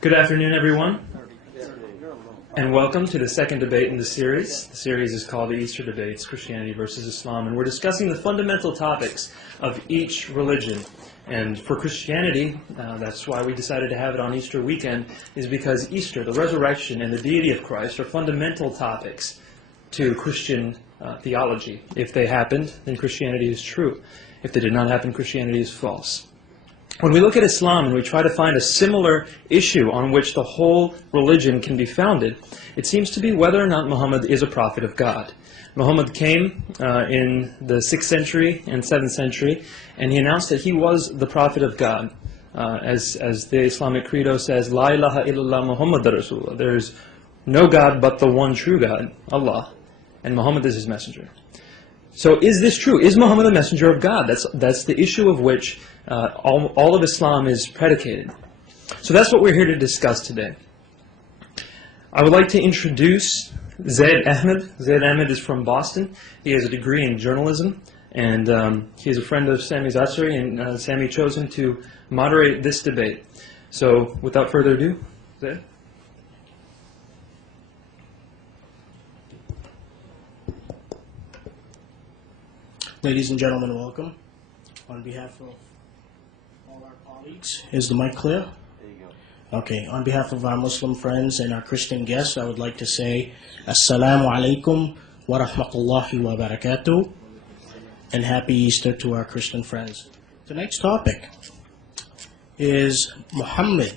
Good afternoon, everyone, and welcome to the second debate in the series. The series is called the Easter Debates, Christianity versus Islam, and we're discussing the fundamental topics of each religion. And for Christianity, that's why we decided to have it on Easter weekend, is because Easter, the resurrection, and the deity of Christ are fundamental topics to Christian theology. If they happened, then Christianity is true. If they did not happen, Christianity is false. When we look at Islam and we try to find a similar issue on which the whole religion can be founded, it seems to be whether or not Muhammad is a prophet of God. Muhammad came in the 6th century and 7th century, and he announced that he was the prophet of God. As the Islamic credo says, La ilaha illallah Muhammad Rasulullah. There is no God but the one true God, Allah, and Muhammad is his messenger. So is this true? Is Muhammad a messenger of God? That's the issue of which all of Islam is predicated. So that's what we're here to discuss today. I would like to introduce Zaid Ahmed. Zaid Ahmed is from Boston. He has a degree in journalism, and he is a friend of Sami Zaatari, and Sami chose him to moderate this debate. So without further ado, Zaid. Ladies and gentlemen, welcome. On behalf of all our colleagues, is the mic clear? There you go. Okay, on behalf of our Muslim friends and our Christian guests, I would like to say Assalamu alaikum wa rahmatullahi wa barakatuh, and Happy Easter to our Christian friends. Tonight's topic is Muhammad,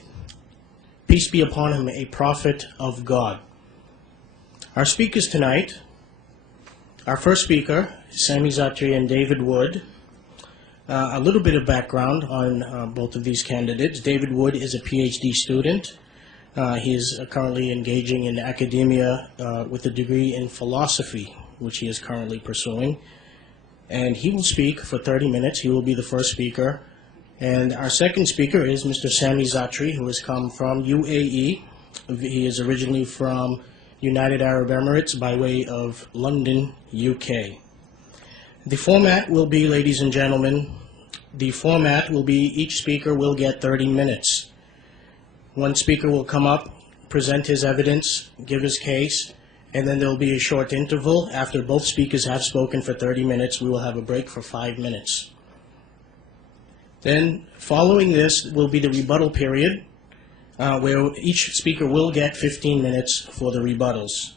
peace be upon him, a prophet of God. Our speakers tonight, our first speaker, Sami Zaatari and David Wood. A little bit of background on both of these candidates. David Wood is a PhD student. He is currently engaging in academia with a degree in philosophy, which he is currently pursuing. And he will speak for 30 minutes. He will be the first speaker. And our second speaker is Mr. Sami Zaatari, who has come from UAE. He is originally from United Arab Emirates by way of London, UK. The format will be, ladies and gentlemen, each speaker will get 30 minutes. One speaker will come up, present his evidence, give his case, and then there will be a short interval. After both speakers have spoken for 30 minutes, we will have a break for 5 minutes. Then, following this will be the rebuttal period, where each speaker will get 15 minutes for the rebuttals.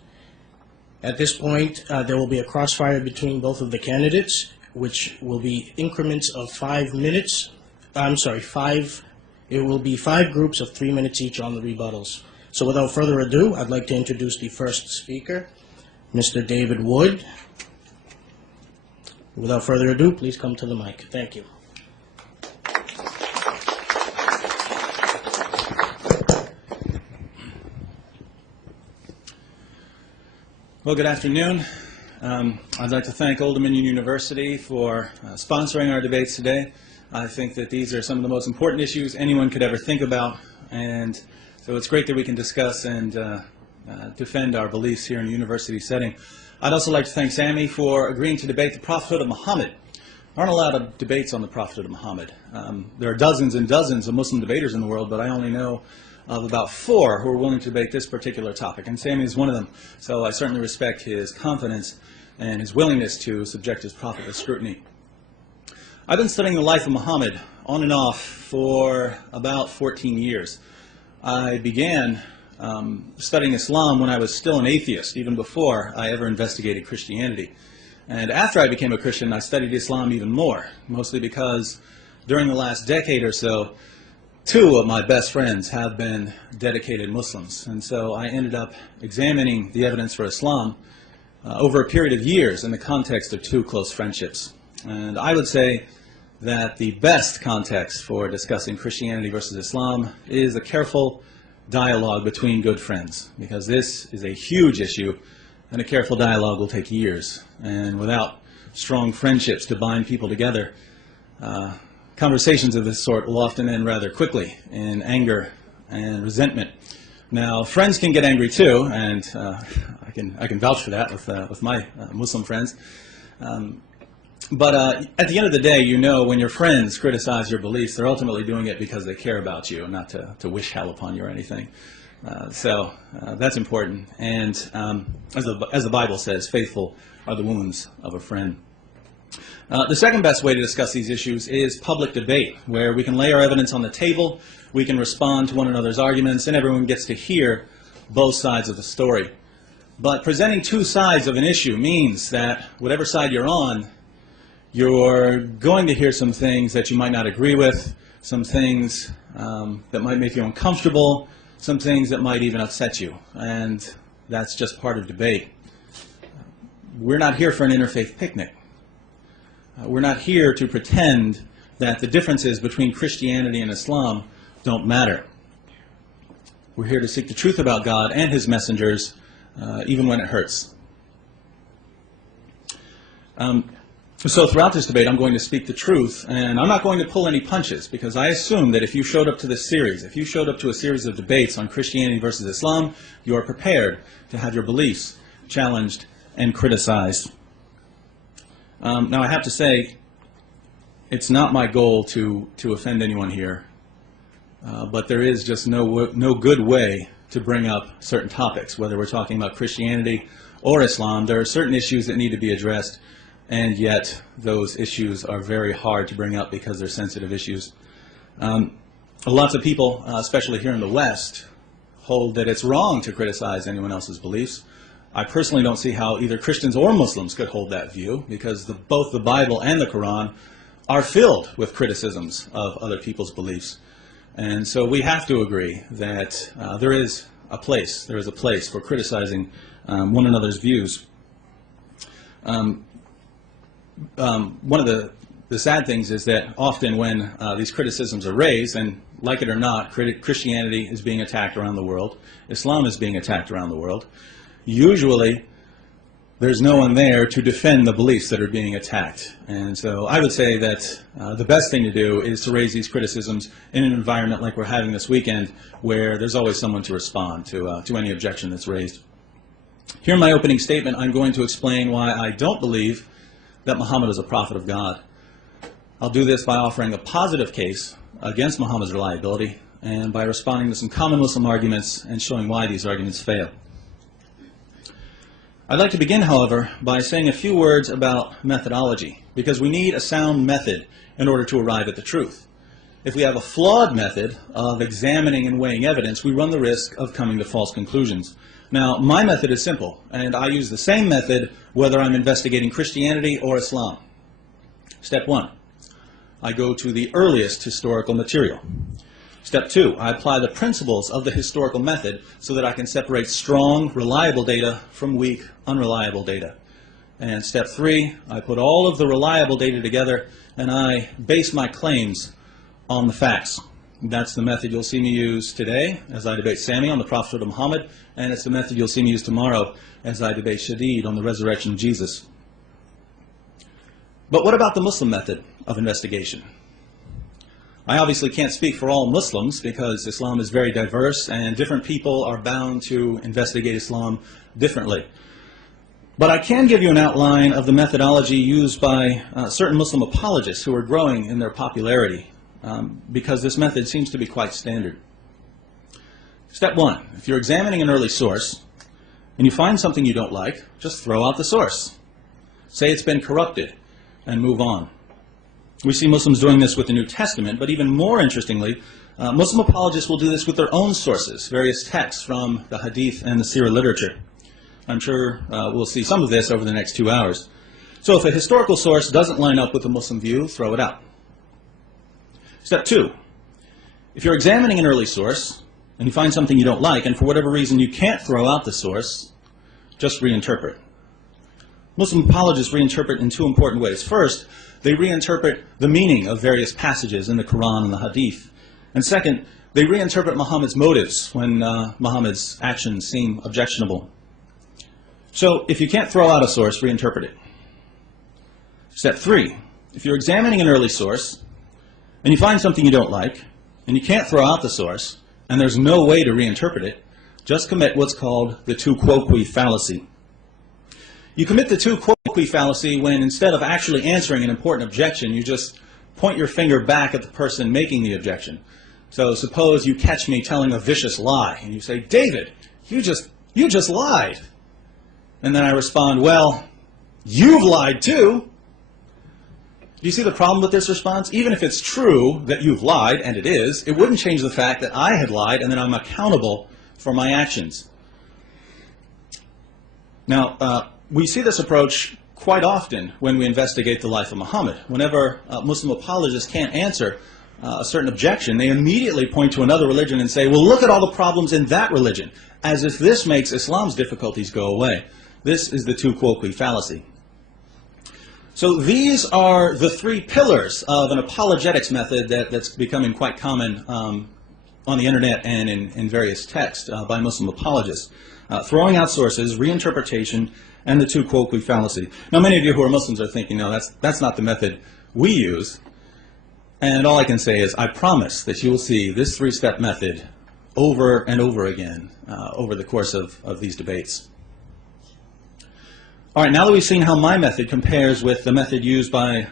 At this point, there will be a crossfire between both of the candidates, which will be increments of 5 minutes. It will be 5 groups of 3 minutes each on the rebuttals. So without further ado, I'd like to introduce the first speaker, Mr. David Wood. Without further ado, please come to the mic. Thank you. Well, good afternoon. I'd like to thank Old Dominion University for sponsoring our debates today. I think that these are some of the most important issues anyone could ever think about, and so it's great that we can discuss and defend our beliefs here in a university setting. I'd also like to thank Sami for agreeing to debate the prophethood of Muhammad. There aren't a lot of debates on the prophethood of Muhammad. There are dozens and dozens of Muslim debaters in the world, but I only know of about 4 who are willing to debate this particular topic, and Sami is one of them. So I certainly respect his confidence and his willingness to subject his prophet to scrutiny. I've been studying the life of Muhammad on and off for about 14 years. I began studying Islam when I was still an atheist, even before I ever investigated Christianity. And after I became a Christian, I studied Islam even more, mostly because during the last decade or so, 2 of my best friends have been dedicated Muslims, and so I ended up examining the evidence for Islam over a period of years in the context of 2 close friendships. And I would say that the best context for discussing Christianity versus Islam is a careful dialogue between good friends, because this is a huge issue, and a careful dialogue will take years. And without strong friendships to bind people together, conversations of this sort will often end rather quickly in anger and resentment. Now, friends can get angry too, and I can vouch for that with my Muslim friends. But at the end of the day, you know, when your friends criticize your beliefs, they're ultimately doing it because they care about you, not to wish hell upon you or anything. So that's important. And as the Bible says, faithful are the wounds of a friend. The second best way to discuss these issues is public debate, where we can lay our evidence on the table, we can respond to one another's arguments, and everyone gets to hear both sides of the story. But presenting two sides of an issue means that whatever side you're on, you're going to hear some things that you might not agree with, some things that might make you uncomfortable, some things that might even upset you. And that's just part of debate. We're not here for an interfaith picnic. We're not here to pretend that the differences between Christianity and Islam don't matter. We're here to seek the truth about God and His messengers, even when it hurts. So throughout this debate, I'm going to speak the truth, and I'm not going to pull any punches, because I assume that if you showed up to this series, if you showed up to a series of debates on Christianity versus Islam, you are prepared to have your beliefs challenged and criticized. Now, I have to say, it's not my goal to offend anyone here, but there is just no good way to bring up certain topics, whether we're talking about Christianity or Islam. There are certain issues that need to be addressed, and yet those issues are very hard to bring up because they're sensitive issues. Lots of people, especially here in the West, hold that it's wrong to criticize anyone else's beliefs. I personally don't see how either Christians or Muslims could hold that view, because both the Bible and the Quran are filled with criticisms of other people's beliefs. And so we have to agree that there is a place for criticizing one another's views. One of the sad things is that often when these criticisms are raised, and like it or not, Christianity is being attacked around the world, Islam is being attacked around the world, usually there's no one there to defend the beliefs that are being attacked. And so I would say that the best thing to do is to raise these criticisms in an environment like we're having this weekend, where there's always someone to respond to any objection that's raised. Here in my opening statement, I'm going to explain why I don't believe that Muhammad is a prophet of God. I'll do this by offering a positive case against Muhammad's reliability, and by responding to some common Muslim arguments and showing why these arguments fail. I'd like to begin, however, by saying a few words about methodology, because we need a sound method in order to arrive at the truth. If we have a flawed method of examining and weighing evidence, we run the risk of coming to false conclusions. Now, my method is simple, and I use the same method whether I'm investigating Christianity or Islam. Step 1, I go to the earliest historical material. Step 2, I apply the principles of the historical method so that I can separate strong, reliable data from weak, unreliable data. And step 3, I put all of the reliable data together and I base my claims on the facts. That's the method you'll see me use today as I debate Sami on the prophethood of Muhammad, and it's the method you'll see me use tomorrow as I debate Shadid on the resurrection of Jesus. But what about the Muslim method of investigation? I obviously can't speak for all Muslims, because Islam is very diverse and different people are bound to investigate Islam differently. But I can give you an outline of the methodology used by certain Muslim apologists who are growing in their popularity, because this method seems to be quite standard. Step 1, if you're examining an early source and you find something you don't like, just throw out the source. Say it's been corrupted and move on. We see Muslims doing this with the New Testament, but even more interestingly, Muslim apologists will do this with their own sources, various texts from the Hadith and the Sirah literature. I'm sure we'll see some of this over the next 2 hours. So if a historical source doesn't line up with the Muslim view, throw it out. Step 2, if you're examining an early source and you find something you don't like, and for whatever reason you can't throw out the source, just reinterpret. Muslim apologists reinterpret in 2 important ways. First, they reinterpret the meaning of various passages in the Quran and the Hadith. And second, they reinterpret Muhammad's motives when Muhammad's actions seem objectionable. So if you can't throw out a source, reinterpret it. Step 3, if you're examining an early source and you find something you don't like and you can't throw out the source and there's no way to reinterpret it, just commit what's called the tu quoque fallacy. You commit the tu quoque colloquy fallacy when instead of actually answering an important objection, you just point your finger back at the person making the objection. So suppose you catch me telling a vicious lie, and you say, David, you just lied. And then I respond, well, you've lied too. Do you see the problem with this response? Even if it's true that you've lied, and it is, it wouldn't change the fact that I had lied and that I'm accountable for my actions. Now, we see this approach quite often when we investigate the life of Muhammad. Whenever Muslim apologists can't answer a certain objection, they immediately point to another religion and say, well, look at all the problems in that religion, as if this makes Islam's difficulties go away. This is the tu quoque fallacy. So these are the three pillars of an apologetics method that's becoming quite common on the internet and in various texts by Muslim apologists. Throwing out sources, reinterpretation, and the tu quoque fallacy. Now many of you who are Muslims are thinking, no, that's not the method we use. And all I can say is, I promise that you will see this three-step method over and over again over the course of these debates. All right, now that we've seen how my method compares with the method used by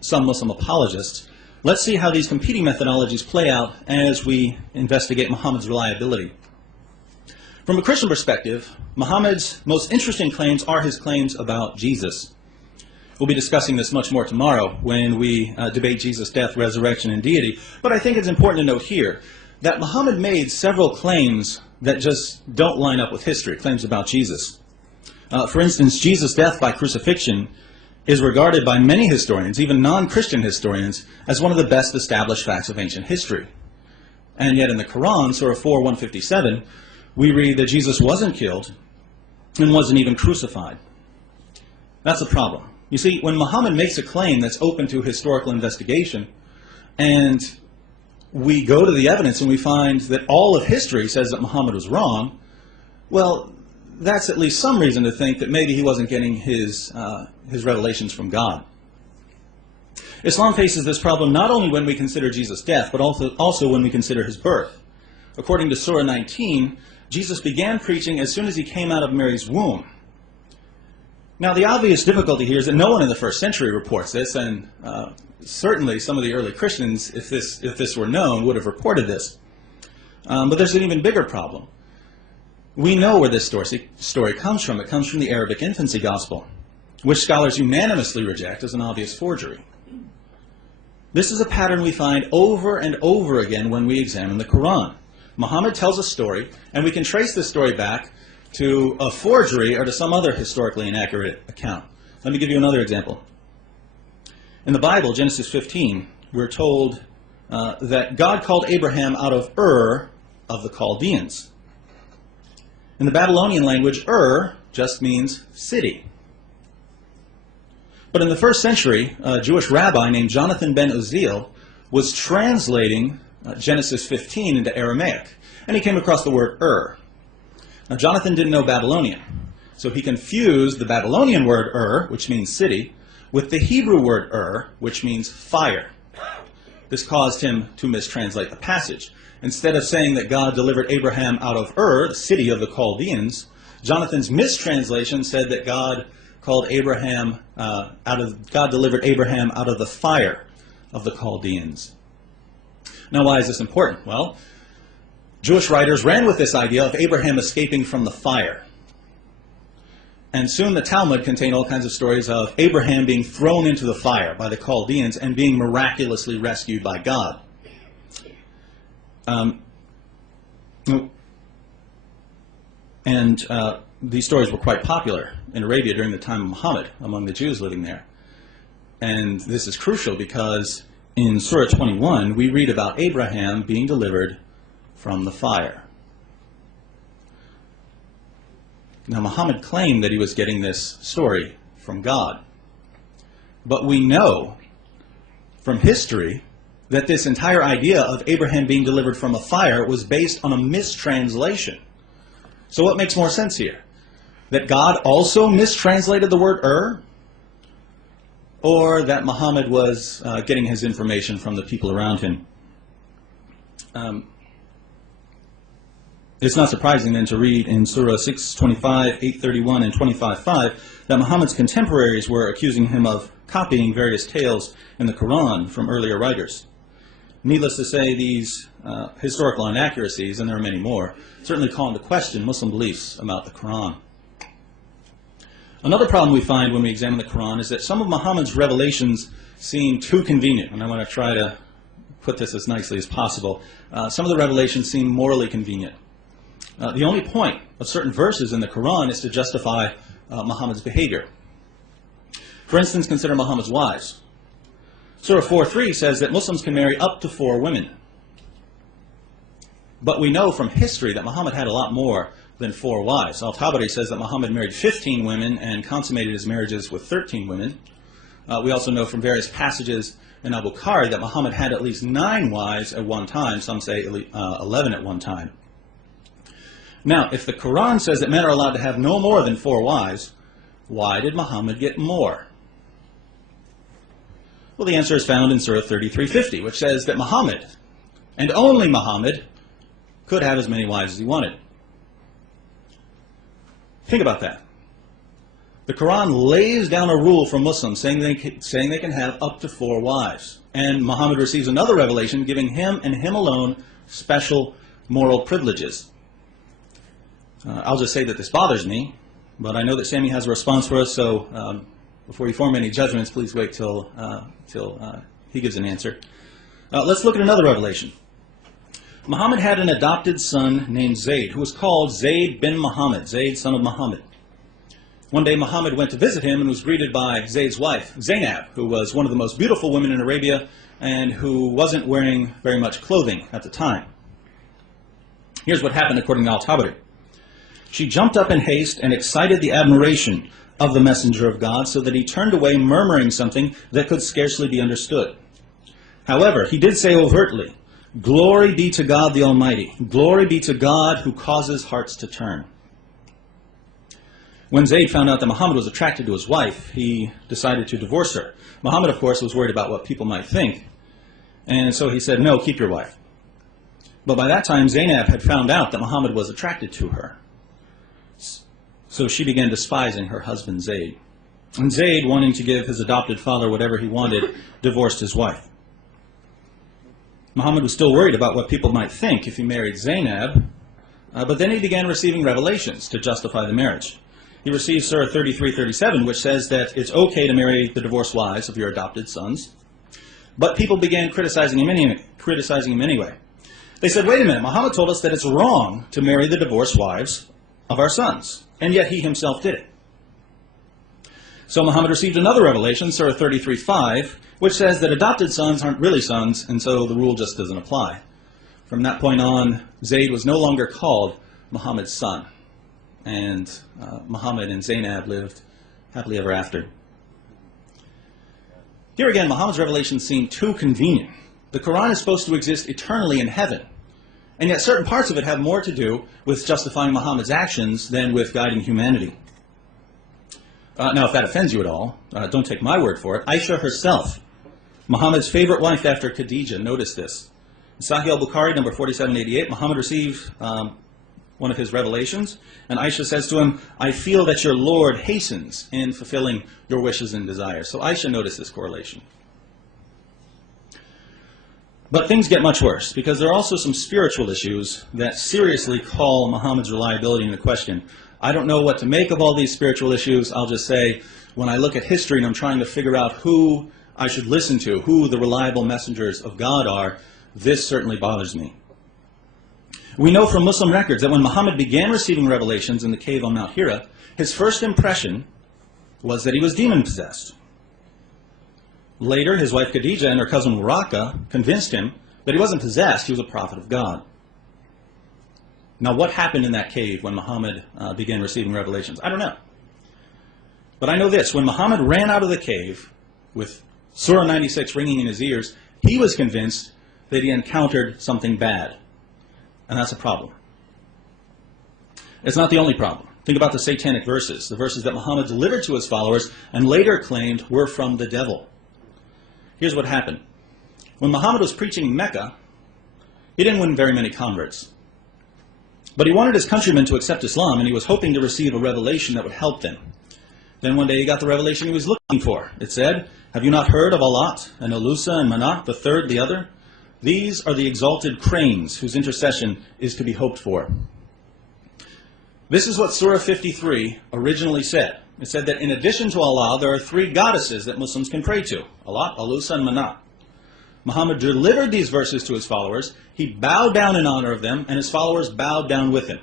some Muslim apologists, let's see how these competing methodologies play out as we investigate Muhammad's reliability. From a Christian perspective, Muhammad's most interesting claims are his claims about Jesus. We'll be discussing this much more tomorrow when we debate Jesus' death, resurrection, and deity. But I think it's important to note here that Muhammad made several claims that just don't line up with history, claims about Jesus. For instance, Jesus' death by crucifixion is regarded by many historians, even non-Christian historians, as one of the best established facts of ancient history. And yet in the Quran, Surah 4:157, we read that Jesus wasn't killed and wasn't even crucified. That's a problem. You see, when Muhammad makes a claim that's open to historical investigation, and we go to the evidence and we find that all of history says that Muhammad was wrong, well, that's at least some reason to think that maybe he wasn't getting his revelations from God. Islam faces this problem not only when we consider Jesus' death, but also when we consider his birth. According to Surah 19, Jesus began preaching as soon as he came out of Mary's womb. Now, the obvious difficulty here is that no one in the first century reports this, and certainly some of the early Christians, if this were known, would have reported this. But there's an even bigger problem. We know where this story comes from. It comes from the Arabic infancy gospel, which scholars unanimously reject as an obvious forgery. This is a pattern we find over and over again when we examine the Quran. Muhammad tells a story, and we can trace this story back to a forgery or to some other historically inaccurate account. Let me give you another example. In the Bible, Genesis 15, we're told that God called Abraham out of Ur of the Chaldeans. In the Babylonian language, Ur just means city. But in the first century, a Jewish rabbi named Jonathan ben Uzziel was translating Genesis 15 into Aramaic, and he came across the word Ur. Now, Jonathan didn't know Babylonian, so he confused the Babylonian word Ur, which means city, with the Hebrew word Ur, which means fire. This caused him to mistranslate the passage. Instead of saying that God delivered Abraham out of Ur, the city of the Chaldeans, Jonathan's mistranslation said that God delivered Abraham out of the fire of the Chaldeans. Now, why is this important? Well, Jewish writers ran with this idea of Abraham escaping from the fire. And soon the Talmud contained all kinds of stories of Abraham being thrown into the fire by the Chaldeans and being miraculously rescued by God. These stories were quite popular in Arabia during the time of Muhammad among the Jews living there. And this is crucial because in Surah 21, we read about Abraham being delivered from the fire. Now, Muhammad claimed that he was getting this story from God. But we know from history that this entire idea of Abraham being delivered from a fire was based on a mistranslation. So what makes more sense here? That God also mistranslated the word Ur? Or that Muhammad was getting his information from the people around him? It's not surprising then to read in Surah 6:25, 8:31, and 25:5 that Muhammad's contemporaries were accusing him of copying various tales in the Quran from earlier writers. Needless to say, these historical inaccuracies, and there are many more, certainly call into question Muslim beliefs about the Quran. Another problem we find when we examine the Quran is that some of Muhammad's revelations seem too convenient, and I want to try to put this as nicely as possible. Some of the revelations seem morally convenient. The only point of certain verses in the Quran is to justify Muhammad's behavior. For instance, consider Muhammad's wives. Surah 4:3 says that Muslims can marry up to 4 women. But we know from history that Muhammad had a lot more than 4 wives. Zaatari says that Muhammad married 15 women and consummated his marriages with 13 women. We also know from various passages in Al-Bukhari that Muhammad had at least 9 wives at one time. Some say 11 at one time. Now, if the Quran says that men are allowed to have no more than 4 wives, why did Muhammad get more? Well, the answer is found in Surah 33:50, which says that Muhammad, and only Muhammad, could have as many wives as he wanted. Think about that. The Quran lays down a rule for Muslims saying they can have up to 4 wives. And Muhammad receives another revelation giving him and him alone special moral privileges. I'll just say that this bothers me, but I know that Sami has a response for us, so before you form any judgments, please wait till he gives an answer. Let's look at another revelation. Muhammad had an adopted son named Zayd, who was called Zayd bin Muhammad, Zayd, son of Muhammad. One day Muhammad went to visit him and was greeted by Zayd's wife, Zainab, who was one of the most beautiful women in Arabia and who wasn't wearing very much clothing at the time. Here's what happened according to Al-Tabari. She jumped up in haste and excited the admiration of the messenger of God so that he turned away murmuring something that could scarcely be understood. However, he did say overtly, "Glory be to God the Almighty. Glory be to God who causes hearts to turn." When Zayd found out that Muhammad was attracted to his wife, he decided to divorce her. Muhammad, of course, was worried about what people might think, and so he said, "No, keep your wife." But by that time, Zainab had found out that Muhammad was attracted to her. So she began despising her husband Zayd. And Zayd, wanting to give his adopted father whatever he wanted, divorced his wife. Muhammad was still worried about what people might think if he married Zainab, but then he began receiving revelations to justify the marriage. He received Surah 33:37, which says that it's okay to marry the divorced wives of your adopted sons. But people began criticizing him anyway. They said, wait a minute, Muhammad told us that it's wrong to marry the divorced wives of our sons, and yet he himself did it. So Muhammad received another revelation, Surah 33:5, which says that adopted sons aren't really sons, and so the rule just doesn't apply. From that point on, Zayd was no longer called Muhammad's son, and Muhammad and Zainab lived happily ever after. Here again, Muhammad's revelations seem too convenient. The Quran is supposed to exist eternally in heaven, and yet certain parts of it have more to do with justifying Muhammad's actions than with guiding humanity. Now, if that offends you at all, don't take my word for it. Aisha herself, Muhammad's favorite wife after Khadijah, notice this. In Sahih al-Bukhari, number 4788, Muhammad received one of his revelations, and Aisha says to him, "I feel that your Lord hastens in fulfilling your wishes and desires." So Aisha noticed this correlation. But things get much worse, because there are also some spiritual issues that seriously call Muhammad's reliability into question. I don't know what to make of all these spiritual issues. I'll just say, when I look at history and I'm trying to figure out who I should listen to, who the reliable messengers of God are, this certainly bothers me. We know from Muslim records that when Muhammad began receiving revelations in the cave on Mount Hira, his first impression was that he was demon-possessed. Later, his wife Khadijah and her cousin Waraka convinced him that he wasn't possessed, he was a prophet of God. Now, what happened in that cave when Muhammad began receiving revelations? I don't know. But I know this, when Muhammad ran out of the cave with Surah 96 ringing in his ears, he was convinced that he encountered something bad. And that's a problem. It's not the only problem. Think about the satanic verses, the verses that Muhammad delivered to his followers and later claimed were from the devil. Here's what happened. When Muhammad was preaching in Mecca, he didn't win very many converts. But he wanted his countrymen to accept Islam, and he was hoping to receive a revelation that would help them. Then one day he got the revelation he was looking for. It said, "Have you not heard of Alat and Alusa and Manat, the third, the other? These are the exalted cranes whose intercession is to be hoped for." This is what Surah 53 originally said. It said that in addition to Allah, there are three goddesses that Muslims can pray to: Alat, Alusa, and Manat. Muhammad delivered these verses to his followers. He bowed down in honor of them, and his followers bowed down with him.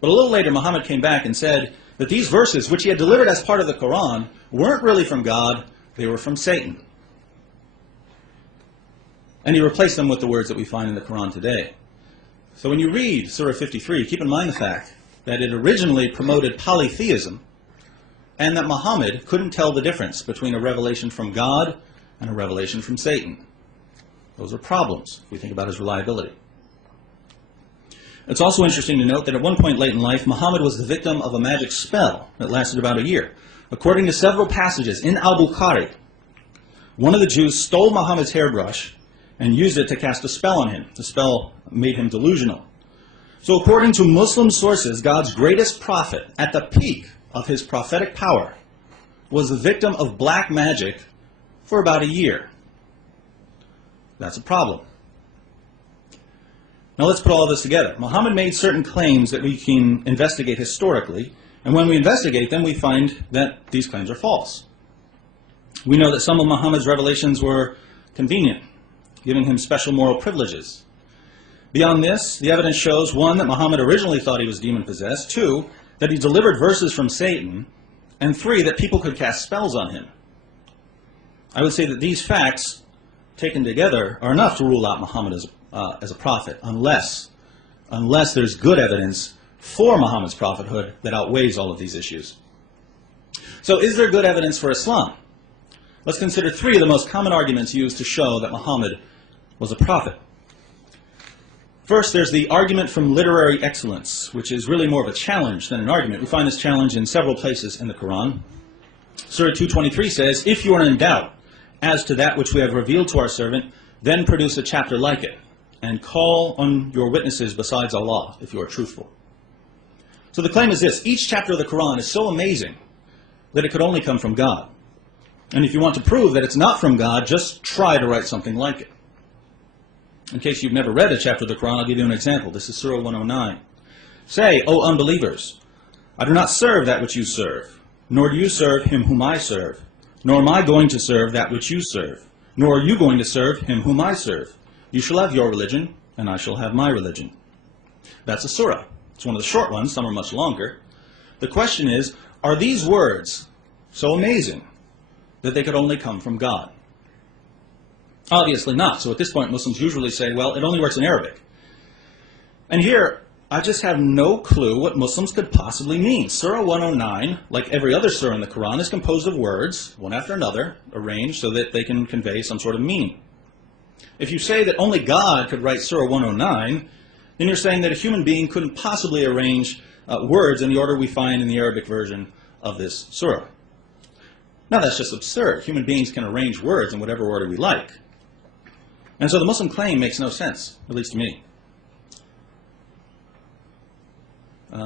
But a little later, Muhammad came back and said that these verses, which he had delivered as part of the Quran, weren't really from God, they were from Satan. And he replaced them with the words that we find in the Quran today. So when you read Surah 53, keep in mind the fact that it originally promoted polytheism, and that Muhammad couldn't tell the difference between a revelation from God and a revelation from Satan. Those are problems if we think about his reliability. It's also interesting to note that at one point late in life, Muhammad was the victim of a magic spell that lasted about a year. According to several passages in Al-Bukhari, one of the Jews stole Muhammad's hairbrush and used it to cast a spell on him. The spell made him delusional. So according to Muslim sources, God's greatest prophet, at the peak of his prophetic power, was the victim of black magic for about a year. That's a problem. Now let's put all this together. Muhammad made certain claims that we can investigate historically, and when we investigate them, we find that these claims are false. We know that some of Muhammad's revelations were convenient, giving him special moral privileges. Beyond this, the evidence shows, one, that Muhammad originally thought he was demon-possessed, two, that he delivered verses from Satan, and three, that people could cast spells on him. I would say that these facts, taken together, are enough to rule out Muhammad as a prophet, unless there's good evidence for Muhammad's prophethood that outweighs all of these issues. So is there good evidence for Islam? Let's consider three of the most common arguments used to show that Muhammad was a prophet. First, there's the argument from literary excellence, which is really more of a challenge than an argument. We find this challenge in several places in the Quran. Surah 223 says, "If you are in doubt as to that which we have revealed to our servant, then produce a chapter like it, and call on your witnesses besides Allah, if you are truthful." So the claim is this: each chapter of the Quran is so amazing that it could only come from God. And if you want to prove that it's not from God, just try to write something like it. In case you've never read a chapter of the Quran, I'll give you an example. This is Surah 109. "Say, O unbelievers, I do not serve that which you serve, nor do you serve him whom I serve, nor am I going to serve that which you serve, nor are you going to serve him whom I serve. You shall have your religion, and I shall have my religion." That's a surah. It's one of the short ones. Some are much longer. The question is, are these words so amazing that they could only come from God? Obviously not. So at this point, Muslims usually say, well, it only works in Arabic. And here, I just have no clue what Muslims could possibly mean. Surah 109, like every other surah in the Quran, is composed of words, one after another, arranged so that they can convey some sort of meaning. If you say that only God could write Surah 109, then you're saying that a human being couldn't possibly arrange words in the order we find in the Arabic version of this surah. Now that's just absurd. Human beings can arrange words in whatever order we like. And so the Muslim claim makes no sense, at least to me.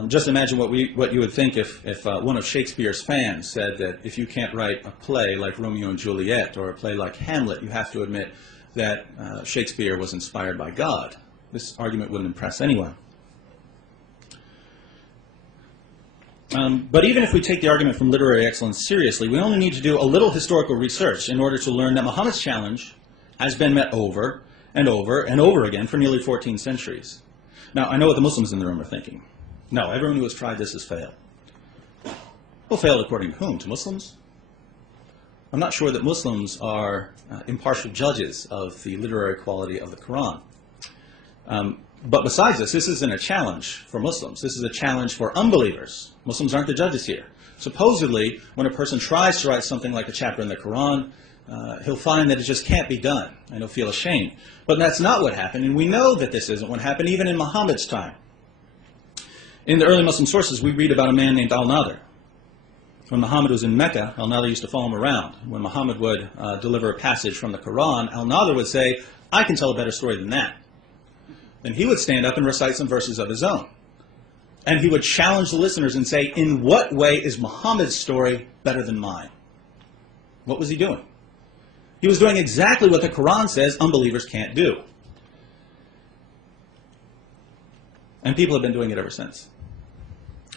Just imagine what you would think if one of Shakespeare's fans said that if you can't write a play like Romeo and Juliet or a play like Hamlet, you have to admit that Shakespeare was inspired by God. This argument wouldn't impress anyone. But even if we take the argument from literary excellence seriously, we only need to do a little historical research in order to learn that Muhammad's challenge has been met over and over and over again for nearly 14 centuries. Now, I know what the Muslims in the room are thinking. No, everyone who has tried this has failed. Well, failed according to whom? To Muslims? I'm not sure that Muslims are impartial judges of the literary quality of the Quran. But besides this isn't a challenge for Muslims. This is a challenge for unbelievers. Muslims aren't the judges here. Supposedly, when a person tries to write something like a chapter in the Quran, he'll find that it just can't be done, and he'll feel ashamed. But that's not what happened, and we know that this isn't what happened even in Muhammad's time. In the early Muslim sources, we read about a man named Al-Nadir. When Muhammad was in Mecca, Al-Nadir used to follow him around. When Muhammad would deliver a passage from the Quran, Al-Nadir would say, "I can tell a better story than that." Then he would stand up and recite some verses of his own. And he would challenge the listeners and say, in what way is Muhammad's story better than mine? What was he doing? He was doing exactly what the Quran says unbelievers can't do. And people have been doing it ever since.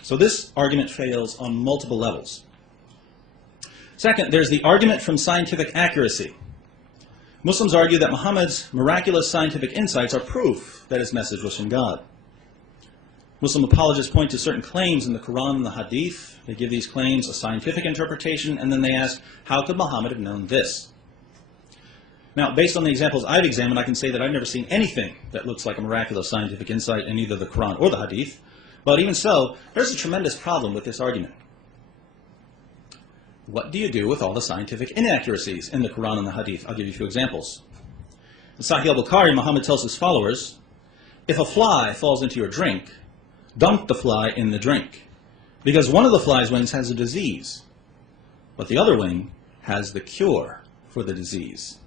So this argument fails on multiple levels. Second, there's the argument from scientific accuracy. Muslims argue that Muhammad's miraculous scientific insights are proof that his message was from God. Muslim apologists point to certain claims in the Quran and the Hadith. They give these claims a scientific interpretation, and then they ask, how could Muhammad have known this? Now, based on the examples I've examined, I can say that I've never seen anything that looks like a miraculous scientific insight in either the Quran or the Hadith. But even so, there's a tremendous problem with this argument. What do you do with all the scientific inaccuracies in the Quran and the Hadith? I'll give you a few examples. In Sahih al-Bukhari, Muhammad tells his followers, if a fly falls into your drink, dump the fly in the drink, because one of the fly's wings has a disease, but the other wing has the cure for the disease.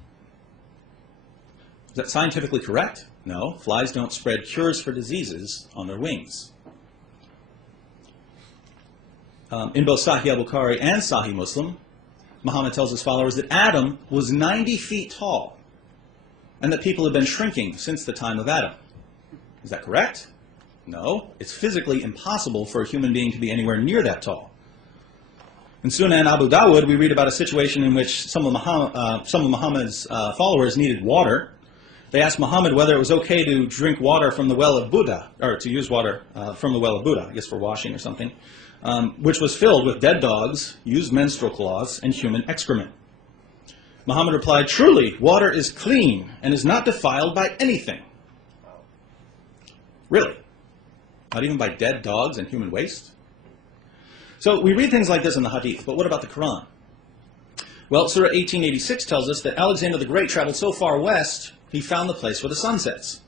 Is that scientifically correct? No, flies don't spread cures for diseases on their wings. In both Sahih al-Bukhari and Sahih Muslim, Muhammad tells his followers that Adam was 90 feet tall, and that people have been shrinking since the time of Adam. Is that correct? No, it's physically impossible for a human being to be anywhere near that tall. In Sunan Abu Dawud, we read about a situation in which some of Muhammad's followers needed water. They asked Muhammad whether it was okay to drink water from the well of Buddha, or to use water from the well of Buddha, I guess for washing or something, which was filled with dead dogs, used menstrual cloths, and human excrement. Muhammad replied, truly, water is clean and is not defiled by anything. Really? Not even by dead dogs and human waste? So we read things like this in the Hadith, but what about the Quran? Well, Surah 1886 tells us that Alexander the Great traveled so far west, he found the place where the sun sets.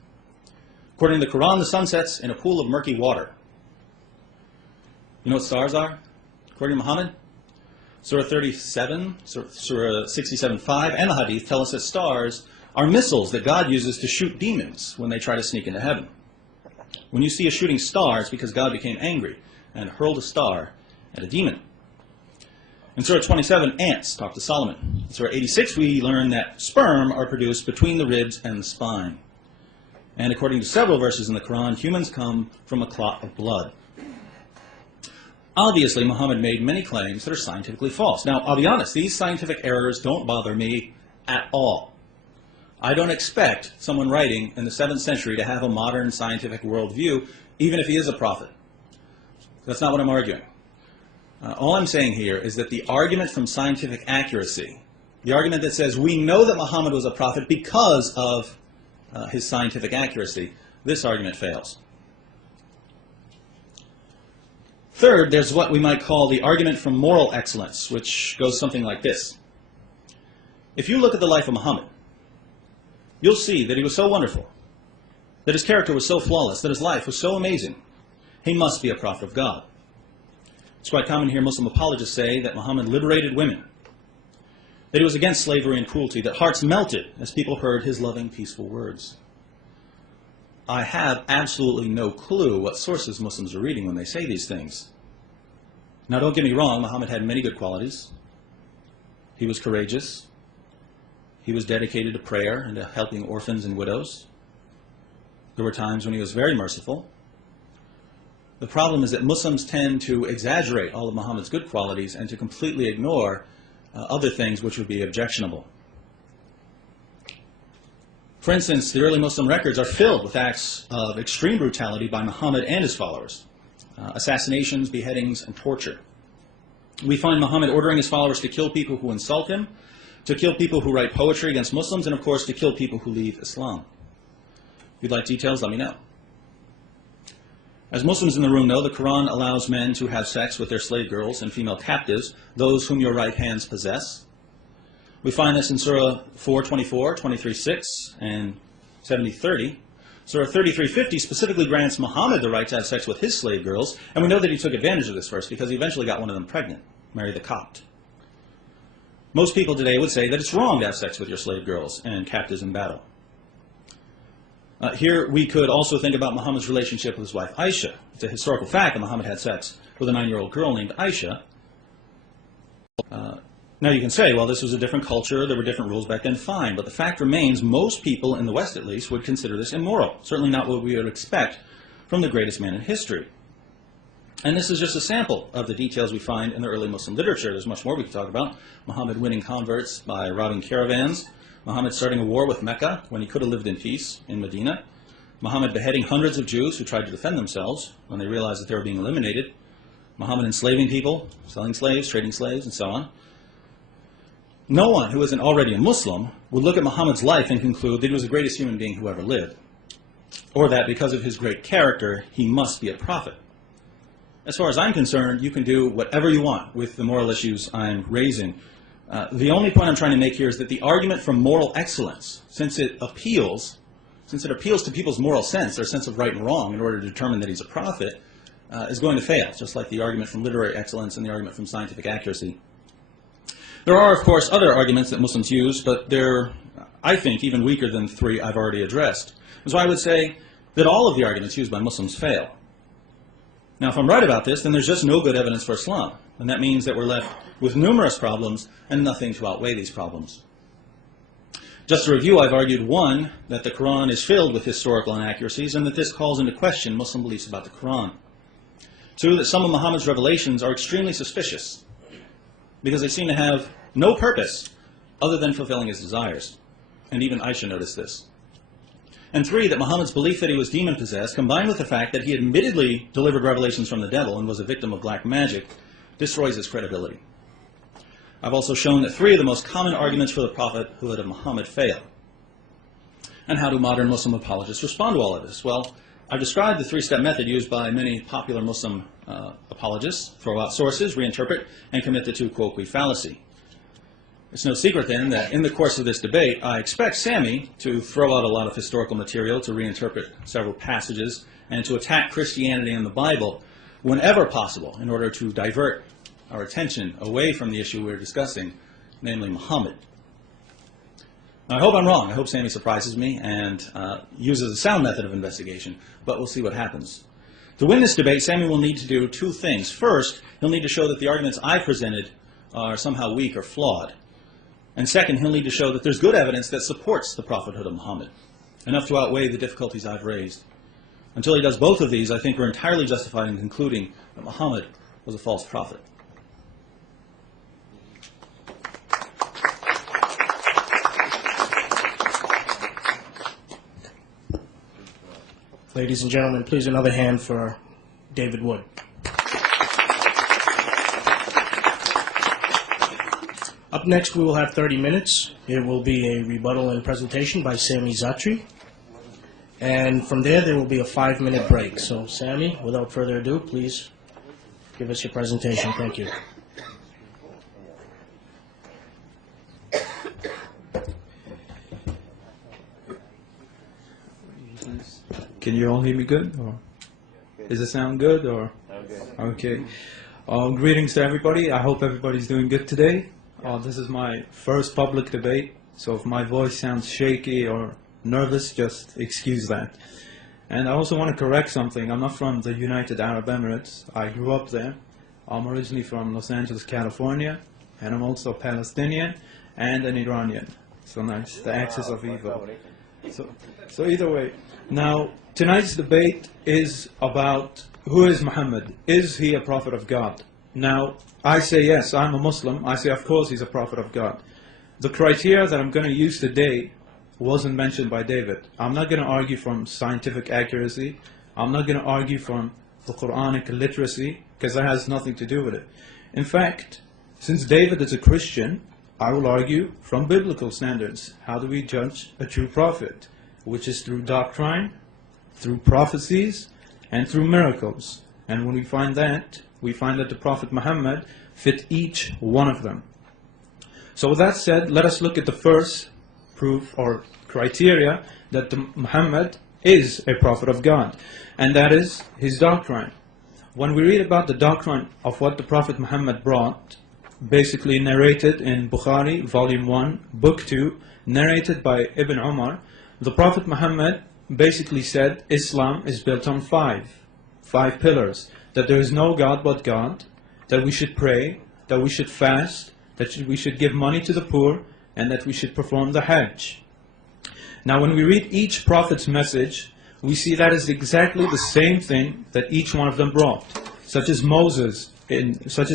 According to the Quran, the sun sets in a pool of murky water. You know what stars are? According to Muhammad, Surah 37, Surah 67:5, and the Hadith tell us that stars are missiles that God uses to shoot demons when they try to sneak into heaven. When you see a shooting star, it's because God became angry and hurled a star at a demon. In Surah 27, ants talk to Solomon. In Surah 86, we learn that sperm are produced between the ribs and the spine. And according to several verses in the Quran, humans come from a clot of blood. Obviously, Muhammad made many claims that are scientifically false. Now, I'll be honest, these scientific errors don't bother me at all. I don't expect someone writing in the 7th century to have a modern scientific worldview, even if he is a prophet. That's not what I'm arguing. All I'm saying here is that the argument from scientific accuracy, the argument that says we know that Muhammad was a prophet because of his scientific accuracy, this argument fails. Third, there's what we might call the argument from moral excellence, which goes something like this. If you look at the life of Muhammad, you'll see that he was so wonderful, that his character was so flawless, that his life was so amazing. He must be a prophet of God. It's quite common to hear Muslim apologists say that Muhammad liberated women, that he was against slavery and cruelty, that hearts melted as people heard his loving, peaceful words. I have absolutely no clue what sources Muslims are reading when they say these things. Now, don't get me wrong, Muhammad had many good qualities. He was courageous. He was dedicated to prayer and to helping orphans and widows. There were times when he was very merciful. The problem is that Muslims tend to exaggerate all of Muhammad's good qualities and to completely ignore other things which would be objectionable. For instance, the early Muslim records are filled with acts of extreme brutality by Muhammad and his followers. Assassinations, beheadings, and torture. We find Muhammad ordering his followers to kill people who insult him, to kill people who write poetry against Muslims, and of course to kill people who leave Islam. If you'd like details, let me know. As Muslims in the room know, the Quran allows men to have sex with their slave girls and female captives, those whom your right hands possess. We find this in Surah 4:24, 23:6, and 70:30. Surah 33:50 specifically grants Muhammad the right to have sex with his slave girls, and we know that he took advantage of this verse because he eventually got one of them pregnant, Mary the Copt. Most people today would say that it's wrong to have sex with your slave girls and captives in battle. Here we could also think about Muhammad's relationship with his wife Aisha. It's a historical fact that Muhammad had sex with a 9-year-old girl named Aisha. Now you can say, well, this was a different culture, there were different rules back then, fine. But the fact remains, most people in the West at least would consider this immoral. Certainly not what we would expect from the greatest man in history. And this is just a sample of the details we find in the early Muslim literature. There's much more we could talk about. Muhammad winning converts by robbing caravans. Muhammad starting a war with Mecca when he could have lived in peace in Medina. Muhammad beheading hundreds of Jews who tried to defend themselves when they realized that they were being eliminated. Muhammad enslaving people, selling slaves, trading slaves, and so on. No one who isn't already a Muslim would look at Muhammad's life and conclude that he was the greatest human being who ever lived, or that because of his great character, he must be a prophet. As far as I'm concerned, you can do whatever you want with the moral issues I'm raising. The only point I'm trying to make here is that the argument for moral excellence, since it appeals to people's moral sense, their sense of right and wrong, in order to determine that he's a prophet, is going to fail, just like the argument from literary excellence and the argument from scientific accuracy. There are, of course, other arguments that Muslims use, but they're, I think, even weaker than the 3 I've already addressed. So I would say that all of the arguments used by Muslims fail. Now, if I'm right about this, then there's just no good evidence for Islam, and that means that we're left with numerous problems and nothing to outweigh these problems. Just to review, I've argued, 1, that the Quran is filled with historical inaccuracies, and that this calls into question Muslim beliefs about the Quran. 2, that some of Muhammad's revelations are extremely suspicious, because they seem to have no purpose other than fulfilling his desires. And even Aisha noticed this. And 3, that Muhammad's belief that he was demon-possessed, combined with the fact that he admittedly delivered revelations from the devil and was a victim of black magic, destroys his credibility. I've also shown that 3 of the most common arguments for the prophethood of Muhammad fail. And how do modern Muslim apologists respond to all of this? Well, I've described the 3-step method used by many popular Muslim apologists: throw out sources, reinterpret, and commit the 2 quoque fallacy. It's no secret then that in the course of this debate, I expect Sami to throw out a lot of historical material, to reinterpret several passages, and to attack Christianity and the Bible whenever possible in order to divert our attention away from the issue we're discussing, namely Muhammad. Now, I hope I'm wrong. I hope Sami surprises me and uses a sound method of investigation, but we'll see what happens. To win this debate, Sami will need to do 2 things. First, he'll need to show that the arguments I've presented are somehow weak or flawed. And second, he'll need to show that there's good evidence that supports the prophethood of Muhammad, enough to outweigh the difficulties I've raised. Until he does both of these, I think we're entirely justified in concluding that Muhammad was a false prophet. Ladies and gentlemen, please another hand for David Wood. Up next, we will have 30 minutes. It will be a rebuttal and presentation by Sami Zaatari. And from there will be a 5-minute break. So, Sami, without further ado, please give us your presentation. Thank you. Can you all hear me good? Or does it sound good? Or okay. Greetings to everybody. I hope everybody's doing good today. This is my first public debate, so if my voice sounds shaky or nervous, just excuse that. And I also want to correct something. I'm not from the United Arab Emirates. I grew up there. I'm originally from Los Angeles, California, and I'm also Palestinian and an Iranian. So nice, the axis of evil. So either way, now tonight's debate is about who is Muhammad? Is he a prophet of God? Now, I say yes, I'm a Muslim. I say, of course, he's a prophet of God. The criteria that I'm going to use today wasn't mentioned by David. I'm not going to argue from scientific accuracy. I'm not going to argue from the Quranic literacy, because that has nothing to do with it. In fact, since David is a Christian, I will argue from biblical standards. How do we judge a true prophet? Which is through doctrine, through prophecies, and through miracles. And when we find that the Prophet Muhammad fit each one of them. So with that said, let us look at the first proof or criteria that Muhammad is a prophet of God, and that is his doctrine. When we read about the doctrine of what the Prophet Muhammad brought, basically narrated in Bukhari, Volume 1, Book 2, narrated by Ibn Umar, the Prophet Muhammad basically said Islam is built on five pillars. That there is no God but God, that we should pray, that we should fast, that we should give money to the poor, and that we should perform the Hajj. Now when we read each prophet's message, we see that is exactly the same thing that each one of them brought. Such as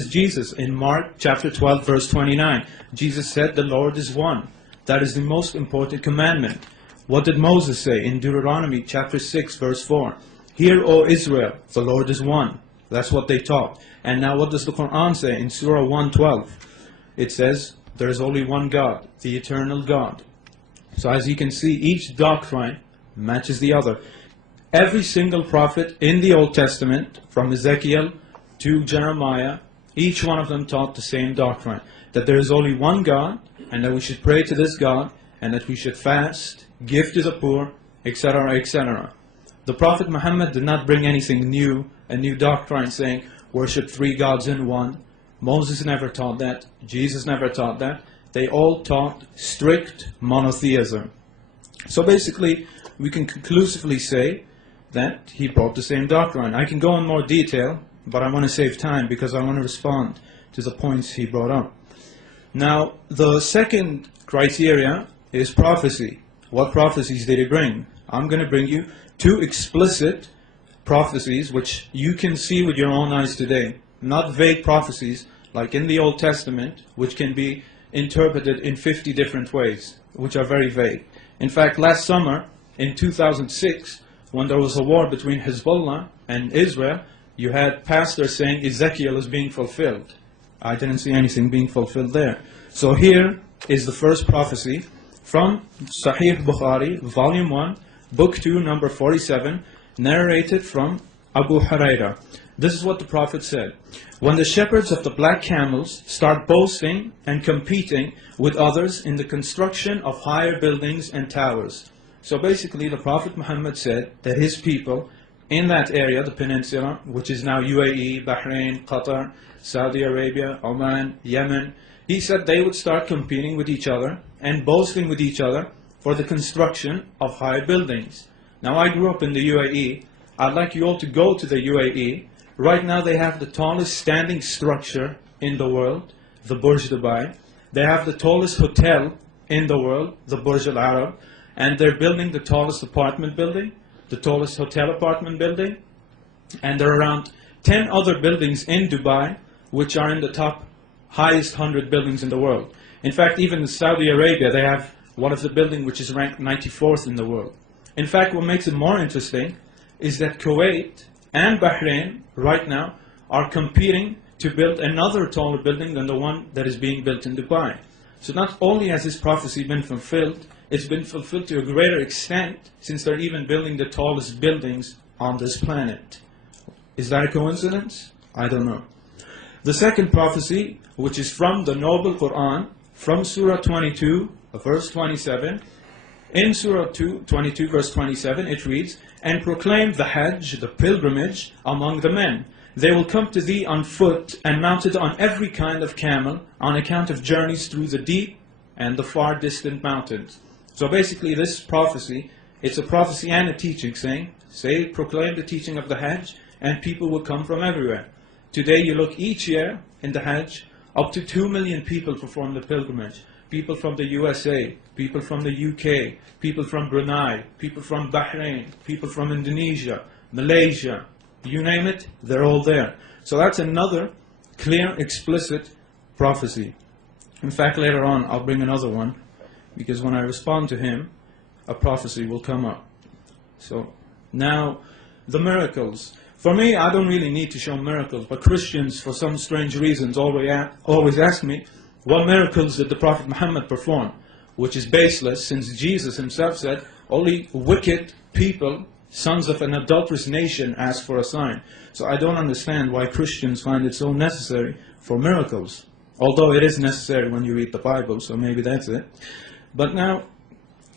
Jesus in Mark chapter 12 verse 29. Jesus said, the Lord is one. That is the most important commandment. What did Moses say in Deuteronomy chapter 6 verse 4? Hear, O Israel, the Lord is one. That's what they taught. And now what does the Quran say in Surah 112? It says, there is only one God, the eternal God. So as you can see, each doctrine matches the other. Every single prophet in the Old Testament, from Ezekiel to Jeremiah, each one of them taught the same doctrine. That there is only one God, and that we should pray to this God, and that we should fast, give to the poor, etc., etc. The Prophet Muhammad did not bring anything new, a new doctrine saying, worship three gods in one. Moses never taught that. Jesus never taught that. They all taught strict monotheism. So basically, we can conclusively say that he brought the same doctrine. I can go in more detail, but I want to save time because I want to respond to the points he brought up. Now, the second criteria is prophecy. What prophecies did he bring? I'm going to bring you two explicit prophecies which you can see with your own eyes today. Not vague prophecies like in the Old Testament, which can be interpreted in 50 different ways, which are very vague. In fact, last summer, in 2006, when there was a war between Hezbollah and Israel, you had pastors saying Ezekiel is being fulfilled. I didn't see anything being fulfilled there. So here is the first prophecy from Sahih Bukhari, volume 1, book 2, number 47, narrated from Abu Huraira. This is what the Prophet said. When the shepherds of the black camels start boasting and competing with others in the construction of higher buildings and towers. So basically the Prophet Muhammad said that his people in that area, the peninsula, which is now UAE, Bahrain, Qatar, Saudi Arabia, Oman, Yemen, he said they would start competing with each other and boasting with each other for the construction of high buildings. Now I grew up in the UAE. I'd like you all to go to the UAE. Right now they have the tallest standing structure in the world, the Burj Dubai. They have the tallest hotel in the world, the Burj Al Arab. And they're building the tallest apartment building, the tallest hotel apartment building. And there are around 10 other buildings in Dubai which are in the top highest 100 buildings in the world. In fact, even in Saudi Arabia, they have one of the buildings which is ranked 94th in the world. In fact, what makes it more interesting is that Kuwait and Bahrain right now are competing to build another taller building than the one that is being built in Dubai. So not only has this prophecy been fulfilled, it's been fulfilled to a greater extent since they're even building the tallest buildings on this planet. Is that a coincidence? I don't know. The second prophecy, which is from the Noble Quran, from Surah 22, verse 27, in Surah 22, verse 27, it reads, and proclaim the Hajj, the pilgrimage, among the men. They will come to thee on foot and mounted on every kind of camel on account of journeys through the deep and the far distant mountains. So basically this prophecy, it's a prophecy and a teaching saying, proclaim the teaching of the Hajj and people will come from everywhere. Today you look each year in the Hajj, up to 2 million people perform the pilgrimage. People from the USA, people from the UK, people from Brunei, people from Bahrain, people from Indonesia, Malaysia, you name it, they're all there. So that's another clear, explicit prophecy. In fact, later on, I'll bring another one, because when I respond to him, a prophecy will come up. So, now, the miracles. For me, I don't really need to show miracles, but Christians, for some strange reasons, always ask me, what miracles did the Prophet Muhammad perform? Which is baseless, since Jesus himself said, only wicked people, sons of an adulterous nation, ask for a sign. So I don't understand why Christians find it so necessary for miracles. Although it is necessary when you read the Bible, so maybe that's it. But now,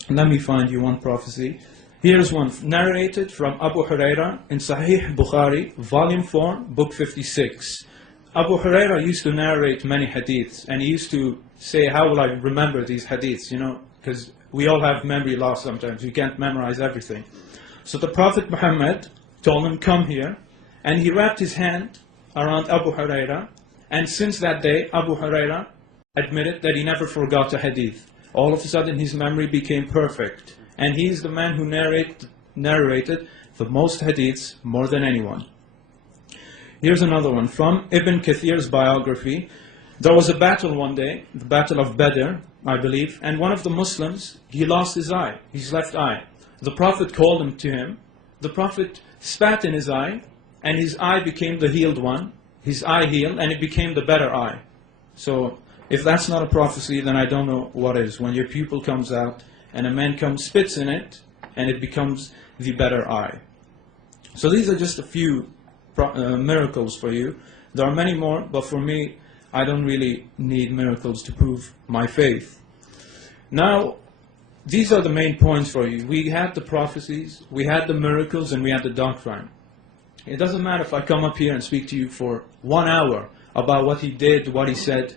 let me find you one prophecy. Here's one, narrated from Abu Huraira in Sahih Bukhari, volume 4, book 56. Abu Huraira used to narrate many hadiths, and he used to say, how will I remember these hadiths, because We all have memory loss sometimes. We can't memorize everything. So the Prophet Muhammad told him, come here. And he wrapped his hand around Abu Huraira. And since that day, Abu Huraira admitted that he never forgot a hadith. All of a sudden, his memory became perfect. And he is the man who narrated the most hadiths more than anyone. Here's another one from Ibn Kathir's biography. There was a battle one day, the Battle of Badr, I believe, and one of the Muslims, he lost his eye, his left eye. The Prophet called him to him. The Prophet spat in his eye, and his eye became the healed one. His eye healed, and it became the better eye. So, if that's not a prophecy, then I don't know what is. When your pupil comes out, and a man comes, spits in it, and it becomes the better eye. So these are just a few miracles for you. There are many more, but for me, I don't really need miracles to prove my faith. Now, these are the main points for you. We had the prophecies, we had the miracles, and we had the doctrine. It doesn't matter if I come up here and speak to you for 1 hour about what he did, what he said.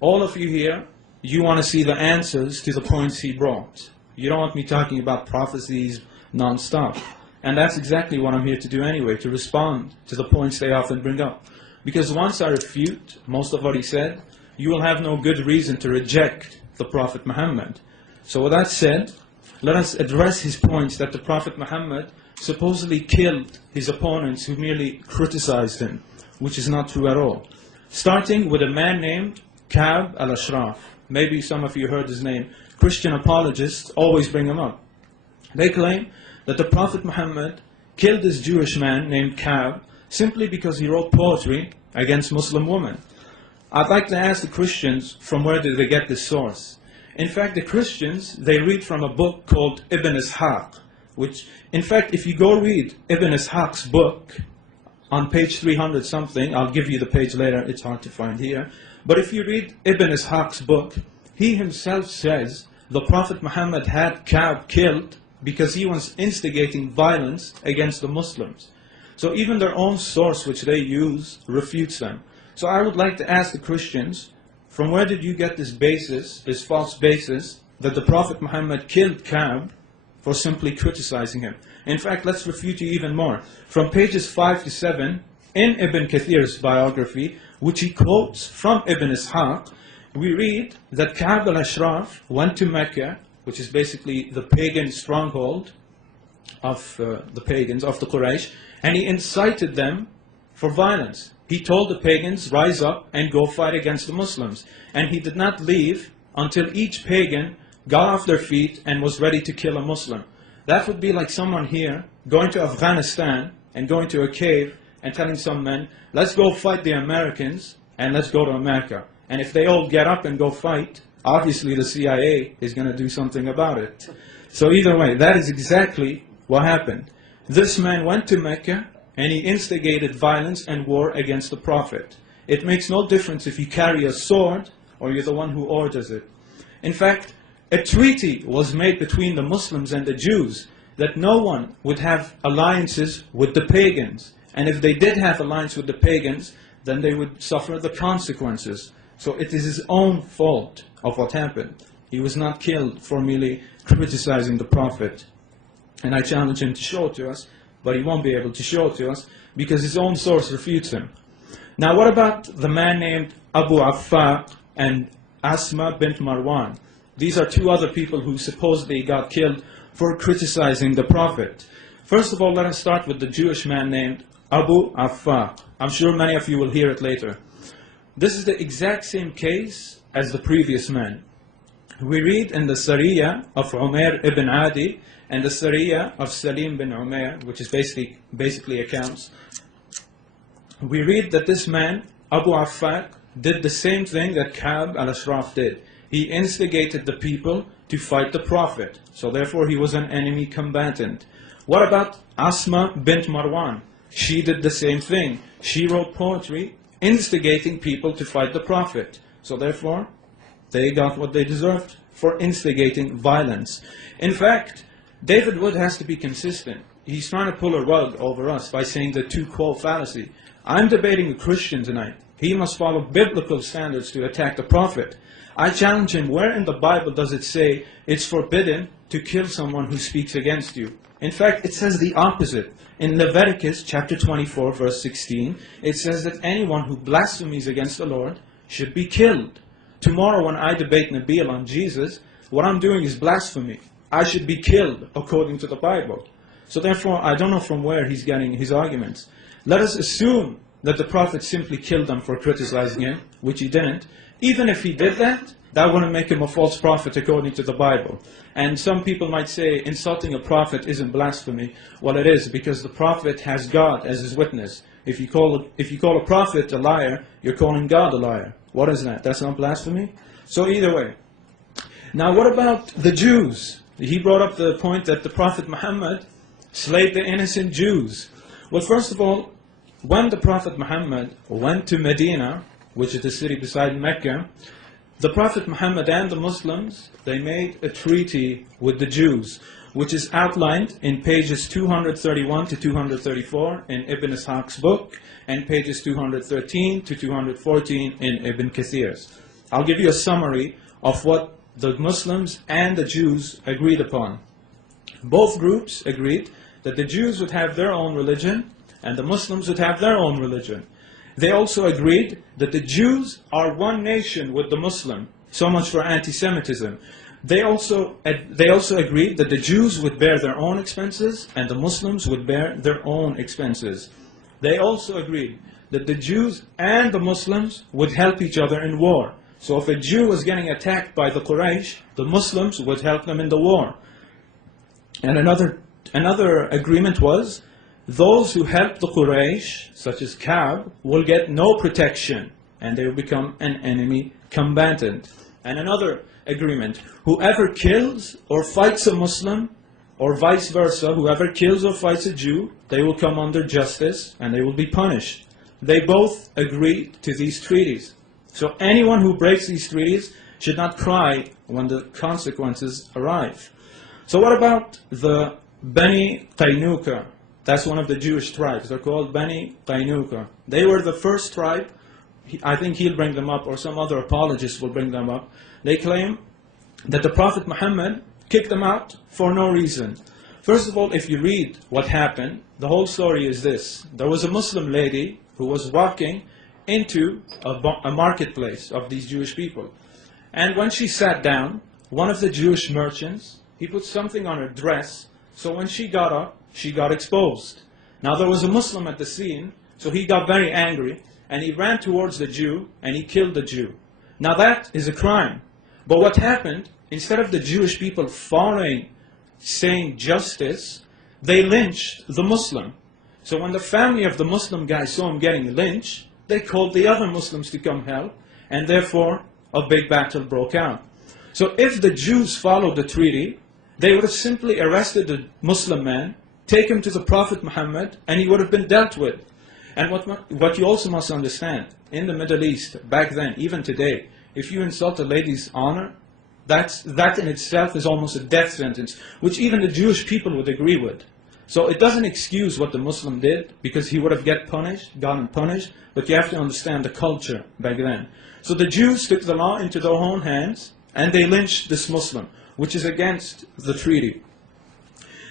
All of you here, you want to see the answers to the points he brought. You don't want me talking about prophecies non-stop. And that's exactly what I'm here to do anyway, to respond to the points they often bring up. Because once I refute most of what he said, you will have no good reason to reject the Prophet Muhammad. So with that said, let us address his points that the Prophet Muhammad supposedly killed his opponents who merely criticized him, which is not true at all. Starting with a man named Ka'b al-Ashraf. Maybe some of you heard his name. Christian apologists always bring him up. They claim that the Prophet Muhammad killed this Jewish man named Ka'b simply because he wrote poetry against Muslim women. I'd like to ask the Christians, from where did they get this source? In fact, the Christians, they read from a book called Ibn Ishaq, which, in fact, if you go read Ibn Ishaq's book, on page 300 something, I'll give you the page later, it's hard to find here, but if you read Ibn Ishaq's book, he himself says the Prophet Muhammad had Ka'b killed because he was instigating violence against the Muslims. So even their own source which they use refutes them. So I would like to ask the Christians, from where did you get this basis, this false basis, that the Prophet Muhammad killed Ka'b for simply criticizing him? In fact, let's refute you even more. From pages 5 to 7, in Ibn Kathir's biography, which he quotes from Ibn Ishaq, we read that Ka'b al-Ashraf went to Mecca, which is basically the pagan stronghold of the pagans, of the Quraysh, and he incited them for violence. He told the pagans, rise up and go fight against the Muslims. And he did not leave until each pagan got off their feet and was ready to kill a Muslim. That would be like someone here going to Afghanistan and going to a cave and telling some men, let's go fight the Americans and let's go to America. And if they all get up and go fight, obviously the CIA is going to do something about it. So either way, that is exactly what happened. This man went to Mecca and he instigated violence and war against the Prophet. It makes no difference if you carry a sword or you're the one who orders it. In fact, a treaty was made between the Muslims and the Jews that no one would have alliances with the pagans. And if they did have alliance with the pagans, then they would suffer the consequences. So it is his own fault of what happened. He was not killed for merely criticizing the Prophet. And I challenge him to show it to us, but he won't be able to show it to us because his own source refutes him. Now what about the man named Abu Affaq and Asma bint Marwan? These are two other people who supposedly got killed for criticizing the Prophet. First of all, let us start with the Jewish man named Abu Affaq. I'm sure many of you will hear it later. This is the exact same case as the previous man. We read in the Sariya of Umair ibn Adi and the Sariya of Salim bin Umair, which is basically accounts. We read that this man, Abu Affaq, did the same thing that Ka'b al-Ashraf did. He instigated the people to fight the Prophet. So therefore he was an enemy combatant. What about Asma bint Marwan? She did the same thing. She wrote poetry instigating people to fight the Prophet. So therefore they got what they deserved for instigating violence. In fact, David Wood has to be consistent. He's trying to pull a rug over us by saying the two-quo fallacy. I'm debating a Christian tonight. He must follow biblical standards to attack the Prophet. I challenge him, where in the Bible does it say it's forbidden to kill someone who speaks against you? In fact, it says the opposite. In Leviticus chapter 24, verse 16, it says that anyone who blasphemes against the Lord should be killed. Tomorrow when I debate Nabil on Jesus, what I'm doing is blasphemy. I should be killed according to the Bible. So therefore, I don't know from where he's getting his arguments. Let us assume that the Prophet simply killed them for criticizing him, which he didn't. Even if he did that, that wouldn't make him a false prophet according to the Bible. And some people might say insulting a prophet isn't blasphemy. Well, it is, because the prophet has God as his witness. If you call a prophet a liar, you're calling God a liar. What is that? That's not blasphemy? So either way. Now what about the Jews? He brought up the point that the Prophet Muhammad slayed the innocent Jews. Well, first of all, when the Prophet Muhammad went to Medina, which is the city beside Mecca, the Prophet Muhammad and the Muslims, they made a treaty with the Jews, which is outlined in pages 231 to 234 in Ibn Ishaq's book, and pages 213 to 214 in Ibn Kathir's. I'll give you a summary of what the Muslims and the Jews agreed upon. Both groups agreed that the Jews would have their own religion and the Muslims would have their own religion. They also agreed that the Jews are one nation with the Muslim. So much for anti-Semitism. They also agreed that the Jews would bear their own expenses and the Muslims would bear their own expenses. They also agreed that the Jews and the Muslims would help each other in war. So if a Jew was getting attacked by the Quraysh, the Muslims would help them in the war. And another agreement was, those who help the Quraysh, such as Ka'b, will get no protection and they will become an enemy combatant. And another agreement, whoever kills or fights a Muslim, or vice versa, whoever kills or fights a Jew, they will come under justice and they will be punished. They both agreed to these treaties. So anyone who breaks these treaties should not cry when the consequences arrive. So what about the Bani Qaynuqa? That's one of the Jewish tribes. They're called Bani Qaynuqa. They were the first tribe. I think he'll bring them up, or some other apologists will bring them up. They claim that the Prophet Muhammad kicked them out for no reason. First of all, if you read what happened, the whole story is this. There was a Muslim lady who was walking into a marketplace of these Jewish people. And when she sat down, one of the Jewish merchants, he put something on her dress, so when she got up, she got exposed. Now there was a Muslim at the scene, so he got very angry, and he ran towards the Jew, and he killed the Jew. Now that is a crime. But what happened, instead of the Jewish people following, saying justice, they lynched the Muslim. So when the family of the Muslim guy saw him getting lynched, they called the other Muslims to come help, and therefore a big battle broke out. So if the Jews followed the treaty, they would have simply arrested the Muslim man, taken him to the Prophet Muhammad, and he would have been dealt with. And what you also must understand, in the Middle East, back then, even today, if you insult a lady's honor, that in itself is almost a death sentence, which even the Jewish people would agree with. So it doesn't excuse what the Muslim did, because he would have gotten punished, but you have to understand the culture back then. So the Jews took the law into their own hands, and they lynched this Muslim, which is against the treaty.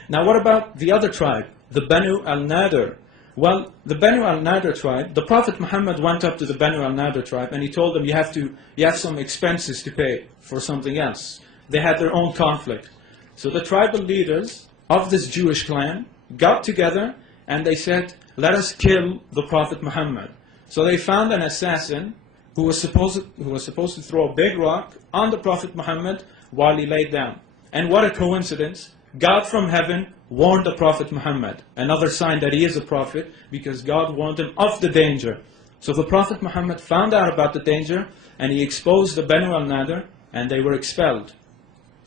Now what about the other tribe, the Banu al-Nadir? Well, the Banu al-Nadir tribe, the Prophet Muhammad went up to the Banu al-Nadir tribe and he told them, you have some expenses to pay for something else. They had their own conflict. So the tribal leaders of this Jewish clan got together and they said, let us kill the Prophet Muhammad. So they found an assassin who was supposed to throw a big rock on the Prophet Muhammad while he laid down. And what a coincidence. God from heaven warned the Prophet Muhammad. Another sign that he is a prophet, because God warned him of the danger. So the Prophet Muhammad found out about the danger and he exposed the Banu al-Nadir and they were expelled.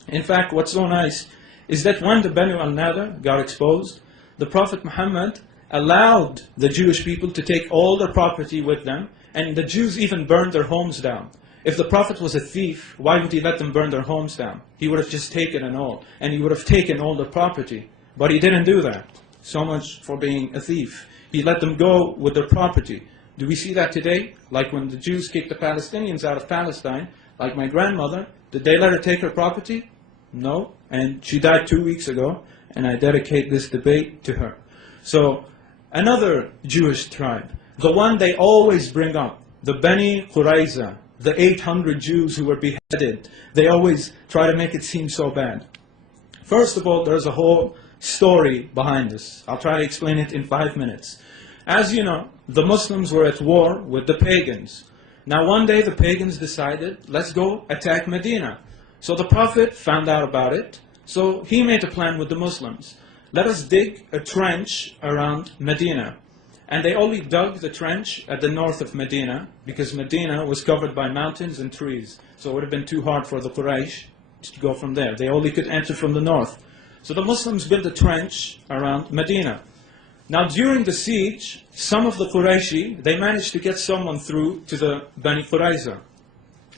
In fact, what's so nice is that when the Banu al-Nadir got exposed, the Prophet Muhammad allowed the Jewish people to take all their property with them, and the Jews even burned their homes down. If the Prophet was a thief, why would he let them burn their homes down? He would have just taken it all, and he would have taken all their property. But he didn't do that. So much for being a thief. He let them go with their property. Do we see that today? Like when the Jews kicked the Palestinians out of Palestine, like my grandmother, did they let her take her property? No. And she died 2 weeks ago, and I dedicate this debate to her. So, another Jewish tribe, the one they always bring up, the Bani Qurayza, the 800 Jews who were beheaded, they always try to make it seem so bad. First of all, there's a whole story behind this. I'll try to explain it in 5 minutes. As you know, the Muslims were at war with the pagans. Now one day the pagans decided, let's go attack Medina. So the Prophet found out about it, so he made a plan with the Muslims. Let us dig a trench around Medina. And they only dug the trench at the north of Medina, because Medina was covered by mountains and trees. So it would have been too hard for the Quraysh to go from there. They only could enter from the north. So the Muslims built a trench around Medina. Now during the siege, some of the Qurayshi, they managed to get someone through to the Bani Qurayza.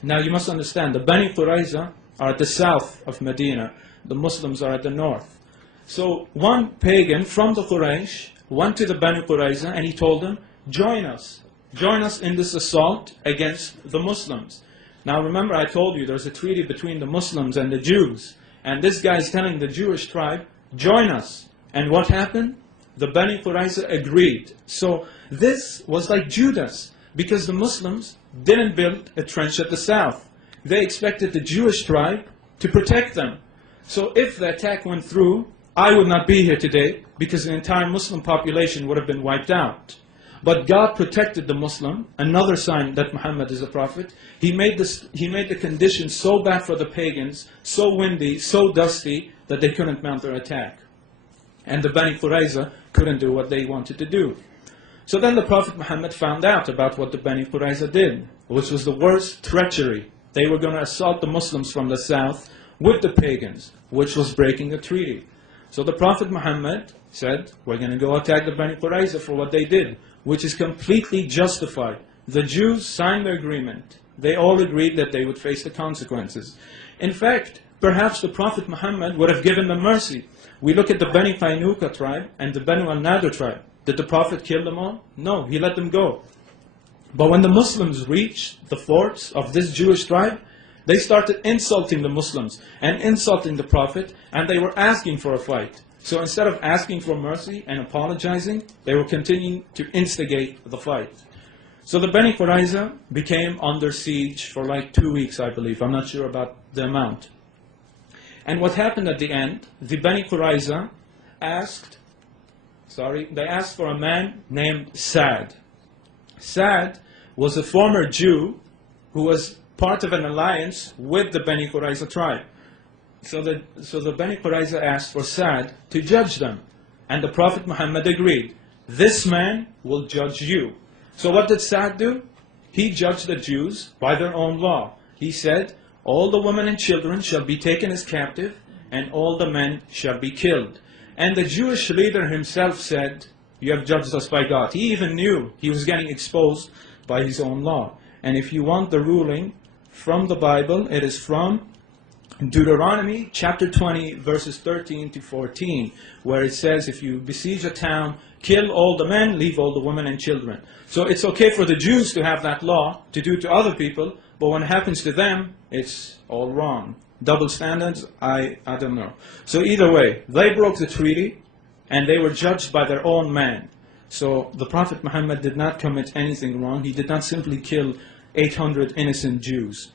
Now you must understand, the Bani Qurayza are at the south of Medina. The Muslims are at the north. So one pagan from the Quraysh went to the Bani Qurayza and he told them, join us in this assault against the Muslims. Now remember, I told you there's a treaty between the Muslims and the Jews. And this guy is telling the Jewish tribe, join us. And what happened? The Bani Qurayza agreed. So this was like Judas, because the Muslims didn't build a trench at the south. They expected the Jewish tribe to protect them. So if the attack went through, I would not be here today, because the entire Muslim population would have been wiped out. But God protected the Muslim, another sign that Muhammad is a prophet. He made the conditions so bad for the pagans, so windy, so dusty, that they couldn't mount their attack. And the Bani Qurayza couldn't do what they wanted to do. So then the Prophet Muhammad found out about what the Bani Qurayza did, which was the worst treachery. They were going to assault the Muslims from the south with the pagans, which was breaking the treaty. So the Prophet Muhammad said, we're going to go attack the Bani Qurayza for what they did, which is completely justified. The Jews signed the agreement. They all agreed that they would face the consequences. In fact, perhaps the Prophet Muhammad would have given them mercy. We look at the Bani Qaynuqa tribe and the Banu al-Nadir tribe. Did the Prophet kill them all? No, he let them go. But when the Muslims reached the forts of this Jewish tribe, they started insulting the Muslims and insulting the Prophet, and they were asking for a fight. So instead of asking for mercy and apologizing, they were continuing to instigate the fight. So the Bani Qurayza became under siege for like 2 weeks, I believe. I'm not sure about the amount. And what happened at the end, the Bani Qurayza asked for a man named Sa'd. Sa'd was a former Jew who was part of an alliance with the Bani Qurayza tribe. So the Bani Qurayza asked for Sa'd to judge them. And the Prophet Muhammad agreed. This man will judge you. So what did Sa'd do? He judged the Jews by their own law. He said, all the women and children shall be taken as captive, and all the men shall be killed. And the Jewish leader himself said, you have judged us by God. He even knew he was getting exposed by his own law. And if you want the ruling from the Bible, it is from Deuteronomy chapter 20, verses 13 to 14, where it says, if you besiege a town, kill all the men, leave all the women and children. So it's okay for the Jews to have that law to do to other people, but when it happens to them, it's all wrong. Double standards, I don't know. So either way, they broke the treaty, and they were judged by their own man. So the Prophet Muhammad did not commit anything wrong. He did not simply kill 800 innocent Jews.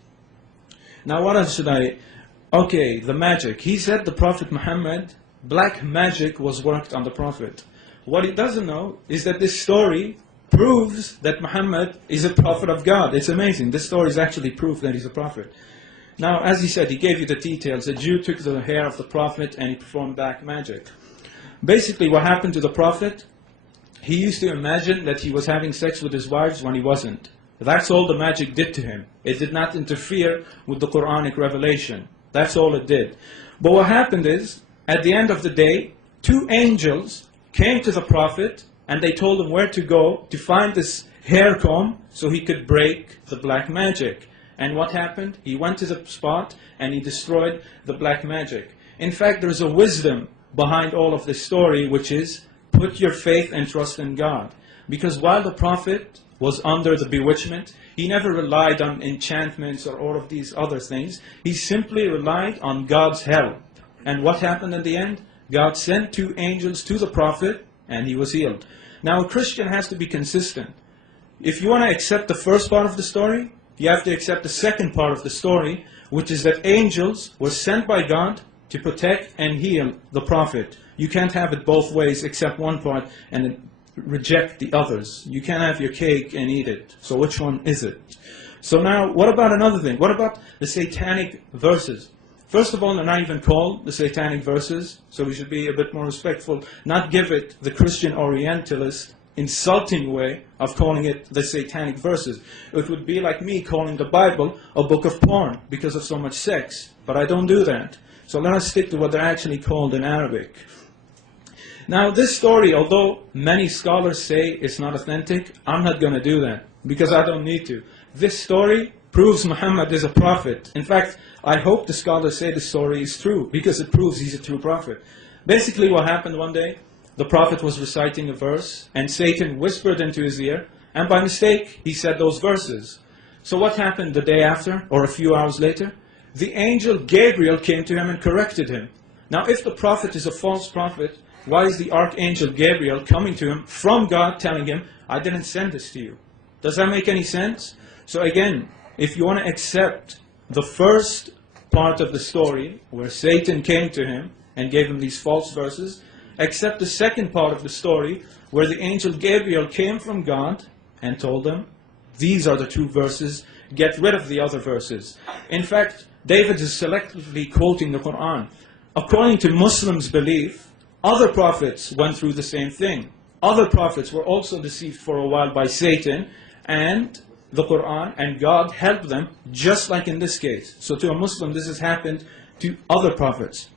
Now what else should I... Okay, the magic. He said the Prophet Muhammad, black magic was worked on the Prophet. What he doesn't know is that this story proves that Muhammad is a prophet of God. It's amazing. This story is actually proof that he's a prophet. Now, as he said, he gave you the details. A Jew took the hair of the Prophet and he performed black magic. Basically, what happened to the Prophet, he used to imagine that he was having sex with his wives when he wasn't. That's all the magic did to him. It did not interfere with the Quranic revelation. That's all it did. But what happened is, at the end of the day, 2 angels came to the Prophet and they told him where to go to find this hair comb so he could break the black magic. And what happened? He went to the spot and he destroyed the black magic. In fact, there's a wisdom behind all of this story, which is, put your faith and trust in God. Because while the Prophet was under the bewitchment. He never relied on enchantments or all of these other things. He simply relied on God's help. And what happened in the end? God sent 2 angels to the prophet, and he was healed. Now, a Christian has to be consistent. If you want to accept the first part of the story, you have to accept the second part of the story, which is that angels were sent by God to protect and heal the prophet. You can't have it both ways, accept one part and reject the others. You can't have your cake and eat it. So which one is it? So now, what about another thing? What about the satanic verses? First of all, they're not even called the satanic verses, so we should be a bit more respectful, not give it the Christian Orientalist insulting way of calling it the satanic verses. It would be like me calling the Bible a book of porn because of so much sex, but I don't do that. So let us stick to what they're actually called in Arabic. Now this story, although many scholars say it's not authentic, I'm not going to do that because I don't need to. This story proves Muhammad is a prophet. In fact, I hope the scholars say the story is true because it proves he's a true prophet. Basically what happened one day, the prophet was reciting a verse and Satan whispered into his ear and by mistake he said those verses. So what happened the day after or a few hours later? The angel Gabriel came to him and corrected him. Now if the prophet is a false prophet, why is the archangel Gabriel coming to him from God telling him, I didn't send this to you? Does that make any sense? So again, if you want to accept the first part of the story where Satan came to him and gave him these false verses, accept the second part of the story where the angel Gabriel came from God and told him, these are the true verses, get rid of the other verses. In fact, David is selectively quoting the Quran. According to Muslims' belief, other prophets went through the same thing. Other prophets were also deceived for a while by Satan, and the Quran and God helped them, just like in this case. So to a Muslim, this has happened to other prophets.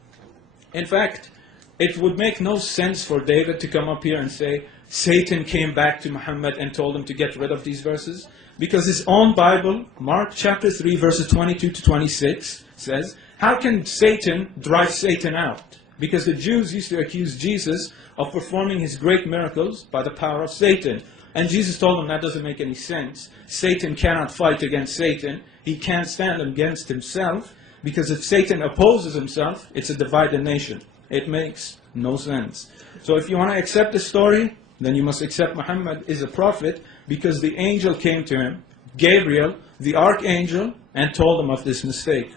In fact, it would make no sense for David to come up here and say, Satan came back to Muhammad and told him to get rid of these verses. Because his own Bible, Mark chapter 3, verses 22 to 26, says, how can Satan drive Satan out? Because the Jews used to accuse Jesus of performing his great miracles by the power of Satan. And Jesus told them that doesn't make any sense. Satan cannot fight against Satan. He can't stand against himself. Because if Satan opposes himself, it's a divided nation. It makes no sense. So if you want to accept the story, then you must accept Muhammad is a prophet because the angel came to him, Gabriel, the archangel, and told him of this mistake.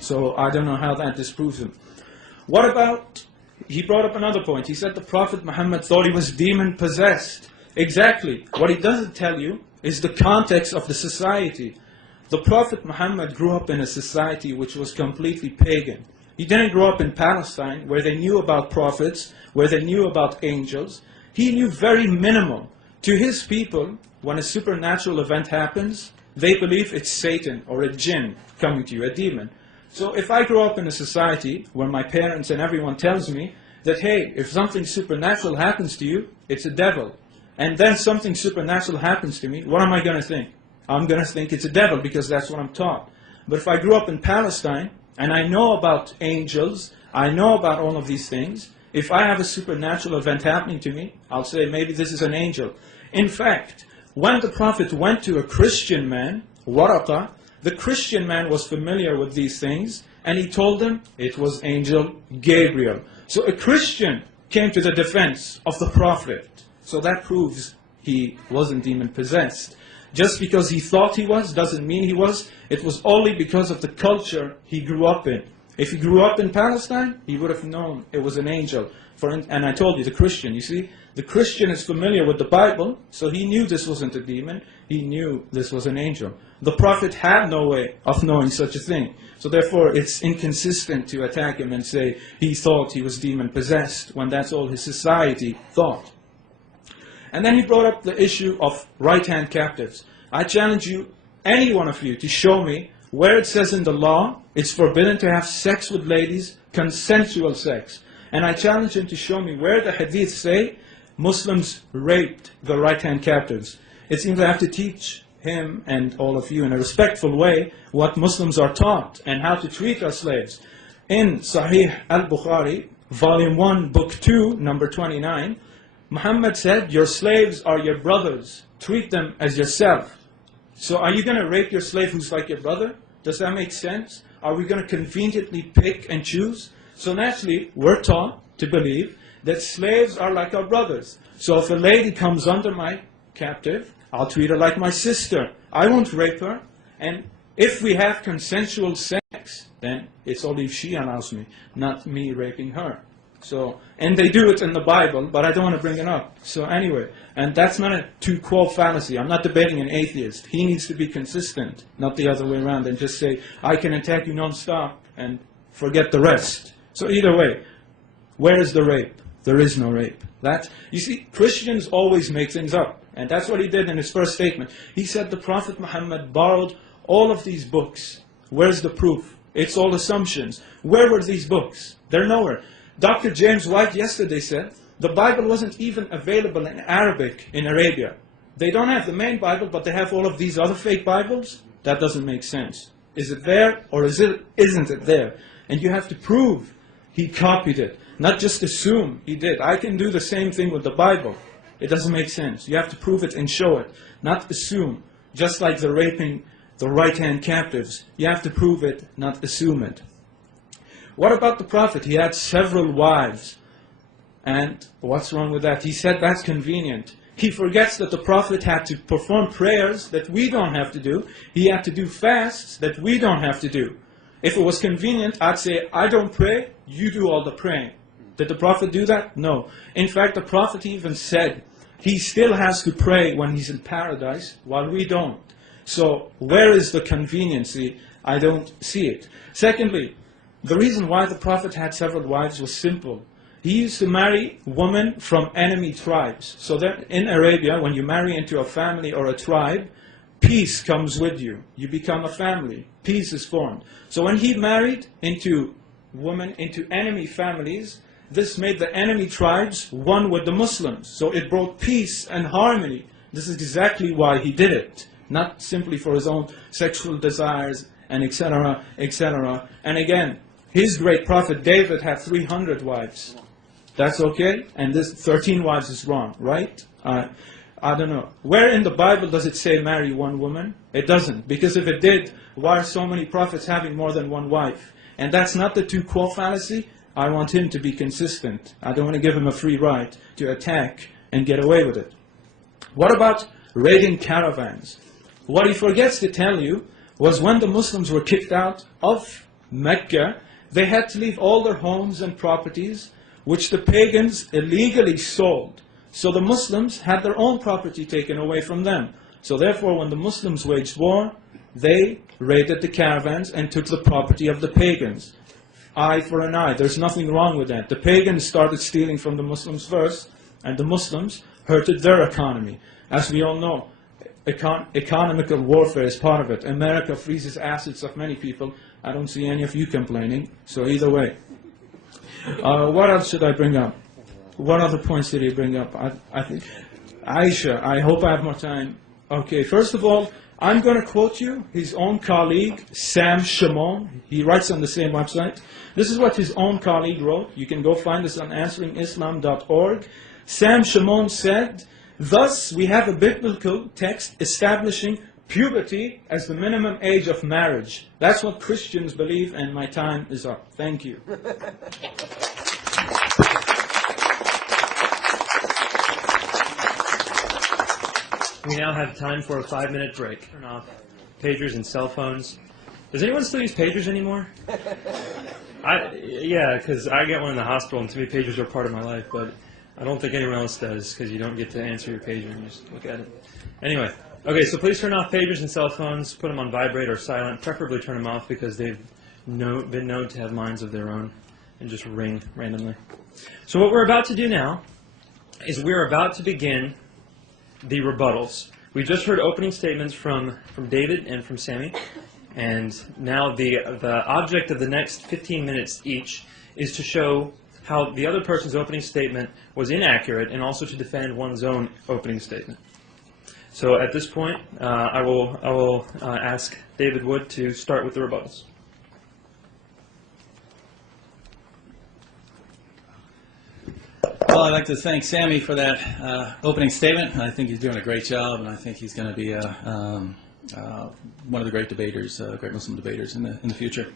So I don't know how that disproves him. What about, he brought up another point. He said the Prophet Muhammad thought he was demon-possessed. Exactly. What he doesn't tell you is the context of the society. The Prophet Muhammad grew up in a society which was completely pagan. He didn't grow up in Palestine where they knew about prophets, where they knew about angels. He knew very minimal. To his people, when a supernatural event happens, they believe it's Satan or a jinn coming to you, a demon. So if I grow up in a society where my parents and everyone tells me that, hey, if something supernatural happens to you, it's a devil. And then something supernatural happens to me, what am I going to think? I'm going to think it's a devil because that's what I'm taught. But if I grew up in Palestine and I know about angels, I know about all of these things, if I have a supernatural event happening to me, I'll say maybe this is an angel. In fact, when the Prophet went to a Christian man, Waraqa, the Christian man was familiar with these things, and he told him it was angel Gabriel. So a Christian came to the defense of the Prophet. So that proves he wasn't demon-possessed. Just because he thought he was doesn't mean he was. It was only because of the culture he grew up in. If he grew up in Palestine, he would have known it was an angel. And I told you, the Christian, you see, the Christian is familiar with the Bible, so he knew this wasn't a demon. He knew this was an angel. The Prophet had no way of knowing such a thing. So therefore, it's inconsistent to attack him and say he thought he was demon-possessed when that's all his society thought. And then he brought up the issue of right-hand captives. I challenge you, any one of you, to show me where it says in the law it's forbidden to have sex with ladies, consensual sex. And I challenge him to show me where the hadiths say Muslims raped the right-hand captives. It seems I have to teach him and all of you in a respectful way what Muslims are taught and how to treat our slaves. In Sahih al-Bukhari, volume 1, book 2, number 29, Muhammad said, your slaves are your brothers. Treat them as yourself. So are you going to rape your slave who's like your brother? Does that make sense? Are we going to conveniently pick and choose? So naturally, we're taught to believe that slaves are like our brothers. So if a lady comes under my captive, I'll treat her like my sister. I won't rape her. And if we have consensual sex, then it's only if she allows me, not me raping her. So, and they do it in the Bible, but I don't want to bring it up. So anyway, and that's not a two-quo fallacy. I'm not debating an atheist. He needs to be consistent, not the other way around, and just say, I can attack you non-stop and forget the rest. So either way, where is the rape? There is no rape. You see, Christians always make things up. And that's what he did in his first statement. He said the Prophet Muhammad borrowed all of these books. Where's the proof? It's all assumptions. Where were these books? They're nowhere. Dr. James White yesterday said the Bible wasn't even available in Arabic in Arabia. They don't have the main Bible, but they have all of these other fake Bibles. That doesn't make sense. Is it there or isn't it there? And you have to prove he copied it, not just assume he did. I can do the same thing with the Bible. It doesn't make sense. You have to prove it and show it, not assume. Just like the raping the right-hand captives. You have to prove it, not assume it. What about the Prophet? He had several wives. And what's wrong with that? He said that's convenient. He forgets that the Prophet had to perform prayers that we don't have to do. He had to do fasts that we don't have to do. If it was convenient, I'd say, I don't pray, you do all the praying. Did the Prophet do that? No. In fact, the Prophet even said he still has to pray when he's in paradise, while we don't. So where is the conveniency? I don't see it. Secondly, the reason why the Prophet had several wives was simple. He used to marry women from enemy tribes. So that in Arabia, when you marry into a family or a tribe, peace comes with you. You become a family. Peace is formed. So when he married into women into enemy families, this made the enemy tribes one with the Muslims. So it brought peace and harmony. This is exactly why he did it. Not simply for his own sexual desires and etc., etc. And again, his great prophet David had 300 wives. That's okay? And this 13 wives is wrong, right? I don't know. Where in the Bible does it say marry one woman? It doesn't. Because if it did, why are so many prophets having more than one wife? And that's not the two-quo fallacy. I want him to be consistent. I don't want to give him a free ride to attack and get away with it. What about raiding caravans? What he forgets to tell you was when the Muslims were kicked out of Mecca, they had to leave all their homes and properties, which the pagans illegally sold. So the Muslims had their own property taken away from them. So therefore, when the Muslims waged war, they raided the caravans and took the property of the pagans. Eye for an eye. There's nothing wrong with that. The pagans started stealing from the Muslims first, and the Muslims hurted their economy. As we all know, economical warfare is part of it. America freezes assets of many people. I don't see any of you complaining, so either way. What else should I bring up? What other points did he bring up? I think Aisha, I hope I have more time. Okay, first of all, I'm going to quote you his own colleague, Sam Shimon. He writes on the same website. This is what his own colleague wrote. You can go find this on answeringislam.org. Sam Shimon said, thus we have a biblical text establishing puberty as the minimum age of marriage. That's what Christians believe, and my time is up. Thank you. We now have time for a 5-minute break. Turn off pagers and cell phones. Does anyone still use pagers anymore? Yeah, because I get one in the hospital, and to me pagers are part of my life, but I don't think anyone else does, because you don't get to answer your pager and just look at it. Anyway, okay, so please turn off pagers and cell phones, put them on vibrate or silent, preferably turn them off because they've been known to have minds of their own and just ring randomly. So what we're about to do now is we're about to begin the rebuttals. We just heard opening statements from David and from Sami, and now the object of the next 15 minutes each is to show how the other person's opening statement was inaccurate and also to defend one's own opening statement. So at this point, I will ask David Wood to start with the rebuttals. Well, I'd like to thank Sami for that opening statement. I think he's doing a great job, and I think he's going to be one of the great debaters, great Muslim debaters in the future.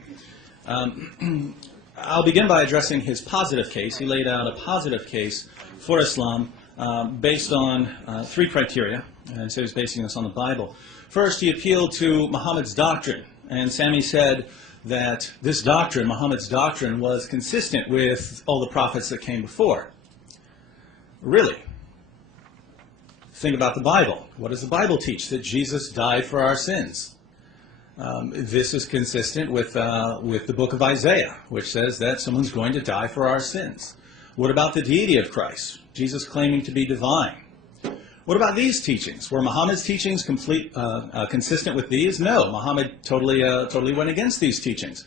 I'll begin by addressing his positive case. He laid out a positive case for Islam based on three criteria, and so he's basing this on the Bible. First, he appealed to Muhammad's doctrine, and Sami said that this doctrine, Muhammad's doctrine, was consistent with all the prophets that came before. Really? Think about the Bible. What does the Bible teach? That Jesus died for our sins. This is consistent with the book of Isaiah, which says that someone's going to die for our sins. What about the deity of Christ? Jesus claiming to be divine. What about these teachings? Were Muhammad's teachings consistent with these? No, Muhammad totally went against these teachings.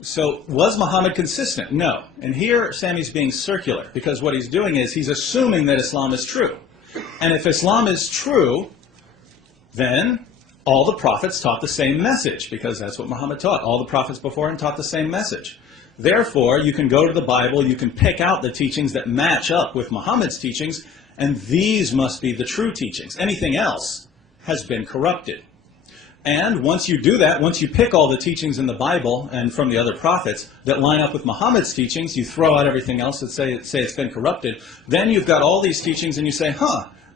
So was Muhammad consistent? No. And here Sami's being circular, because what he's doing is he's assuming that Islam is true. And if Islam is true, then all the prophets taught the same message, because that's what Muhammad taught. All the prophets before him taught the same message. Therefore, you can go to the Bible, you can pick out the teachings that match up with Muhammad's teachings, and these must be the true teachings. Anything else has been corrupted. And once you do that, once you pick all the teachings in the Bible and from the other prophets that line up with Muhammad's teachings, you throw out everything else that say it's been corrupted, then you've got all these teachings and you say,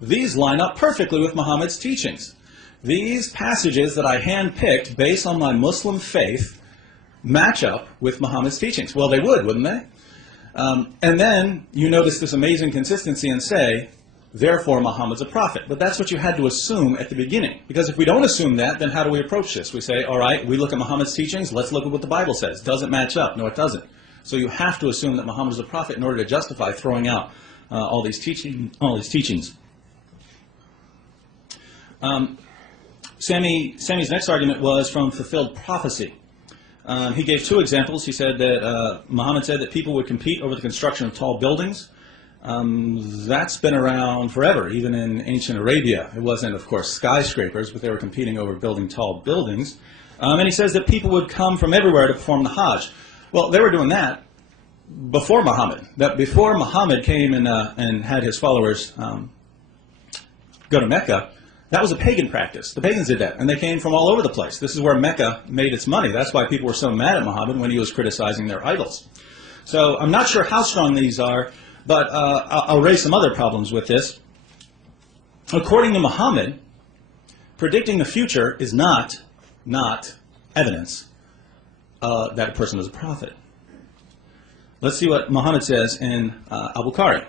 these line up perfectly with Muhammad's teachings. These passages that I handpicked based on my Muslim faith match up with Muhammad's teachings. Well, they would, wouldn't they? And then you notice this amazing consistency and say, therefore Muhammad's a prophet. But that's what you had to assume at the beginning. Because if we don't assume that, then how do we approach this? We say, all right, we look at Muhammad's teachings, let's look at what the Bible says. Does it match up? No, it doesn't. So you have to assume that Muhammad is a prophet in order to justify throwing out all these teachings. Sami's next argument was from fulfilled prophecy. He gave two examples. He said that Muhammad said that people would compete over the construction of tall buildings. That's been around forever, even in ancient Arabia. It wasn't, of course, skyscrapers, but they were competing over building tall buildings. And he says that people would come from everywhere to perform the Hajj. Well, they were doing that before Muhammad. That before Muhammad came and had his followers go to Mecca, that was a pagan practice. The pagans did that, and they came from all over the place. This is where Mecca made its money. That's why people were so mad at Muhammad when he was criticizing their idols. So I'm not sure how strong these are, but I'll raise some other problems with this. According to Muhammad, predicting the future is not evidence that a person is a prophet. Let's see what Muhammad says in Al-Bukhari.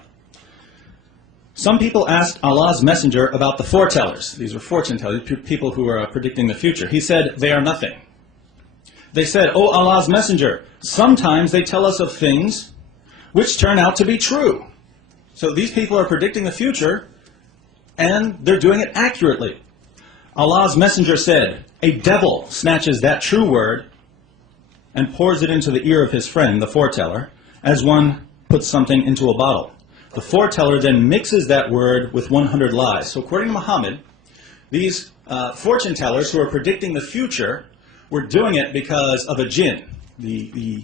Some people asked Allah's messenger about the foretellers. These were fortune tellers, people who were predicting the future. He said, they are nothing. They said, "O Allah's messenger, sometimes they tell us of things which turn out to be true." So these people are predicting the future, and they're doing it accurately. Allah's messenger said, "A devil snatches that true word and pours it into the ear of his friend, the foreteller, as one puts something into a bottle. The foreteller then mixes that word with 100 lies." So according to Muhammad, these fortune tellers who are predicting the future were doing it because of a jinn. The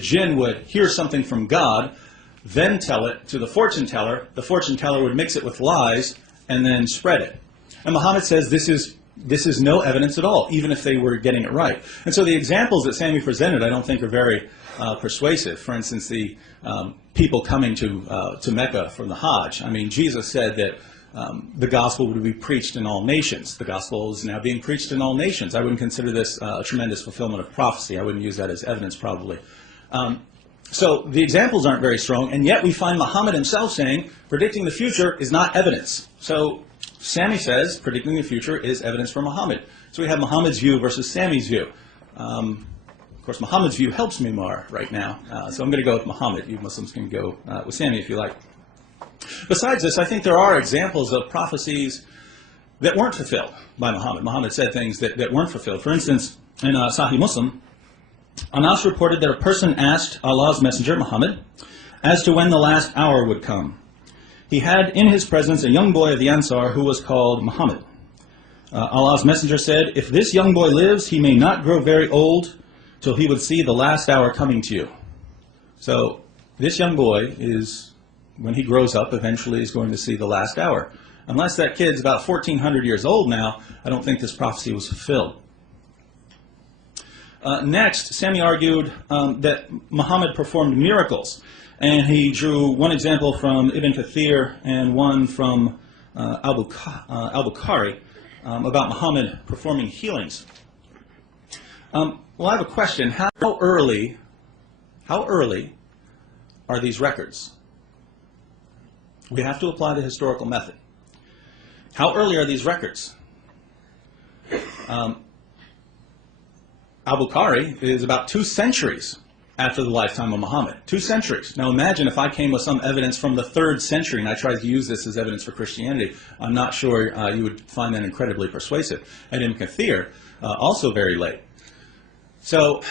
jinn would hear something from God, then tell it to the fortune teller. The fortune teller would mix it with lies and then spread it. And Muhammad says this is no evidence at all, even if they were getting it right. And so the examples that Sami presented I don't think are very persuasive. For instance, the people coming to Mecca from the Hajj. I mean, Jesus said that the gospel would be preached in all nations. The gospel is now being preached in all nations. I wouldn't consider this a tremendous fulfillment of prophecy. I wouldn't use that as evidence, probably. So the examples aren't very strong, and yet we find Muhammad himself saying predicting the future is not evidence. So Sami says predicting the future is evidence for Muhammad. So we have Muhammad's view versus Sami's view. Of course, Muhammad's view helps me more right now, so I'm going to go with Muhammad. You Muslims can go with Sami if you like. Besides this, I think there are examples of prophecies that weren't fulfilled by Muhammad. Muhammad said things that weren't fulfilled. For instance, in Sahih Muslim, Anas reported that a person asked Allah's messenger, Muhammad, as to when the last hour would come. He had in his presence a young boy of the Ansar who was called Muhammad. Allah's messenger said, "If this young boy lives, he may not grow very old till he would see the last hour coming to you." So this young boy is when he grows up, eventually is going to see the last hour. Unless that kid's about 1,400 years old now, I don't think this prophecy was fulfilled. Next, Sami argued that Muhammad performed miracles. And he drew one example from Ibn Kathir and one from al-Bukhari about Muhammad performing healings. Well, I have a question. How early are these records? We have to apply the historical method. How early are these records? Al-Bukhari is about 2 centuries after the lifetime of Muhammad. 2 centuries. Now imagine if I came with some evidence from the 3rd century and I tried to use this as evidence for Christianity. I'm not sure you would find that incredibly persuasive. And Ibn Kathir, also very late. So,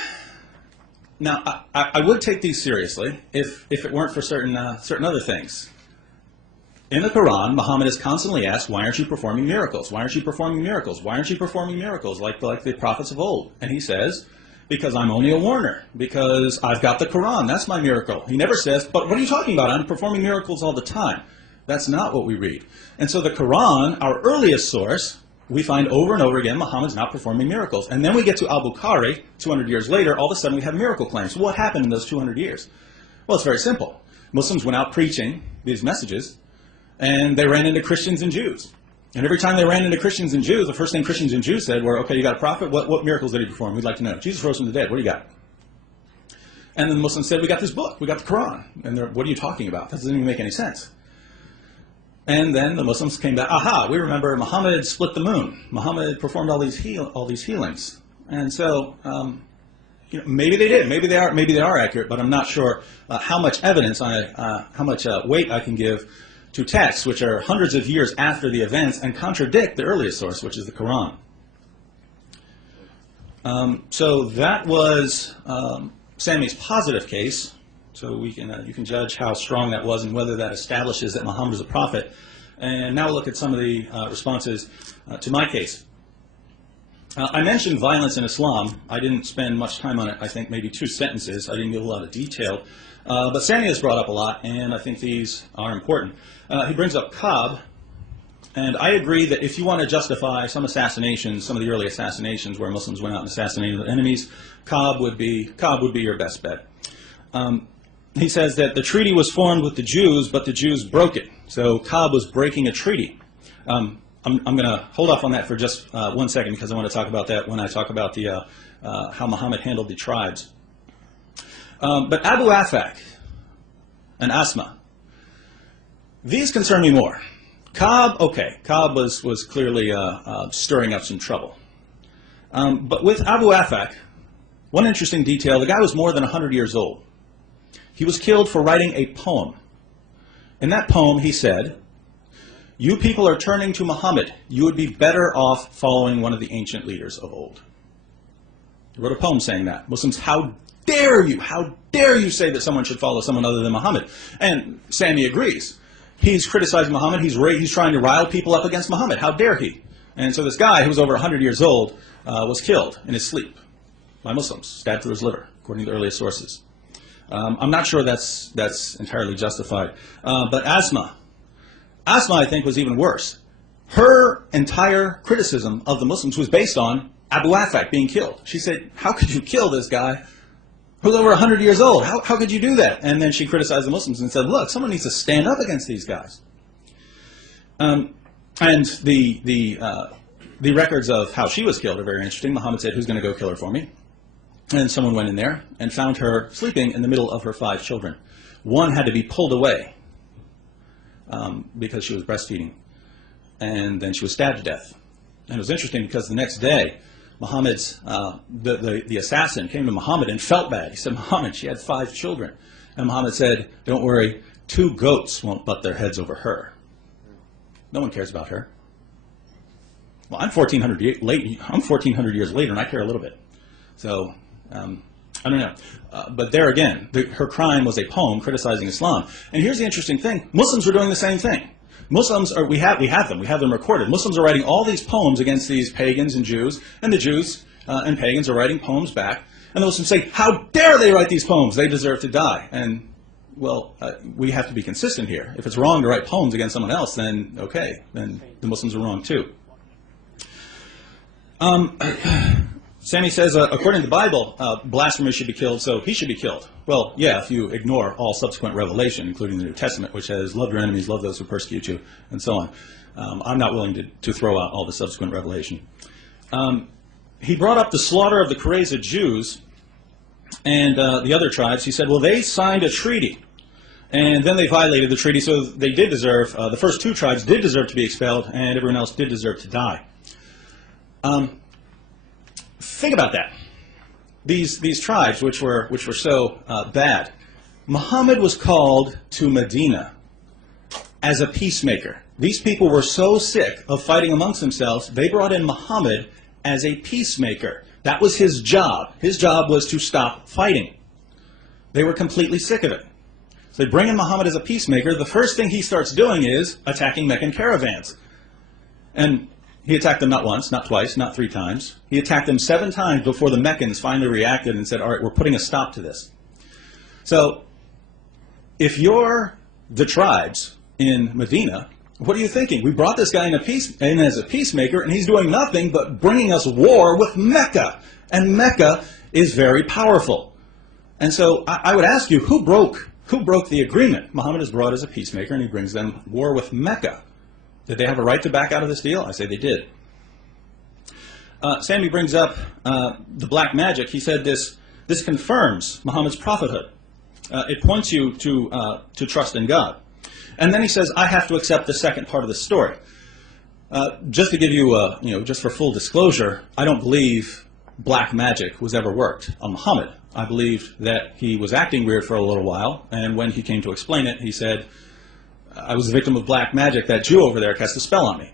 now I would take these seriously if it weren't for certain other things. In the Quran, Muhammad is constantly asked, why aren't you performing miracles? Why aren't you performing miracles? Why aren't you performing miracles like the prophets of old? And he says, because I'm only a warner, because I've got the Quran, that's my miracle. He never says, but what are you talking about? I'm performing miracles all the time. That's not what we read. And so the Quran, our earliest source, we find over and over again Muhammad's not performing miracles. And then we get to Al-Bukhari, 200 years later, all of a sudden we have miracle claims. What happened in those 200 years? Well, it's very simple. Muslims went out preaching these messages, and they ran into Christians and Jews. And every time they ran into Christians and Jews, the first thing Christians and Jews said were, okay, you got a prophet? What miracles did he perform? We'd like to know. Jesus rose from the dead. What do you got? And then the Muslims said, we got this book. We got the Quran. And they're, what are you talking about? That doesn't even make any sense. And then the Muslims came back, aha, we remember Muhammad split the moon. Muhammad performed all these healings. And so, maybe they did. Maybe they are accurate, but I'm not sure how much evidence, how much weight I can give to texts which are hundreds of years after the events and contradict the earliest source, which is the Quran. So that was Sami's positive case. So you can judge how strong that was and whether that establishes that Muhammad is a prophet. And now we'll look at some of the responses to my case. I mentioned violence in Islam. I didn't spend much time on it. I think maybe 2 sentences. I didn't give a lot of detail. But Sami has brought up a lot, and I think these are important. He brings up Ka'b, and I agree that if you want to justify some assassinations, some of the early assassinations where Muslims went out and assassinated their enemies, Ka'b would be your best bet. He says that the treaty was formed with the Jews, but the Jews broke it. So Ka'b was breaking a treaty. I'm going to hold off on that for just 1 second because I want to talk about that when I talk about the how Muhammad handled the tribes. But Abu Afak and Asma, these concern me more. Ka'b, okay, Ka'b was clearly stirring up some trouble. But with Abu Afak, one interesting detail, the guy was more than 100 years old. He was killed for writing a poem. In that poem, he said, you people are turning to Muhammad. You would be better off following one of the ancient leaders of old. He wrote a poem saying that. Muslims, how dare you say that someone should follow someone other than Muhammad? And Sami agrees. He's criticizing Muhammad. He's trying to rile people up against Muhammad. How dare he? And so this guy, who was over 100 years old, was killed in his sleep by Muslims, stabbed through his liver, according to the earliest sources. I'm not sure that's entirely justified. But Asma, I think, was even worse. Her entire criticism of the Muslims was based on Abu Afak being killed. She said, how could you kill this guy who's over 100 years old? How could you do that? And then she criticized the Muslims and said, look, someone needs to stand up against these guys. And the records of how she was killed are very interesting. Muhammad said, who's going to go kill her for me? And someone went in there and found her sleeping in the middle of her 5 children. One had to be pulled away because she was breastfeeding. And then she was stabbed to death. And it was interesting because the next day, Muhammad's, the assassin came to Muhammad and felt bad. He said, Muhammad, she had 5 children. And Muhammad said, don't worry, 2 goats won't butt their heads over her. No one cares about her. Well, I'm 1,400 years later, and I care a little bit. So, I don't know. But there again, her crime was a poem criticizing Islam. And here's the interesting thing. Muslims were doing the same thing. Muslims, we have them recorded. Muslims are writing all these poems against these pagans and Jews, and the Jews and pagans are writing poems back. And the Muslims say, how dare they write these poems? They deserve to die. And well, we have to be consistent here. If it's wrong to write poems against someone else, then okay, then the Muslims are wrong too. Sami says, according to the Bible, blasphemy should be killed, so he should be killed. Well, yeah, if you ignore all subsequent revelation, including the New Testament, which says, love your enemies, love those who persecute you, and so on. I'm not willing to throw out all the subsequent revelation. He brought up the slaughter of the Qurayza Jews and the other tribes. He said, well, they signed a treaty, and then they violated the treaty, so they did deserve, the first two tribes did deserve to be expelled, and everyone else did deserve to die. Think about that. These tribes, which were so bad, Muhammad was called to Medina as a peacemaker. These people were so sick of fighting amongst themselves, they brought in Muhammad as a peacemaker. That was his job. His job was to stop fighting. They were completely sick of it. So they bring in Muhammad as a peacemaker. The first thing he starts doing is attacking Meccan caravans. And he attacked them not once, not twice, not 3 times. He attacked them 7 times before the Meccans finally reacted and said, all right, we're putting a stop to this. So if you're the tribes in Medina, what are you thinking? We brought this guy in as a peacemaker, and he's doing nothing but bringing us war with Mecca. And Mecca is very powerful. And so I would ask you, who broke the agreement? Muhammad is brought as a peacemaker, and he brings them war with Mecca. Did they have a right to back out of this deal? I say they did. Sami brings up the black magic. He said this confirms Muhammad's prophethood. It points you to trust in God. And then he says, I have to accept the second part of the story. Just to give you, just for full disclosure, I don't believe black magic was ever worked on Muhammad. I believe that he was acting weird for a little while, and when he came to explain it, he said, I was a victim of black magic. That Jew over there cast a spell on me.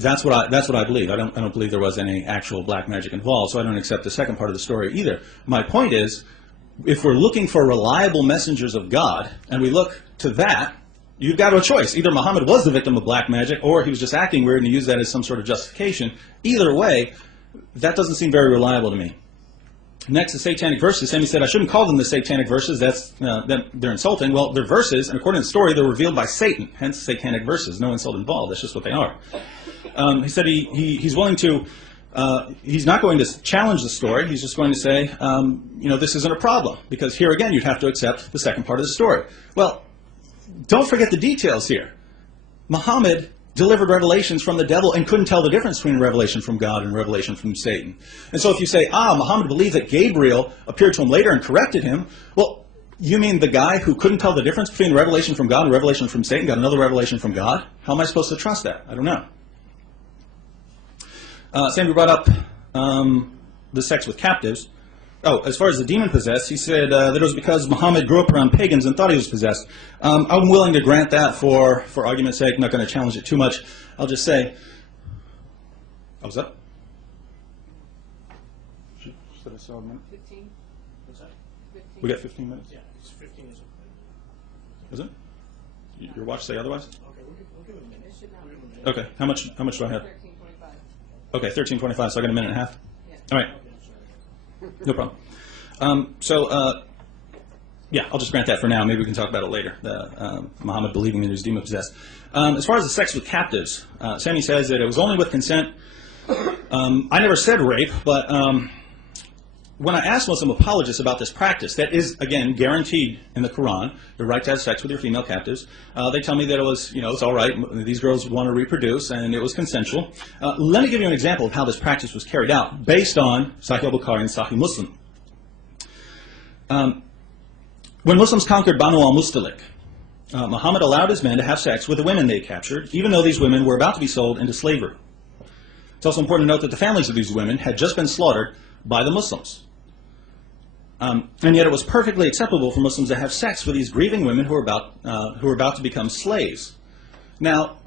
That's what I believe. I don't believe there was any actual black magic involved, so I don't accept the second part of the story either. My point is, if we're looking for reliable messengers of God, and we look to that, you've got a choice. Either Muhammad was the victim of black magic, or he was just acting weird and he used that as some sort of justification. Either way, that doesn't seem very reliable to me. Next, the satanic verses. Sami said, I shouldn't call them the satanic verses. They're insulting. Well, they're verses, and according to the story, they're revealed by Satan. Hence, satanic verses. No insult involved. That's just what they are. He said he's willing to, he's not going to challenge the story. He's just going to say, this isn't a problem. Because here again, you'd have to accept the second part of the story. Well, don't forget the details here. Muhammad delivered revelations from the devil and couldn't tell the difference between revelation from God and revelation from Satan. And so if you say, Muhammad believed that Gabriel appeared to him later and corrected him, well, you mean the guy who couldn't tell the difference between revelation from God and revelation from Satan got another revelation from God? How am I supposed to trust that? I don't know. Sami brought up the sex with captives. Oh, as far as the demon possessed, he said that it was because Muhammad grew up around pagans and thought he was possessed. I'm willing to grant that for argument's sake. I'm not going to challenge it too much. I'll just say, oh, was that? Should I saw a minute? 15. What's that? 15. We got 15 minutes? Yeah, it's 15 is okay. Is it? Your watch say otherwise? Okay, we'll give it a minute. Okay, how much do I have? 13:25. Okay, 13:25, so I got a minute and a half? Yeah. All right. No problem. Yeah, I'll just grant that for now. Maybe we can talk about it later, Muhammad believing that he was demon-possessed. As far as the sex with captives, Sami says that it was only with consent. I never said rape, but when I asked Muslim apologists about this practice, that is, again, guaranteed in the Quran, the right to have sex with your female captives, they tell me that it was, it's all right, these girls want to reproduce, and it was consensual. Let me give you an example of how this practice was carried out, based on Sahih al-Bukhari and Sahih Muslim. When Muslims conquered Banu al-Mustalik, Muhammad allowed his men to have sex with the women they captured, even though these women were about to be sold into slavery. It's also important to note that the families of these women had just been slaughtered by the Muslims. And yet it was perfectly acceptable for Muslims to have sex with these grieving women who were about to become slaves. Now,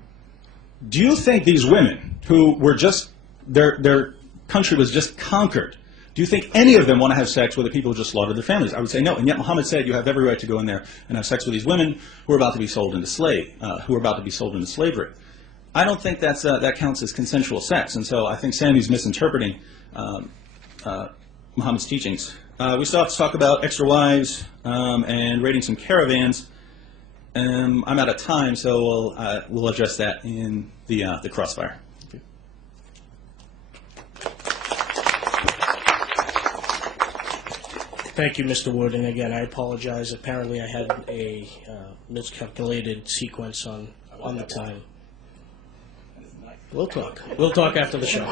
do you think these women who were just, their country was just conquered, do you think any of them want to have sex with the people who just slaughtered their families? I would say no. And yet Muhammad said you have every right to go in there and have sex with these women who are about to be sold into slavery. I don't think that counts as consensual sex. And so I think Sami's misinterpreting Muhammad's teachings. We still have to talk about extra wives and raiding some caravans. I'm out of time, so we'll address that in the crossfire. Thank you, Mr. Wood. And again, I apologize. Apparently, I had a miscalculated sequence on the time. We'll talk. We'll talk after the show.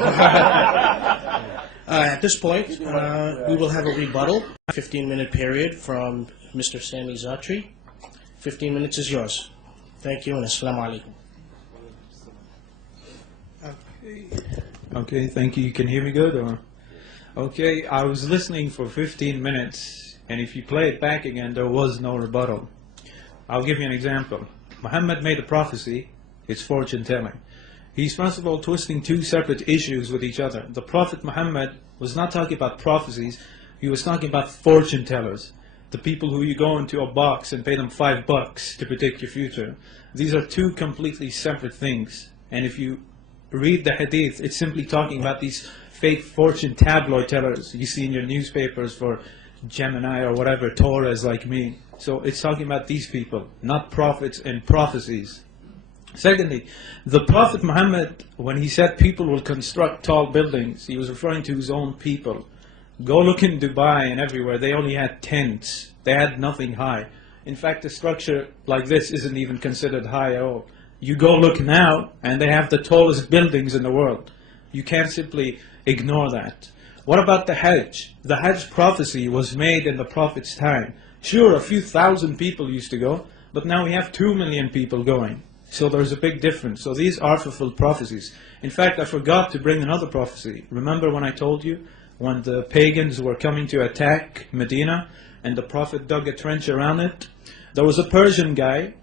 At this point, we will have a rebuttal, 15-minute period from Mr. Sami Zaatari. 15 minutes is yours. Thank you, and assalamu alaikum. Okay, thank you. You can hear me good? Or? Okay, I was listening for 15 minutes, and if you play it back again, there was no rebuttal. I'll give you an example. Muhammad made a prophecy. It's fortune telling. He's first of all twisting two separate issues with each other. The Prophet Muhammad was not talking about prophecies. He was talking about fortune tellers. The people who you go into a box and pay them $5 to predict your future. These are two completely separate things. And if you read the hadith, it's simply talking about these fake fortune tabloid tellers you see in your newspapers for Gemini or whatever, Torahs like me. So it's talking about these people, not prophets and prophecies. Secondly, the Prophet Muhammad, when he said people will construct tall buildings, he was referring to his own people. Go look in Dubai and everywhere, they only had tents. They had nothing high. In fact, a structure like this isn't even considered high at all. You go look now, and they have the tallest buildings in the world. You can't simply ignore that. What about the Hajj? The Hajj prophecy was made in the Prophet's time. Sure, a few thousand people used to go, but now we have 2 million people going. So there's a big difference. So these are fulfilled prophecies. In fact, I forgot to bring another prophecy. Remember when I told you, when the pagans were coming to attack Medina, and the Prophet dug a trench around it? There was a Persian guy.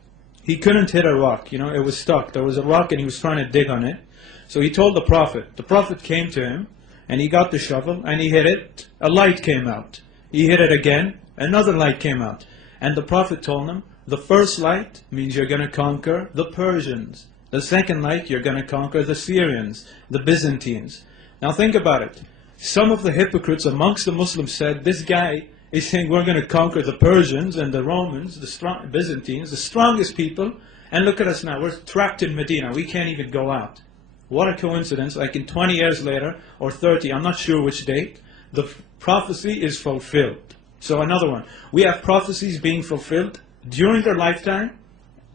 He couldn't hit a rock. It was stuck. There was a rock and he was trying to dig on it. So he told the Prophet. The Prophet came to him, and he got the shovel, and he hit it. A light came out. He hit it again. Another light came out. And the Prophet told him, the first light means you're going to conquer the Persians. The second light, you're going to conquer the Syrians, the Byzantines. Now think about it. Some of the hypocrites amongst the Muslims said, this guy is saying we're going to conquer the Persians and the Romans, the Byzantines, the strongest people. And look at us now. We're trapped in Medina. We can't even go out. What a coincidence. Like in 20 years later, or 30, I'm not sure which date, the prophecy is fulfilled. So another one. We have prophecies being fulfilled during their lifetime,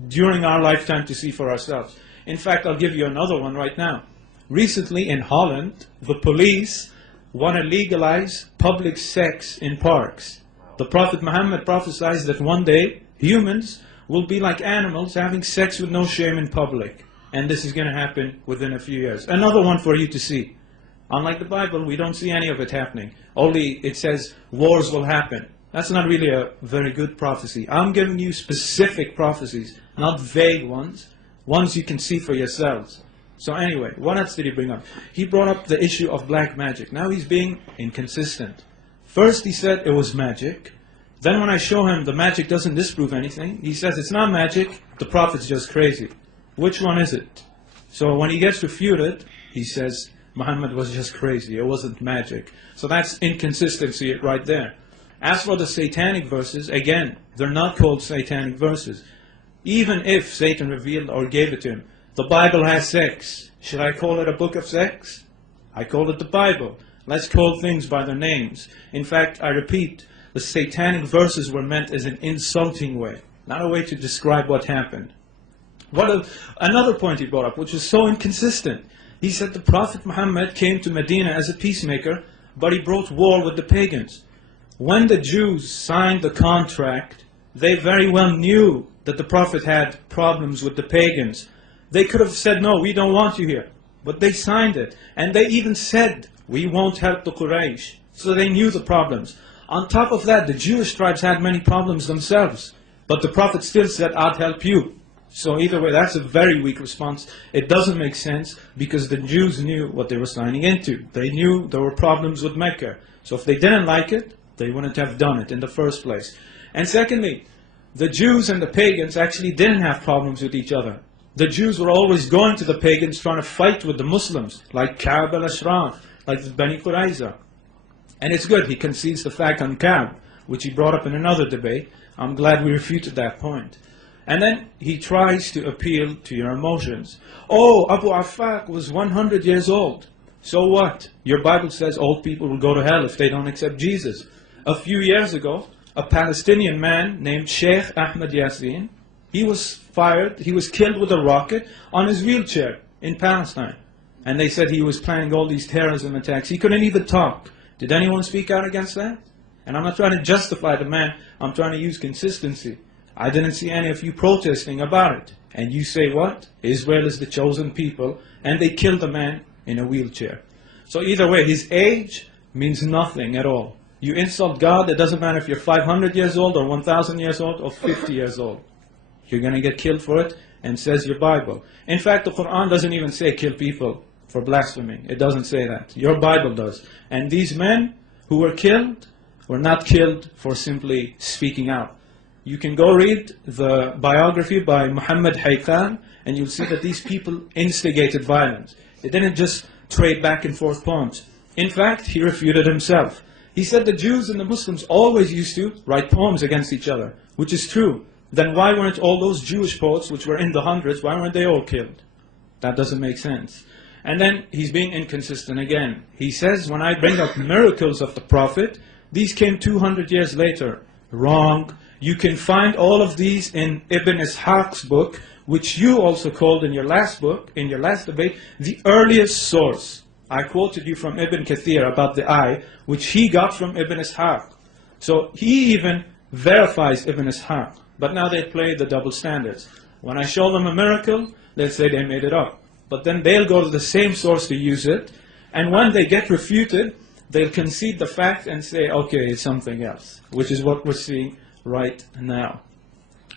during our lifetime to see for ourselves. In fact, I'll give you another one right now. Recently in Holland, the police want to legalize public sex in parks. The Prophet Muhammad prophesied that one day humans will be like animals having sex with no shame in public. And this is going to happen within a few years. Another one for you to see. Unlike the Bible, we don't see any of it happening. Only it says wars will happen. That's not really a very good prophecy. I'm giving you specific prophecies, not vague ones, ones you can see for yourselves. So anyway, what else did he bring up? He brought up the issue of black magic. Now he's being inconsistent. First he said it was magic. Then when I show him the magic doesn't disprove anything, he says it's not magic, the prophet's just crazy. Which one is it? So when he gets refuted, he says Muhammad was just crazy, it wasn't magic. So that's inconsistency right there. As for the satanic verses, again, they're not called satanic verses. Even if Satan revealed or gave it to him, the Bible has sex. Should I call it a book of sex? I call it the Bible. Let's call things by their names. In fact, I repeat, the satanic verses were meant as an insulting way, not a way to describe what happened. Another point he brought up, which is so inconsistent. He said the Prophet Muhammad came to Medina as a peacemaker, but he brought war with the pagans. When the Jews signed the contract, they very well knew that the Prophet had problems with the pagans. They could have said, no, we don't want you here. But they signed it. And they even said, we won't help the Quraysh. So they knew the problems. On top of that, the Jewish tribes had many problems themselves. But the Prophet still said, I'd help you. So either way, that's a very weak response. It doesn't make sense because the Jews knew what they were signing into. They knew there were problems with Mecca. So if they didn't like it, they wouldn't have done it in the first place. And secondly, the Jews and the pagans actually didn't have problems with each other. The Jews were always going to the pagans trying to fight with the Muslims, like Ka'b al-Ashraf, like the Bani Qurayza. And it's good, he concedes the fact on Ka'b, which he brought up in another debate. I'm glad we refuted that point. And then he tries to appeal to your emotions. Oh, Abu Affaq was 100 years old. So what? Your Bible says old people will go to hell if they don't accept Jesus. A few years ago, a Palestinian man named Sheikh Ahmed Yassin, he was killed with a rocket on his wheelchair in Palestine. And they said he was planning all these terrorism attacks. He couldn't even talk. Did anyone speak out against that? And I'm not trying to justify the man, I'm trying to use consistency. I didn't see any of you protesting about it. And you say what? Israel is the chosen people, and they killed a man in a wheelchair. So either way, his age means nothing at all. You insult God, it doesn't matter if you're 500 years old or 1,000 years old or 50 years old. You're going to get killed for it, and says your Bible. In fact, the Quran doesn't even say kill people for blasphemy. It doesn't say that. Your Bible does. And these men who were killed were not killed for simply speaking out. You can go read the biography by Muhammad Hayqan, and you'll see that these people instigated violence. They didn't just trade back and forth poems. In fact, he refuted himself. He said the Jews and the Muslims always used to write poems against each other, which is true. Then why weren't all those Jewish poets, which were in the hundreds, why weren't they all killed? That doesn't make sense. And then he's being inconsistent again. He says, when I bring up miracles of the Prophet, these came 200 years later. Wrong. You can find all of these in Ibn Ishaq's book, which you also called in your last book, in your last debate, the earliest source. I quoted you from Ibn Kathir about the eye, which he got from Ibn Ishaq. So he even verifies Ibn Ishaq. But now they play the double standards. When I show them a miracle, they'll say they made it up. But then they'll go to the same source to use it. And when they get refuted, they'll concede the fact and say, okay, it's something else. Which is what we're seeing right now.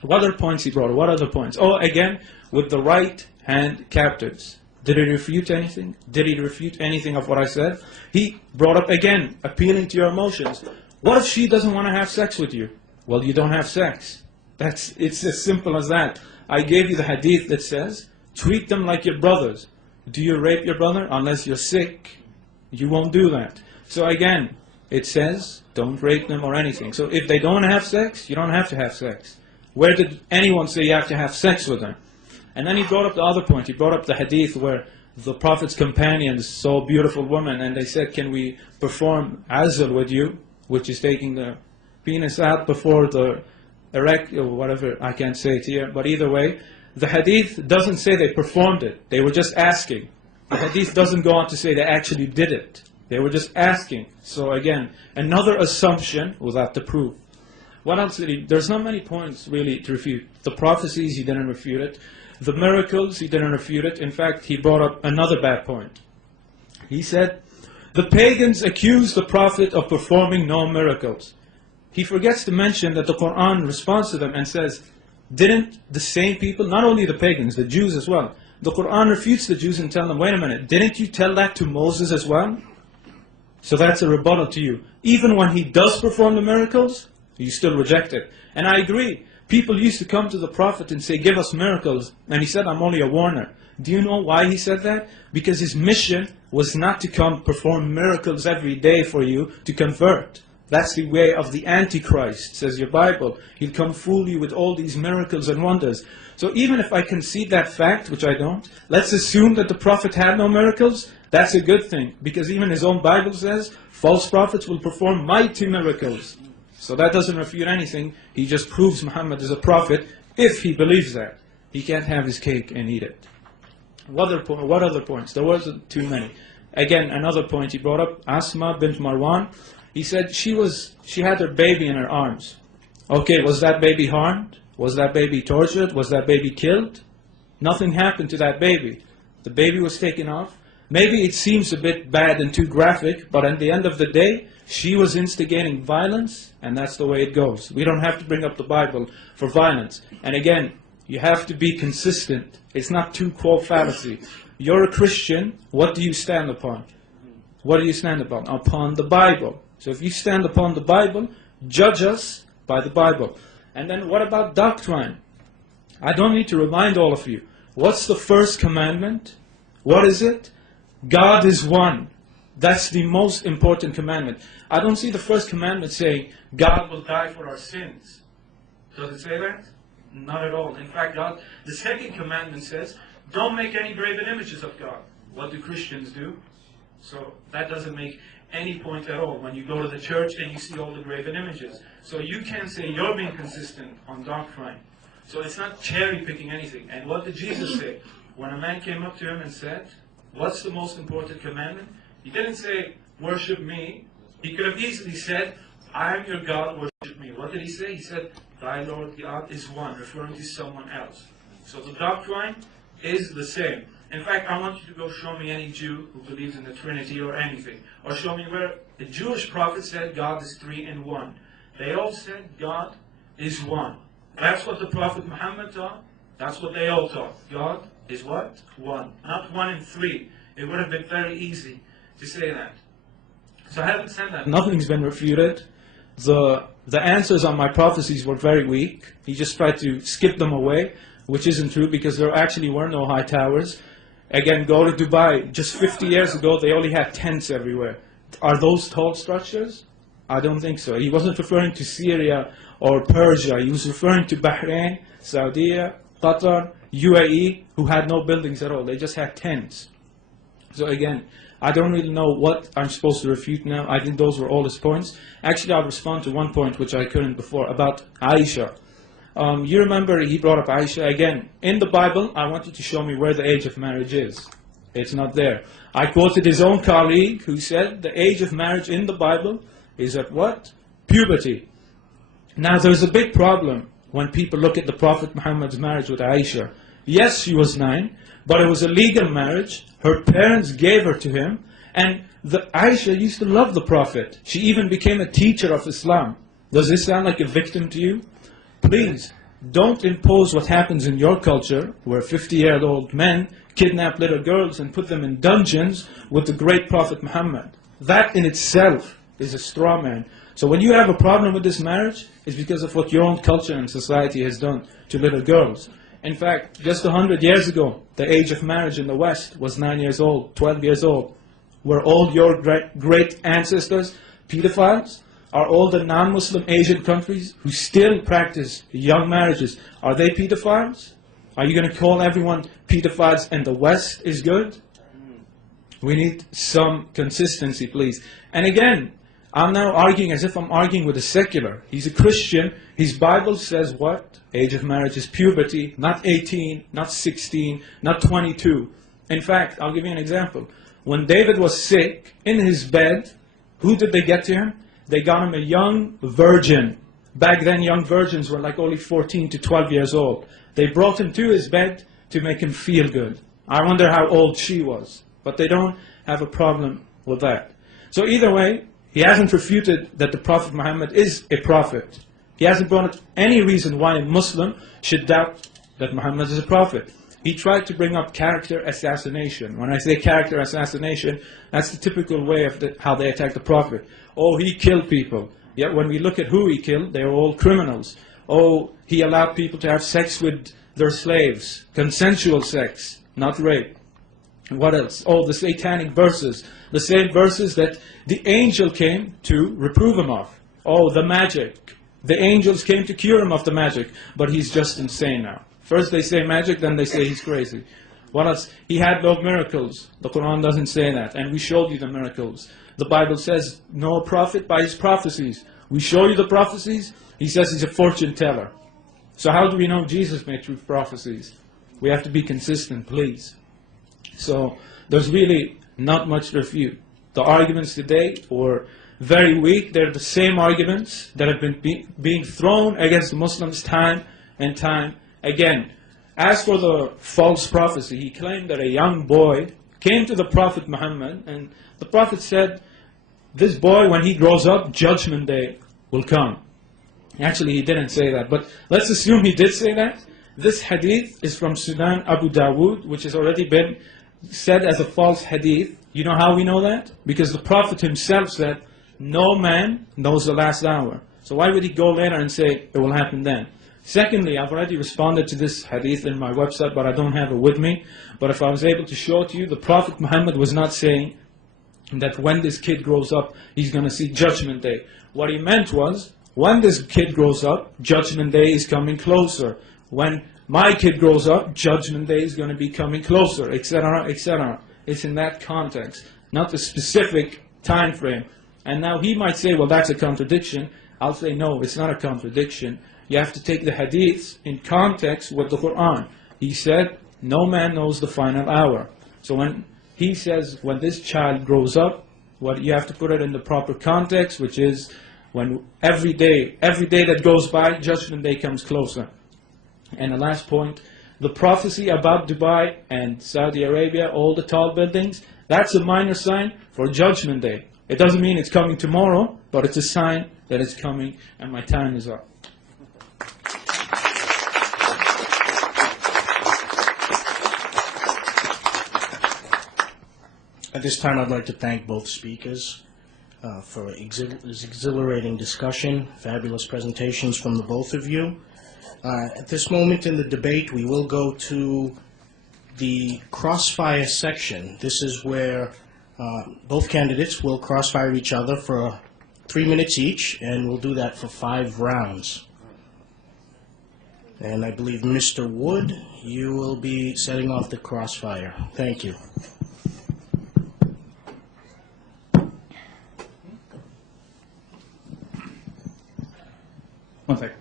What other points he brought? What other points? Oh, again, with the right hand captives. Did he refute anything? Did he refute anything of what I said? He brought up again, appealing to your emotions. What if she doesn't want to have sex with you? Well, you don't have sex. It's as simple as that. I gave you the hadith that says, treat them like your brothers. Do you rape your brother? Unless you're sick, you won't do that. So again, it says, don't rape them or anything. So if they don't have sex, you don't have to have sex. Where did anyone say you have to have sex with them? And then he brought up the other point. He brought up the hadith where the Prophet's companions saw a beautiful woman and they said, can we perform azl with you? Which is taking the penis out before the erect, or whatever, I can't say it here. But either way, the hadith doesn't say they performed it. They were just asking. The hadith doesn't go on to say they actually did it. They were just asking. So again, another assumption without the proof. What else did he? There's not many points really to refute. The prophecies, he didn't refute it. The miracles, he didn't refute it. In fact, he brought up another bad point. He said, the pagans accused the Prophet of performing no miracles. He forgets to mention that the Quran responds to them and says, didn't the same people, not only the pagans, the Jews as well, the Quran refutes the Jews and tells them, wait a minute, didn't you tell that to Moses as well? So that's a rebuttal to you. Even when he does perform the miracles, you still reject it. And I agree. People used to come to the Prophet and say, give us miracles. And he said, I'm only a warner. Do you know why he said that? Because his mission was not to come perform miracles every day for you to convert. That's the way of the Antichrist, says your Bible. He'll come fool you with all these miracles and wonders. So even if I concede that fact, which I don't, let's assume that the Prophet had no miracles. That's a good thing. Because even his own Bible says, false prophets will perform mighty miracles. So that doesn't refute anything. He just proves Muhammad is a prophet if he believes that. He can't have his cake and eat it. What other points? There wasn't too many. Again, another point he brought up, Asma bint Marwan. He said she had her baby in her arms. Okay, was that baby harmed? Was that baby tortured? Was that baby killed? Nothing happened to that baby. The baby was taken off. Maybe it seems a bit bad and too graphic, but at the end of the day, she was instigating violence, and that's the way it goes. We don't have to bring up the Bible for violence. And again, you have to be consistent. It's not two-quote fallacy. You're a Christian, what do you stand upon? What do you stand upon? Upon the Bible. So if you stand upon the Bible, judge us by the Bible. And then what about doctrine? I don't need to remind all of you. What's the first commandment? What is it? God is one. That's the most important commandment. I don't see the first commandment saying, God will die for our sins. Does it say that? Not at all. In fact, the second commandment says, don't make any graven images of God. What do Christians do? So that doesn't make any point at all when you go to the church and you see all the graven images. So you can't say you're being consistent on doctrine. So it's not cherry picking anything. And what did Jesus say? When a man came up to him and said, what's the most important commandment? He didn't say, worship me. He could have easily said, I am your God, worship me. What did he say? He said, thy Lord God is one, referring to someone else. So the doctrine is the same. In fact, I want you to go show me any Jew who believes in the Trinity or anything. Or show me where the Jewish prophet said God is 3 in 1. They all said God is one. That's what the Prophet Muhammad taught. That's what they all taught. God is what? One. Not 1 in 3. It would have been very easy to say that. So I haven't said that. Nothing's been refuted. The answers on my prophecies were very weak. He just tried to skip them away, which isn't true because there actually were no high towers. Again, go to Dubai. Just 50 years ago, they only had tents everywhere. Are those tall structures? I don't think so. He wasn't referring to Syria or Persia. He was referring to Bahrain, Saudi, Qatar, UAE, who had no buildings at all. They just had tents. So again, I don't really know what I'm supposed to refute now. I think those were all his points. Actually, I'll respond to one point which I couldn't before, about Aisha. You remember he brought up Aisha. Again, in the Bible, I want you to show me where the age of marriage is. It's not there. I quoted his own colleague who said the age of marriage in the Bible is at what? Puberty. Now, there's a big problem when people look at the Prophet Muhammad's marriage with Aisha. Yes, she was 9, but it was a legal marriage. Her parents gave her to him, and Aisha used to love the Prophet. She even became a teacher of Islam. Does this sound like a victim to you? Please, don't impose what happens in your culture, where 50-year-old men kidnap little girls and put them in dungeons with the great Prophet Muhammad. That in itself is a straw man. So when you have a problem with this marriage, it's because of what your own culture and society has done to little girls. In fact, just 100 years ago, the age of marriage in the West was 9 years old, 12 years old. Were all your great ancestors pedophiles? Are all the non-Muslim Asian countries who still practice young marriages, are they pedophiles? Are you going to call everyone pedophiles and the West is good? We need some consistency, please. And again, I'm now arguing as if I'm arguing with a secular. He's a Christian. His Bible says what? Age of marriage is puberty, not 18, not 16, not 22. In fact, I'll give you an example. When David was sick, in his bed, who did they get to him? They got him a young virgin. Back then, young virgins were like only 14 to 12 years old. They brought him to his bed to make him feel good. I wonder how old she was. But they don't have a problem with that. So either way, he hasn't refuted that the Prophet Muhammad is a prophet. He hasn't brought up any reason why a Muslim should doubt that Muhammad is a prophet. He tried to bring up character assassination. When I say character assassination, that's the typical way of how they attack the Prophet. Oh, he killed people. Yet when we look at who he killed, they were all criminals. Oh, he allowed people to have sex with their slaves. Consensual sex, not rape. What else? Oh, the satanic verses. The same verses that the angel came to reprove him of. Oh, the magic. The angels came to cure him of the magic. But he's just insane now. First they say magic, then they say he's crazy. What else? He had no miracles. The Quran doesn't say that. And we showed you the miracles. The Bible says, no prophet by his prophecies. We show you the prophecies. He says he's a fortune teller. So how do we know Jesus made true prophecies? We have to be consistent, please. So there's really not much to refute. The arguments today were very weak. They're the same arguments that have been being thrown against Muslims time and time again. As for the false prophecy, he claimed that a young boy came to the Prophet Muhammad, and the Prophet said, this boy, when he grows up, Judgment Day will come. Actually, he didn't say that, but let's assume he did say that. This hadith is from Sunan Abu Dawood, which has already been said as a false hadith. You know how we know that? Because the Prophet himself said, no man knows the last hour. So why would he go later and say it will happen then? Secondly, I've already responded to this hadith in my website, but I don't have it with me. But if I was able to show it to you, the Prophet Muhammad was not saying that when this kid grows up, he's going to see Judgment Day. What he meant was, when this kid grows up, Judgment Day is coming closer. When my kid grows up, Judgment Day is going to be coming closer, etc., etc. It's in that context, not the specific time frame. And now he might say, well, that's a contradiction. I'll say, no, it's not a contradiction. You have to take the hadiths in context with the Quran. He said, no man knows the final hour. So when he says, when this child grows up, what you have to put it in the proper context, which is when every day that goes by, Judgment Day comes closer. And the last point, the prophecy about Dubai and Saudi Arabia, all the tall buildings, that's a minor sign for Judgment Day. It doesn't mean it's coming tomorrow, but it's a sign that it's coming, and my time is up. At this time, I'd like to thank both speakers for exhilarating discussion, fabulous presentations from the both of you. At this moment in the debate, we will go to the crossfire section. This is where both candidates will crossfire each other for 3 minutes each, and we'll do that for 5 rounds. And I believe, Mr. Wood, you will be setting off the crossfire. Thank you. One second.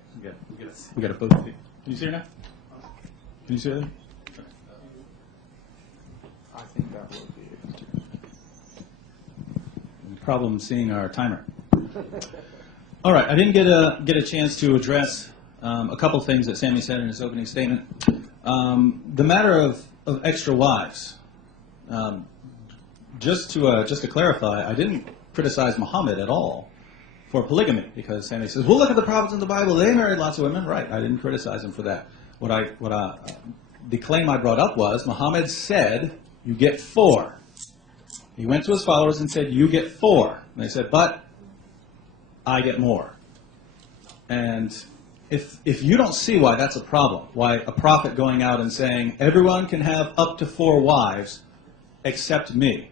We got a both. Can you see her now? Can you see her there? I think that will be it. Problem seeing our timer. All right, I didn't get a chance to address a couple things that Sami said in his opening statement. The matter of extra wives. Just to clarify, I didn't criticize Muhammad at all for polygamy, because Sami says, well, look at the prophets in the Bible, they married lots of women. Right, I didn't criticize him for that. The claim I brought up was, Muhammad said, you get 4. He went to his followers and said, you get 4. And they said, but I get more. And if you don't see why that's a problem, why a prophet going out and saying, everyone can have up to 4 wives except me,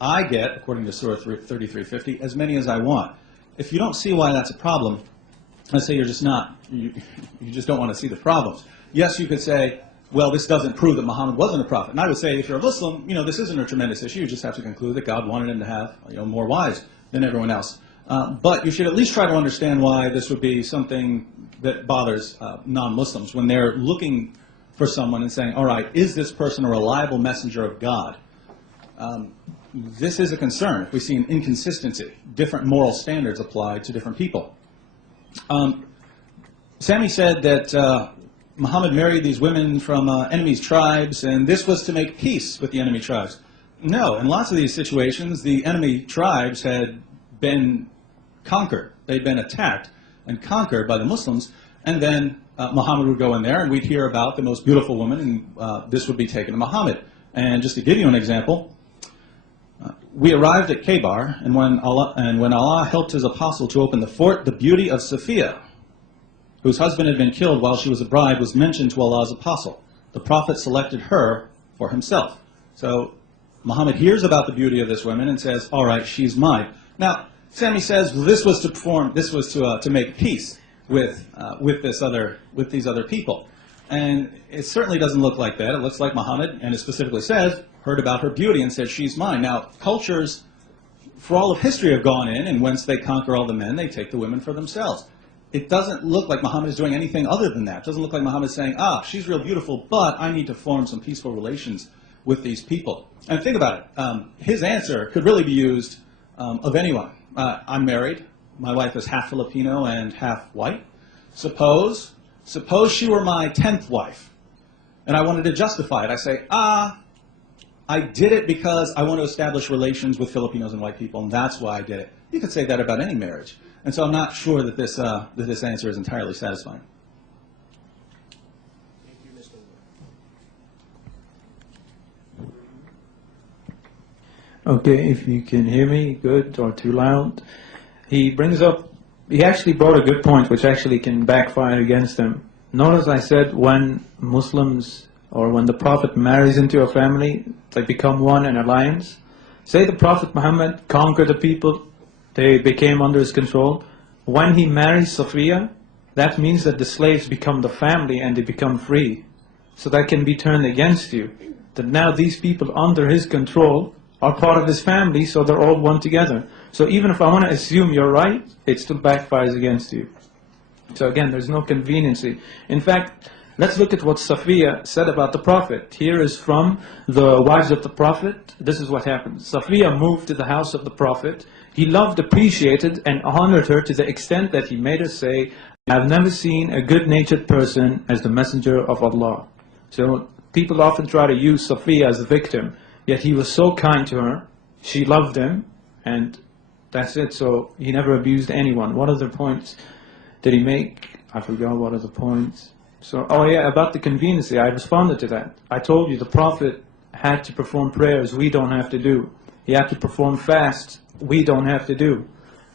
I get, according to Surah 3350, as many as I want. If you don't see why that's a problem, I say you're just not, you just don't want to see the problems. Yes, you could say, well, this doesn't prove that Muhammad wasn't a prophet. And I would say, if you're a Muslim, this isn't a tremendous issue. You just have to conclude that God wanted him to have more wives than everyone else. But you should at least try to understand why this would be something that bothers non-Muslims when they're looking for someone and saying, all right, is this person a reliable messenger of God? This is a concern if we see an inconsistency, different moral standards applied to different people. Sami said that Muhammad married these women from enemy's tribes, and this was to make peace with the enemy tribes. No, in lots of these situations, the enemy tribes had been conquered. They'd been attacked and conquered by the Muslims, and then Muhammad would go in there, and we'd hear about the most beautiful woman, and this would be taken to Muhammad. And just to give you an example, we arrived at Khaybar, and when Allah helped his apostle to open the fort, the beauty of Safiya, whose husband had been killed while she was a bride, was mentioned to Allah's apostle. The prophet selected her for himself. So Muhammad hears about the beauty of this woman and says, all right, she's mine. Now, Sami says, well, this was to make peace with these other people. And it certainly doesn't look like that. It looks like Muhammad, and it specifically says, heard about her beauty and said, she's mine. Now, cultures, for all of history, have gone in, and once they conquer all the men, they take the women for themselves. It doesn't look like Muhammad is doing anything other than that. It doesn't look like Muhammad is saying, she's real beautiful, but I need to form some peaceful relations with these people. And think about it. His answer could really be used of anyone. I'm married. My wife is half Filipino and half white. Suppose she were my 10th wife, and I wanted to justify it. I say, I did it because I want to establish relations with Filipinos and white people, and that's why I did it. You could say that about any marriage. And so I'm not sure that this answer is entirely satisfying. Thank you, Mr. Wood. Okay, if you can hear me, good, or too loud. He actually brought a good point, which actually can backfire against him. Notice I said when Muslims, or when the Prophet marries into a family, they become one in alliance. Say the Prophet Muhammad conquered the people, they became under his control. When he marries Safiya, that means that the slaves become the family and they become free. So that can be turned against you. That now these people under his control are part of his family, so they're all one together. So even if I want to assume you're right, it still backfires against you. So again, there's no conveniency. In fact, let's look at what Safiya said about the Prophet. Here is from the wives of the Prophet. This is what happened. Safiya moved to the house of the Prophet. He loved, appreciated, and honored her to the extent that he made her say, "I've never seen a good-natured person as the messenger of Allah." So people often try to use Safiya as the victim, yet he was so kind to her, she loved him, and that's it. So he never abused anyone. What other points did he make? I forgot what other points. So, oh yeah, about the conveniency, I responded to that. I told you the Prophet had to perform prayers we don't have to do. He had to perform fasts we don't have to do.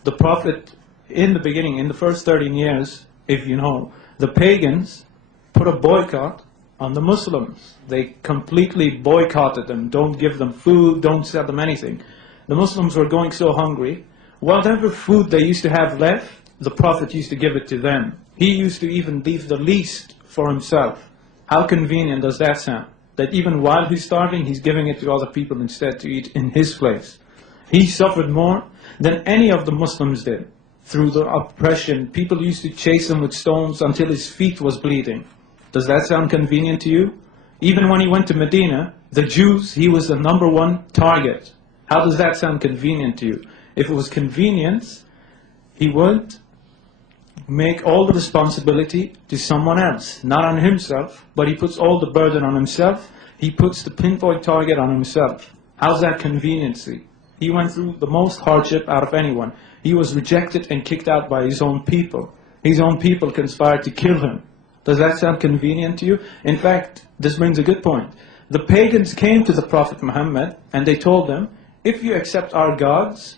The Prophet, in the beginning, in the first 13 years, if you know, the pagans put a boycott on the Muslims. They completely boycotted them. Don't give them food, don't sell them anything. The Muslims were going so hungry. Whatever food they used to have left, the Prophet used to give it to them. He used to even leave the least for himself. How convenient does that sound? That even while he's starving, he's giving it to other people instead to eat in his place. He suffered more than any of the Muslims did. Through the oppression, people used to chase him with stones until his feet was bleeding. Does that sound convenient to you? Even when he went to Medina, the Jews, he was the #1 target. How does that sound convenient to you? If it was convenience, he would make all the responsibility to someone else, not on himself, but he puts all the burden on himself. He puts the pinpoint target on himself. How's that conveniency? He went through the most hardship out of anyone. He was rejected and kicked out by his own people. His own people conspired to kill him. Does that sound convenient to you? In fact, this brings a good point. The pagans came to the Prophet Muhammad and they told him, if you accept our gods,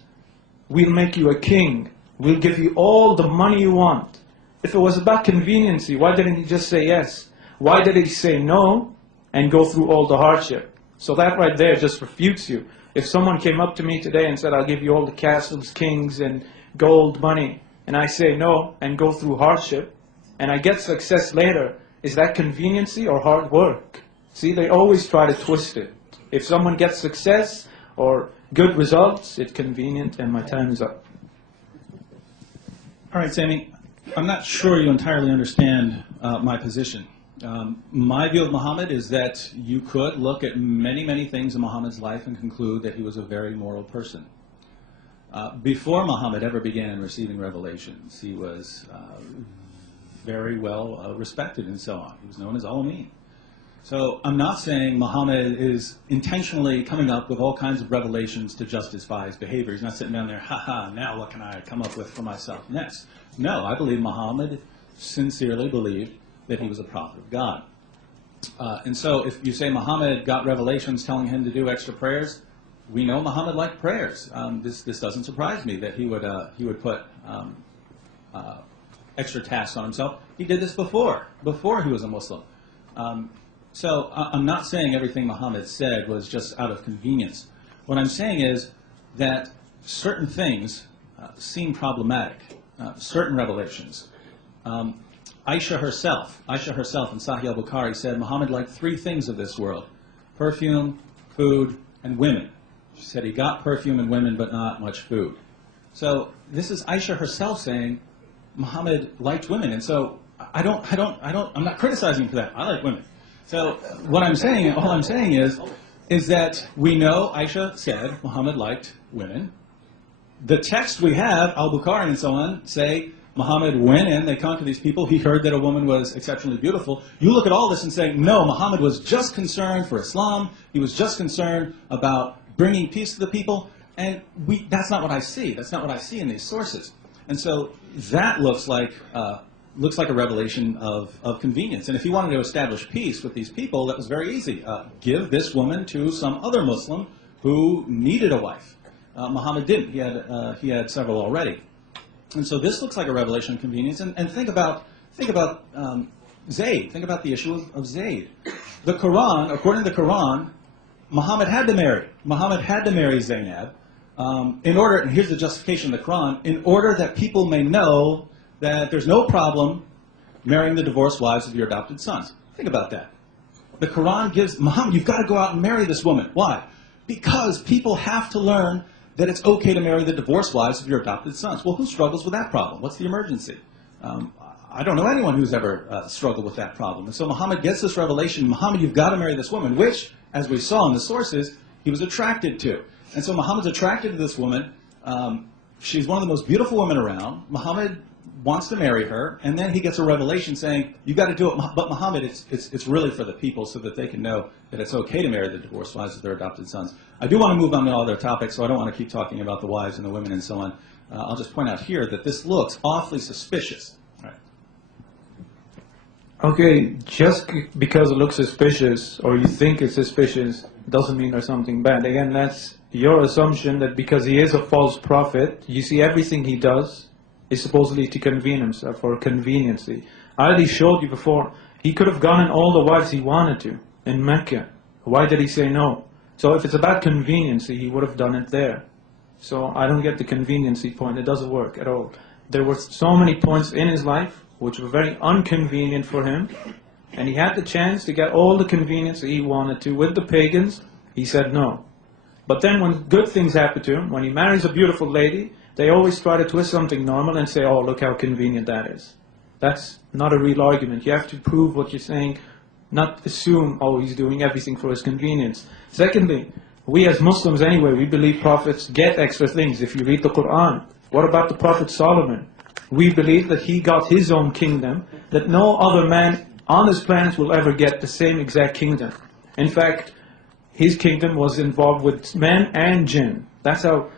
we'll make you a king. We'll give you all the money you want. If it was about conveniency, why didn't he just say yes? Why did he say no and go through all the hardship? So that right there just refutes you. If someone came up to me today and said, I'll give you all the castles, kings, and gold money, and I say no and go through hardship, and I get success later, is that conveniency or hard work? See, they always try to twist it. If someone gets success or good results, it's convenient, and my time is up. All right, Sami, I'm not sure you entirely understand my position. My view of Muhammad is that you could look at many, many things in Muhammad's life and conclude that he was a very moral person. Before Muhammad ever began receiving revelations, he was very well respected and so on. He was known as Al-Amin. So I'm not saying Muhammad is intentionally coming up with all kinds of revelations to justify his behavior. He's not sitting down there, now what can I come up with for myself next? No, I believe Muhammad sincerely believed that he was a prophet of God. And so if you say Muhammad got revelations telling him to do extra prayers, we know Muhammad liked prayers. This doesn't surprise me that he would put extra tasks on himself. He did this before he was a Muslim. So I'm not saying everything Muhammad said was just out of convenience. What I'm saying is that certain things seem problematic, certain revelations. Aisha herself in Sahih al-Bukhari said Muhammad liked 3 things of this world: perfume, food, and women. She said he got perfume and women, but not much food. So this is Aisha herself saying Muhammad liked women, and so I'm not criticizing him for that. I like women. So what I'm saying, all I'm saying is that we know Aisha said Muhammad liked women. The text we have, al-Bukhari and so on, say Muhammad went in, they conquered these people, he heard that a woman was exceptionally beautiful. You look at all this and say, no, Muhammad was just concerned for Islam, he was just concerned about bringing peace to the people, and that's not what I see. That's not what I see in these sources. And so that looks like a revelation of convenience. And if he wanted to establish peace with these people, that was very easy. Give this woman to some other Muslim who needed a wife. Muhammad didn't. He had several already. And so this looks like a revelation of convenience. And think about Zayd. Think about the issue of Zayd. The Quran, according to the Quran, Muhammad had to marry. Muhammad had to marry Zainab in order, and here's the justification of the Quran, in order that people may know that there's no problem marrying the divorced wives of your adopted sons. Think about that. The Quran gives, Muhammad, you've got to go out and marry this woman. Why? Because people have to learn that it's okay to marry the divorced wives of your adopted sons. Well, who struggles with that problem? What's the emergency? I don't know anyone who's ever struggled with that problem. And so Muhammad gets this revelation, Muhammad, you've got to marry this woman, which, as we saw in the sources, he was attracted to. And so Muhammad's attracted to this woman. She's one of the most beautiful women around. Muhammad wants to marry her, and then he gets a revelation saying, you've got to do it, but Muhammad, it's really for the people so that they can know that it's okay to marry the divorced wives of their adopted sons. I do want to move on to other topics, so I don't want to keep talking about the wives and the women and so on. I'll just point out here that this looks awfully suspicious. Right. Okay, just because it looks suspicious or you think it's suspicious doesn't mean there's something bad. Again, that's your assumption that because he is a false prophet, you see everything he does is supposedly to convene himself or conveniency. I already showed you before, he could have gotten all the wives he wanted to in Mecca. Why did he say no? So if it's about conveniency, he would have done it there. So I don't get the conveniency point. It doesn't work at all. There were so many points in his life which were very inconvenient for him, and he had the chance to get all the convenience he wanted to with the pagans. He said no. But then when good things happen to him, when he marries a beautiful lady, they always try to twist something normal and say, oh, look how convenient that is. That's not a real argument. You have to prove what you're saying, not assume, oh, he's doing everything for his convenience. Secondly, we as Muslims anyway, we believe prophets get extra things. If you read the Quran, what about the Prophet Solomon? We believe that he got his own kingdom, that no other man on this planet will ever get the same exact kingdom. In fact, his kingdom was involved with men and jinn. That's how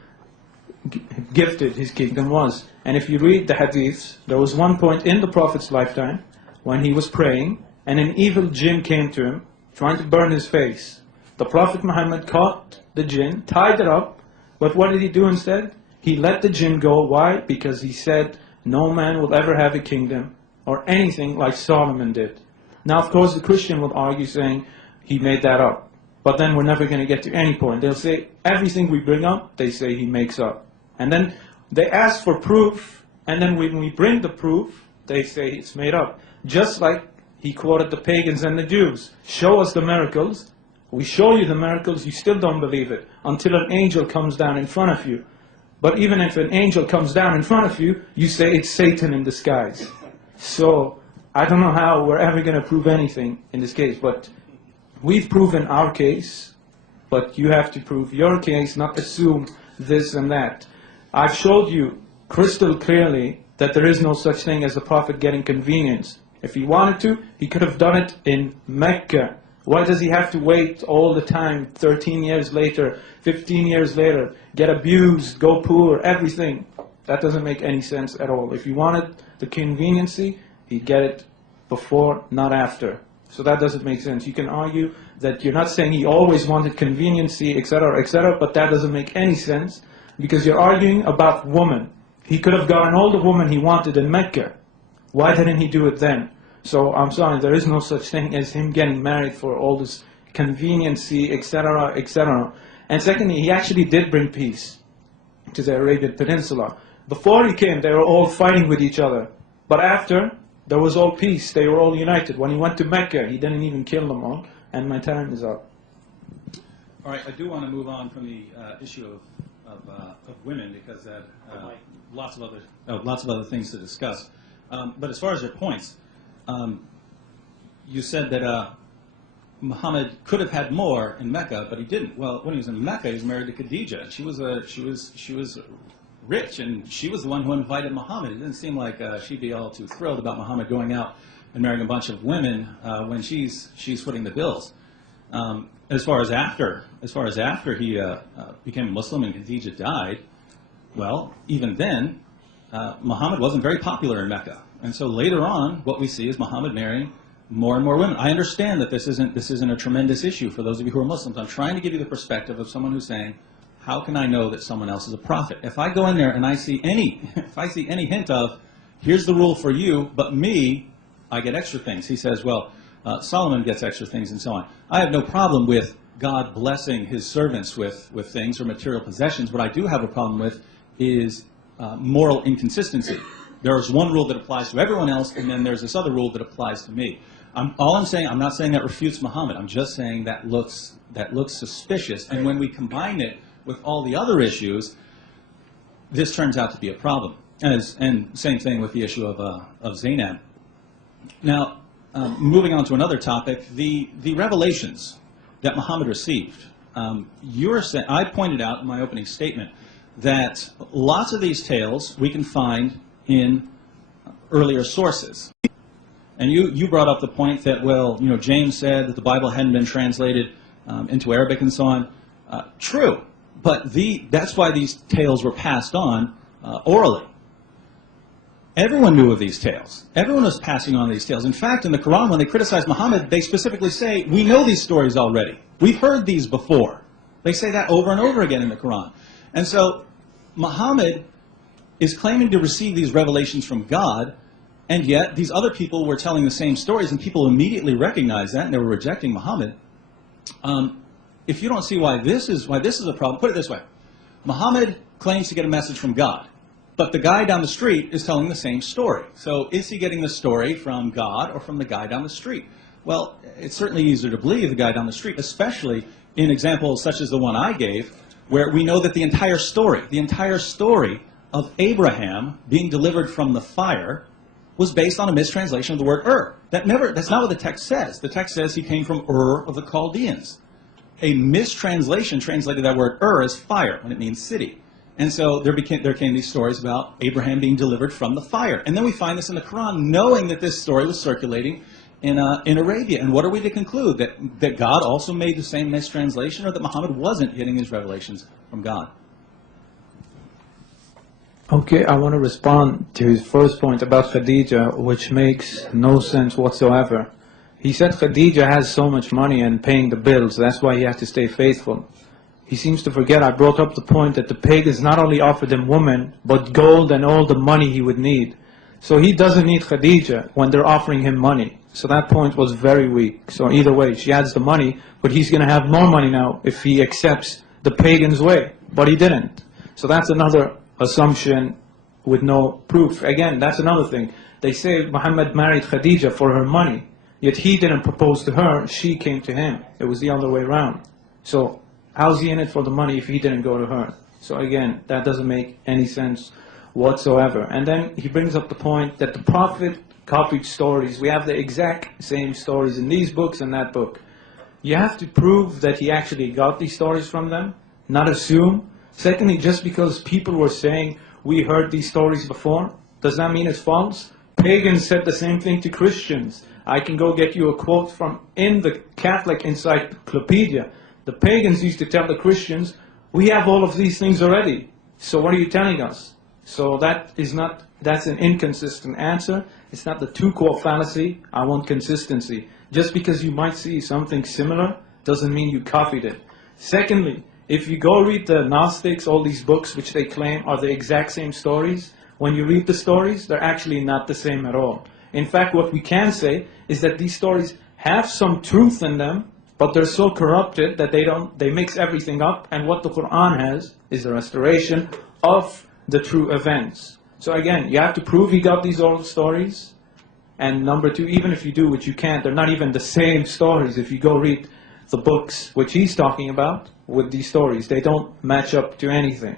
gifted his kingdom was. And if you read the hadiths, there was one point in the Prophet's lifetime when he was praying and an evil jinn came to him trying to burn his face. The Prophet Muhammad caught the jinn, tied it up, but what did he do instead? He let the jinn go. Why? Because he said no man will ever have a kingdom or anything like Solomon did. Now of course the Christian will argue saying he made that up. But then we're never going to get to any point. They'll say everything we bring up, they say he makes up. And then they ask for proof, and then when we bring the proof, they say it's made up. Just like he quoted the pagans and the Jews. Show us the miracles. We show you the miracles, you still don't believe it, until an angel comes down in front of you. But even if an angel comes down in front of you, you say it's Satan in disguise. So, I don't know how we're ever going to prove anything in this case, but we've proven our case, but you have to prove your case, not assume this and that. I've showed you crystal clearly that there is no such thing as the Prophet getting convenience. If he wanted to, he could have done it in Mecca. Why does he have to wait all the time, 13 years later, 15 years later, get abused, go poor, everything? That doesn't make any sense at all. If he wanted the conveniency, he'd get it before, not after. So that doesn't make sense. You can argue that you're not saying he always wanted conveniency, etc., but that doesn't make any sense because you're arguing about woman. He could have gotten all the woman he wanted in Mecca. Why didn't he do it then? So I'm sorry, there is no such thing as him getting married for all this conveniency, etc. And secondly, he actually did bring peace to the Arabian Peninsula. Before he came, they were all fighting with each other. But after, there was all peace. They were all united. When he went to Mecca, he didn't even kill them all. And my time is up. All right, I do want to move on from the issue of women because lots of other things to discuss. But as far as your points, you said that Muhammad could have had more in Mecca, but he didn't. Well, when he was in Mecca, he was married to Khadija. She was rich, and she was the one who invited Muhammad. It didn't seem like she'd be all too thrilled about Muhammad going out and marrying a bunch of women when she's footing the bills. As far as after he became a Muslim and Khadija died, well, even then, Muhammad wasn't very popular in Mecca. And so later on, what we see is Muhammad marrying more and more women. I understand that this isn't a tremendous issue for those of you who are Muslims. I'm trying to give you the perspective of someone who's saying, how can I know that someone else is a prophet? If I go in there and I see any hint of, here's the rule for you, but me, I get extra things. He says, well, Solomon gets extra things and so on. I have no problem with God blessing his servants with things or material possessions. What I do have a problem with is moral inconsistency. There's one rule that applies to everyone else, and then there's this other rule that applies to me. All I'm saying, I'm not saying that refutes Muhammad. I'm just saying that looks suspicious. And when we combine it with all the other issues, this turns out to be a problem. And same thing with the issue of Zainab. Now, moving on to another topic, the revelations that Muhammad received. I pointed out in my opening statement that lots of these tales we can find in earlier sources. And you brought up the point that, well, James said that the Bible hadn't been translated into Arabic and so on. True, but that's why these tales were passed on orally. Everyone knew of these tales. Everyone was passing on these tales. In fact, in the Quran, when they criticize Muhammad, they specifically say, we know these stories already. We've heard these before. They say that over and over again in the Quran. And so Muhammad is claiming to receive these revelations from God, and yet these other people were telling the same stories, and people immediately recognized that, and they were rejecting Muhammad. If you don't see why this is a problem, put it this way. Muhammad claims to get a message from God, but the guy down the street is telling the same story. So is he getting the story from God or from the guy down the street? Well, it's certainly easier to believe the guy down the street, especially in examples such as the one I gave, where we know that the entire story of Abraham being delivered from the fire was based on a mistranslation of the word Ur. That's not what the text says. The text says he came from Ur of the Chaldeans. A mistranslation translated that word Ur as fire, when it means city. And so there came these stories about Abraham being delivered from the fire. And then we find this in the Quran, knowing that this story was circulating in Arabia. And what are we to conclude? That God also made the same mistranslation, or that Muhammad wasn't getting his revelations from God? Okay, I want to respond to his first point about Khadija, which makes no sense whatsoever. He said Khadija has so much money and paying the bills, that's why he has to stay faithful. He seems to forget I brought up the point that the pagans not only offered him women, but gold and all the money he would need. So he doesn't need Khadija when they're offering him money. So that point was very weak. So either way, she has the money, but he's going to have more money now if he accepts the pagan's way. But he didn't. So that's another assumption with no proof. Again, that's another thing. They say Muhammad married Khadija for her money, yet he didn't propose to her, she came to him. It was the other way around. So how's he in it for the money if he didn't go to her? So again, that doesn't make any sense whatsoever. And then he brings up the point that the Prophet copied stories. We have the exact same stories in these books and that book. You have to prove that he actually got these stories from them, not assume. Secondly, just because people were saying, we heard these stories before, does that mean it's false? Pagans said the same thing to Christians. I can go get you a quote from in the Catholic Encyclopedia. The pagans used to tell the Christians, we have all of these things already. So what are you telling us? So that's an inconsistent answer. It's not the two-quote fallacy. I want consistency. Just because you might see something similar doesn't mean you copied it. Secondly, if you go read the Gnostics, all these books which they claim are the exact same stories, when you read the stories, they're actually not the same at all. In fact, what we can say is that these stories have some truth in them, but they're so corrupted that they mix everything up, and what the Quran has is the restoration of the true events. So again, you have to prove he got these old stories, and number two, even if you do, which you can't, they're not even the same stories. If you go read the books which he's talking about with these stories, they don't match up to anything.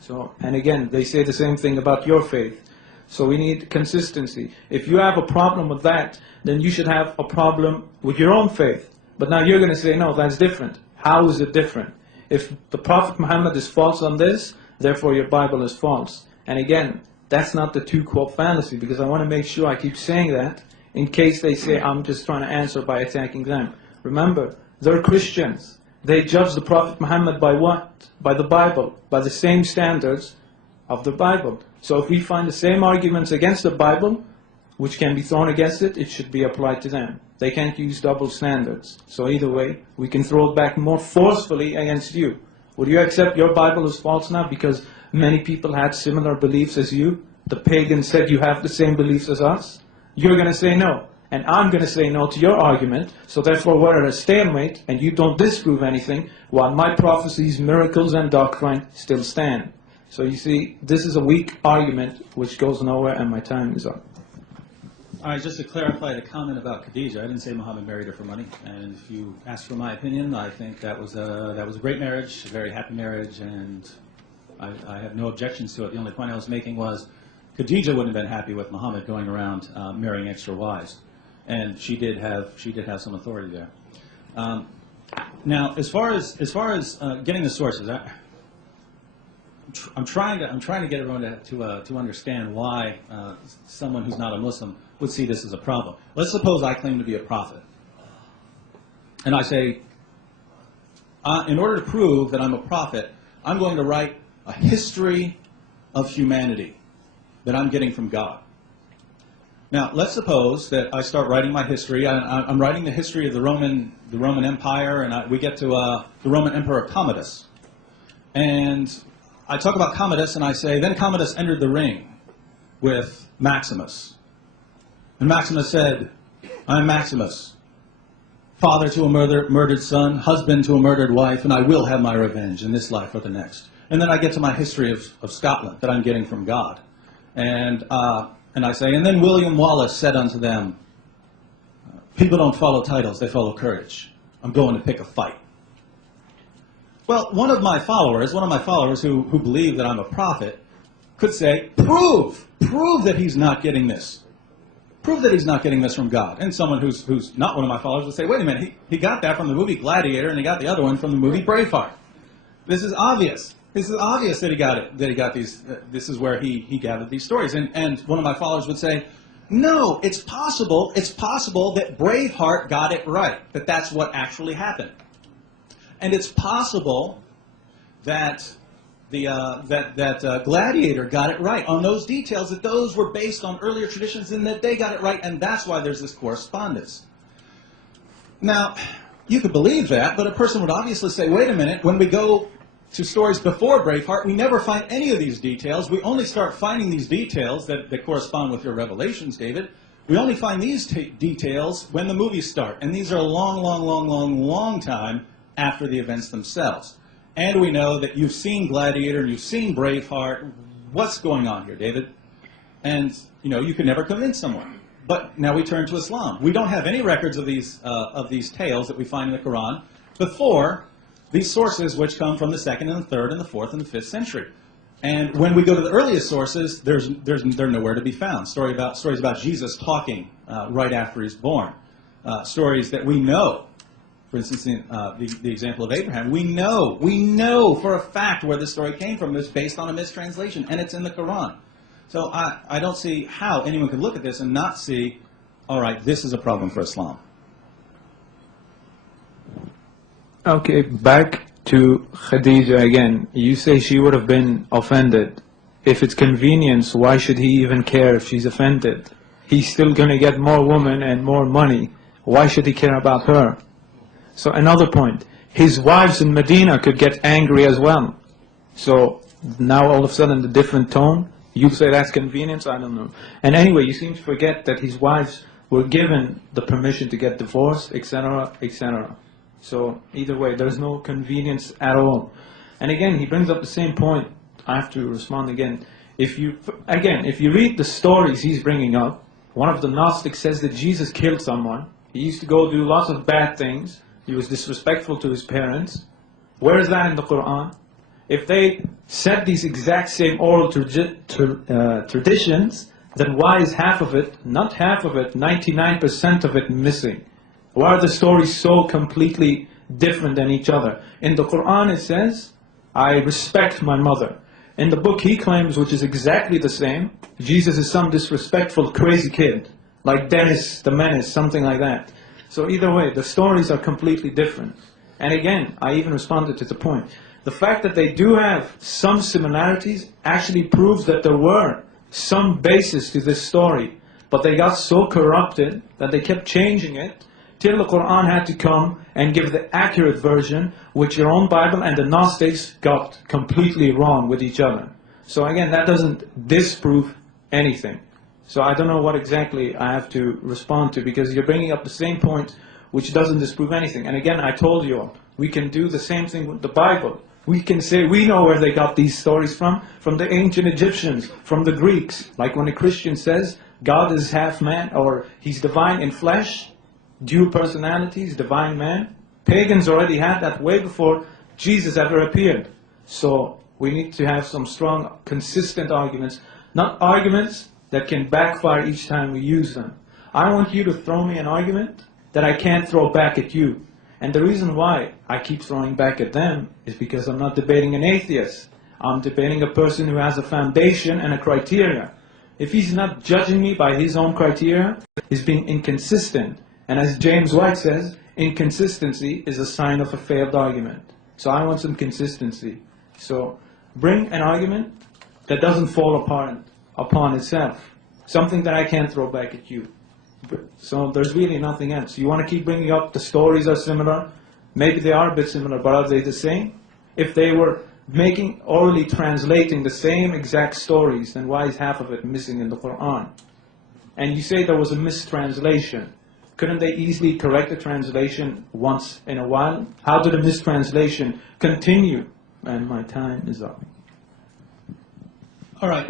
So, and again, they say the same thing about your faith. So we need consistency. If you have a problem with that, then you should have a problem with your own faith. But now you're going to say, no, that's different. How is it different? If the Prophet Muhammad is false on this, therefore your Bible is false. And again, that's not the two-quote fallacy, because I want to make sure I keep saying that in case they say I'm just trying to answer by attacking them. Remember, they're Christians. They judge the Prophet Muhammad by what? By the Bible, by the same standards of the Bible. So if we find the same arguments against the Bible, which can be thrown against it, it should be applied to them. They can't use double standards. So either way, we can throw it back more forcefully against you. Would you accept your Bible is false now because many people had similar beliefs as you? The pagans said you have the same beliefs as us? You're going to say no. and I'm going to say no to your argument, so therefore we're at a stalemate, and you don't disprove anything, while my prophecies, miracles, and doctrine still stand. So you see, this is a weak argument which goes nowhere, and my time is up. All right, just to clarify the comment about Khadijah, I didn't say Muhammad married her for money. And if you ask for my opinion, I think that was a great marriage, a very happy marriage, and I have no objections to it. The only point I was making was Khadijah wouldn't have been happy with Muhammad going around marrying extra wives, and she did have some authority there. Now, as far as getting the sources, I'm trying to get everyone to understand why someone who's not a Muslim would see this as a problem. Let's suppose I claim to be a prophet, and I say, in order to prove that I'm a prophet, I'm going to write a history of humanity that I'm getting from God. Now, let's suppose that I start writing my history. I'm writing the history of the Roman Empire, and we get to the Roman Emperor Commodus, and I talk about Commodus, and I say, then Commodus entered the ring with Maximus. And Maximus said, I'm Maximus, father to a murdered son, husband to a murdered wife, and I will have my revenge in this life or the next. And then I get to my history of Scotland that I'm getting from God. And I say, and then William Wallace said unto them, people don't follow titles, they follow courage. I'm going to pick a fight. Well, one of my followers who believe that I'm a prophet, could say, prove that he's not getting this. Prove that he's not getting this from God. And someone who's not one of my followers would say, wait a minute, he got that from the movie Gladiator, and he got the other one from the movie Braveheart. This is obvious. This is obvious that he got these, this is where he gathered these stories. And one of my followers would say, no, it's possible that Braveheart got it right, that that's what actually happened. And it's possible that Gladiator got it right on those details, that those were based on earlier traditions and that they got it right, and that's why there's this correspondence. Now, you could believe that, but a person would obviously say, wait a minute, when we go to stories before Braveheart, we never find any of these details. We only start finding these details that correspond with your revelations, David. We only find these details when the movies start, and these are a long time after the events themselves. And we know that you've seen Gladiator, you've seen Braveheart. What's going on here, David? And, you could never convince someone. But now we turn to Islam. We don't have any records of these tales that we find in the Quran before these sources which come from the 2nd and the 3rd and the 4th and the 5th century. And when we go to the earliest sources, they're nowhere to be found. Stories about Jesus talking right after he's born. Stories that we know. For instance, the example of Abraham, we know for a fact where this story came from. It's based on a mistranslation, and it's in the Quran. So I don't see how anyone could look at this and not see, all right, this is a problem for Islam. Okay, back to Khadija again. You say she would have been offended. If it's convenience, why should he even care if she's offended? He's still going to get more women and more money. Why should he care about her? So another point, his wives in Medina could get angry as well. So now all of a sudden the different tone, you say that's convenience, I don't know. And anyway, you seem to forget that his wives were given the permission to get divorced, etc., etc. So either way, there's no convenience at all. And again, he brings up the same point. I have to respond again. If you read the stories he's bringing up, one of the Gnostics says that Jesus killed someone. He used to go do lots of bad things. He was disrespectful to his parents. Where is that in the Quran? If they said these exact same oral traditions, then why is half of it, not half of it, 99% of it missing? Why are the stories so completely different than each other? In the Quran it says, I respect my mother. In the book he claims, which is exactly the same, Jesus is some disrespectful crazy kid, like Dennis the Menace, something like that. So either way, the stories are completely different. And again, I even responded to the point. The fact that they do have some similarities actually proves that there were some basis to this story. But they got so corrupted that they kept changing it till the Quran had to come and give the accurate version, which your own Bible and the Gnostics got completely wrong with each other. So again, that doesn't disprove anything. So I don't know what exactly I have to respond to, because you're bringing up the same point which doesn't disprove anything. And again, I told you all, we can do the same thing with the Bible. We can say we know where they got these stories from the ancient Egyptians, from the Greeks. Like when a Christian says God is half man, or he's divine in flesh, dual personalities, divine man. Pagans already had that way before Jesus ever appeared. So we need to have some strong, consistent arguments, not arguments that can backfire each time we use them. I want you to throw me an argument that I can't throw back at you. And the reason why I keep throwing back at them is because I'm not debating an atheist. I'm debating a person who has a foundation and a criteria. If he's not judging me by his own criteria, he's being inconsistent. And as James White says, inconsistency is a sign of a failed argument. So I want some consistency. So bring an argument that doesn't fall apart upon itself. Something that I can't throw back at you. So there's really nothing else. You want to keep bringing up the stories are similar. Maybe they are a bit similar, but are they the same? If they were orally translating the same exact stories, then why is half of it missing in the Quran? And you say there was a mistranslation. Couldn't they easily correct the translation once in a while? How did a mistranslation continue? And my time is up. All right.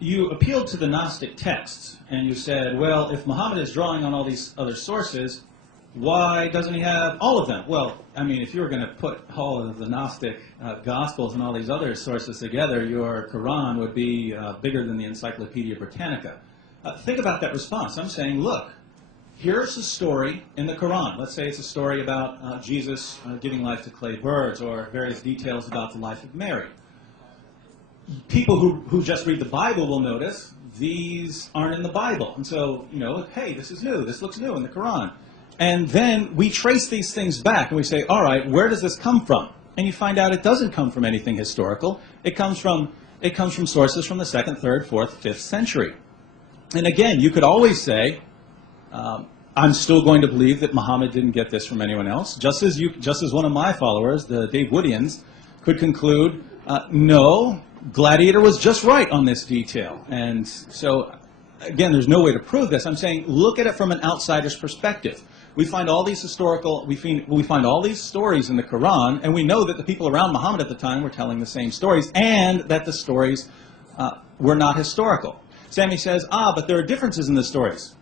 You appealed to the Gnostic texts, and you said, well, if Muhammad is drawing on all these other sources, why doesn't he have all of them? Well, I mean, if you were going to put all of the Gnostic Gospels and all these other sources together, your Quran would be bigger than the Encyclopedia Britannica. Think about that response. I'm saying, look, here's a story in the Quran. Let's say it's a story about Jesus giving life to clay birds, or various details about the life of Mary. People who just read the Bible will notice these aren't in the Bible. And so, hey, this is new. This looks new in the Quran. And then we trace these things back and we say, all right, where does this come from? And you find out it doesn't come from anything historical. It comes from sources from the 2nd, 3rd, 4th, 5th century. And again, you could always say, I'm still going to believe that Muhammad didn't get this from anyone else. Just as one of my followers, the Dave Woodians, could conclude, no, Gladiator was just right on this detail. And so, again, there's no way to prove this. I'm saying, look at it from an outsider's perspective. We find all these we find all these stories in the Quran, and we know that the people around Muhammad at the time were telling the same stories, and that the stories were not historical. Sami says, but there are differences in the stories.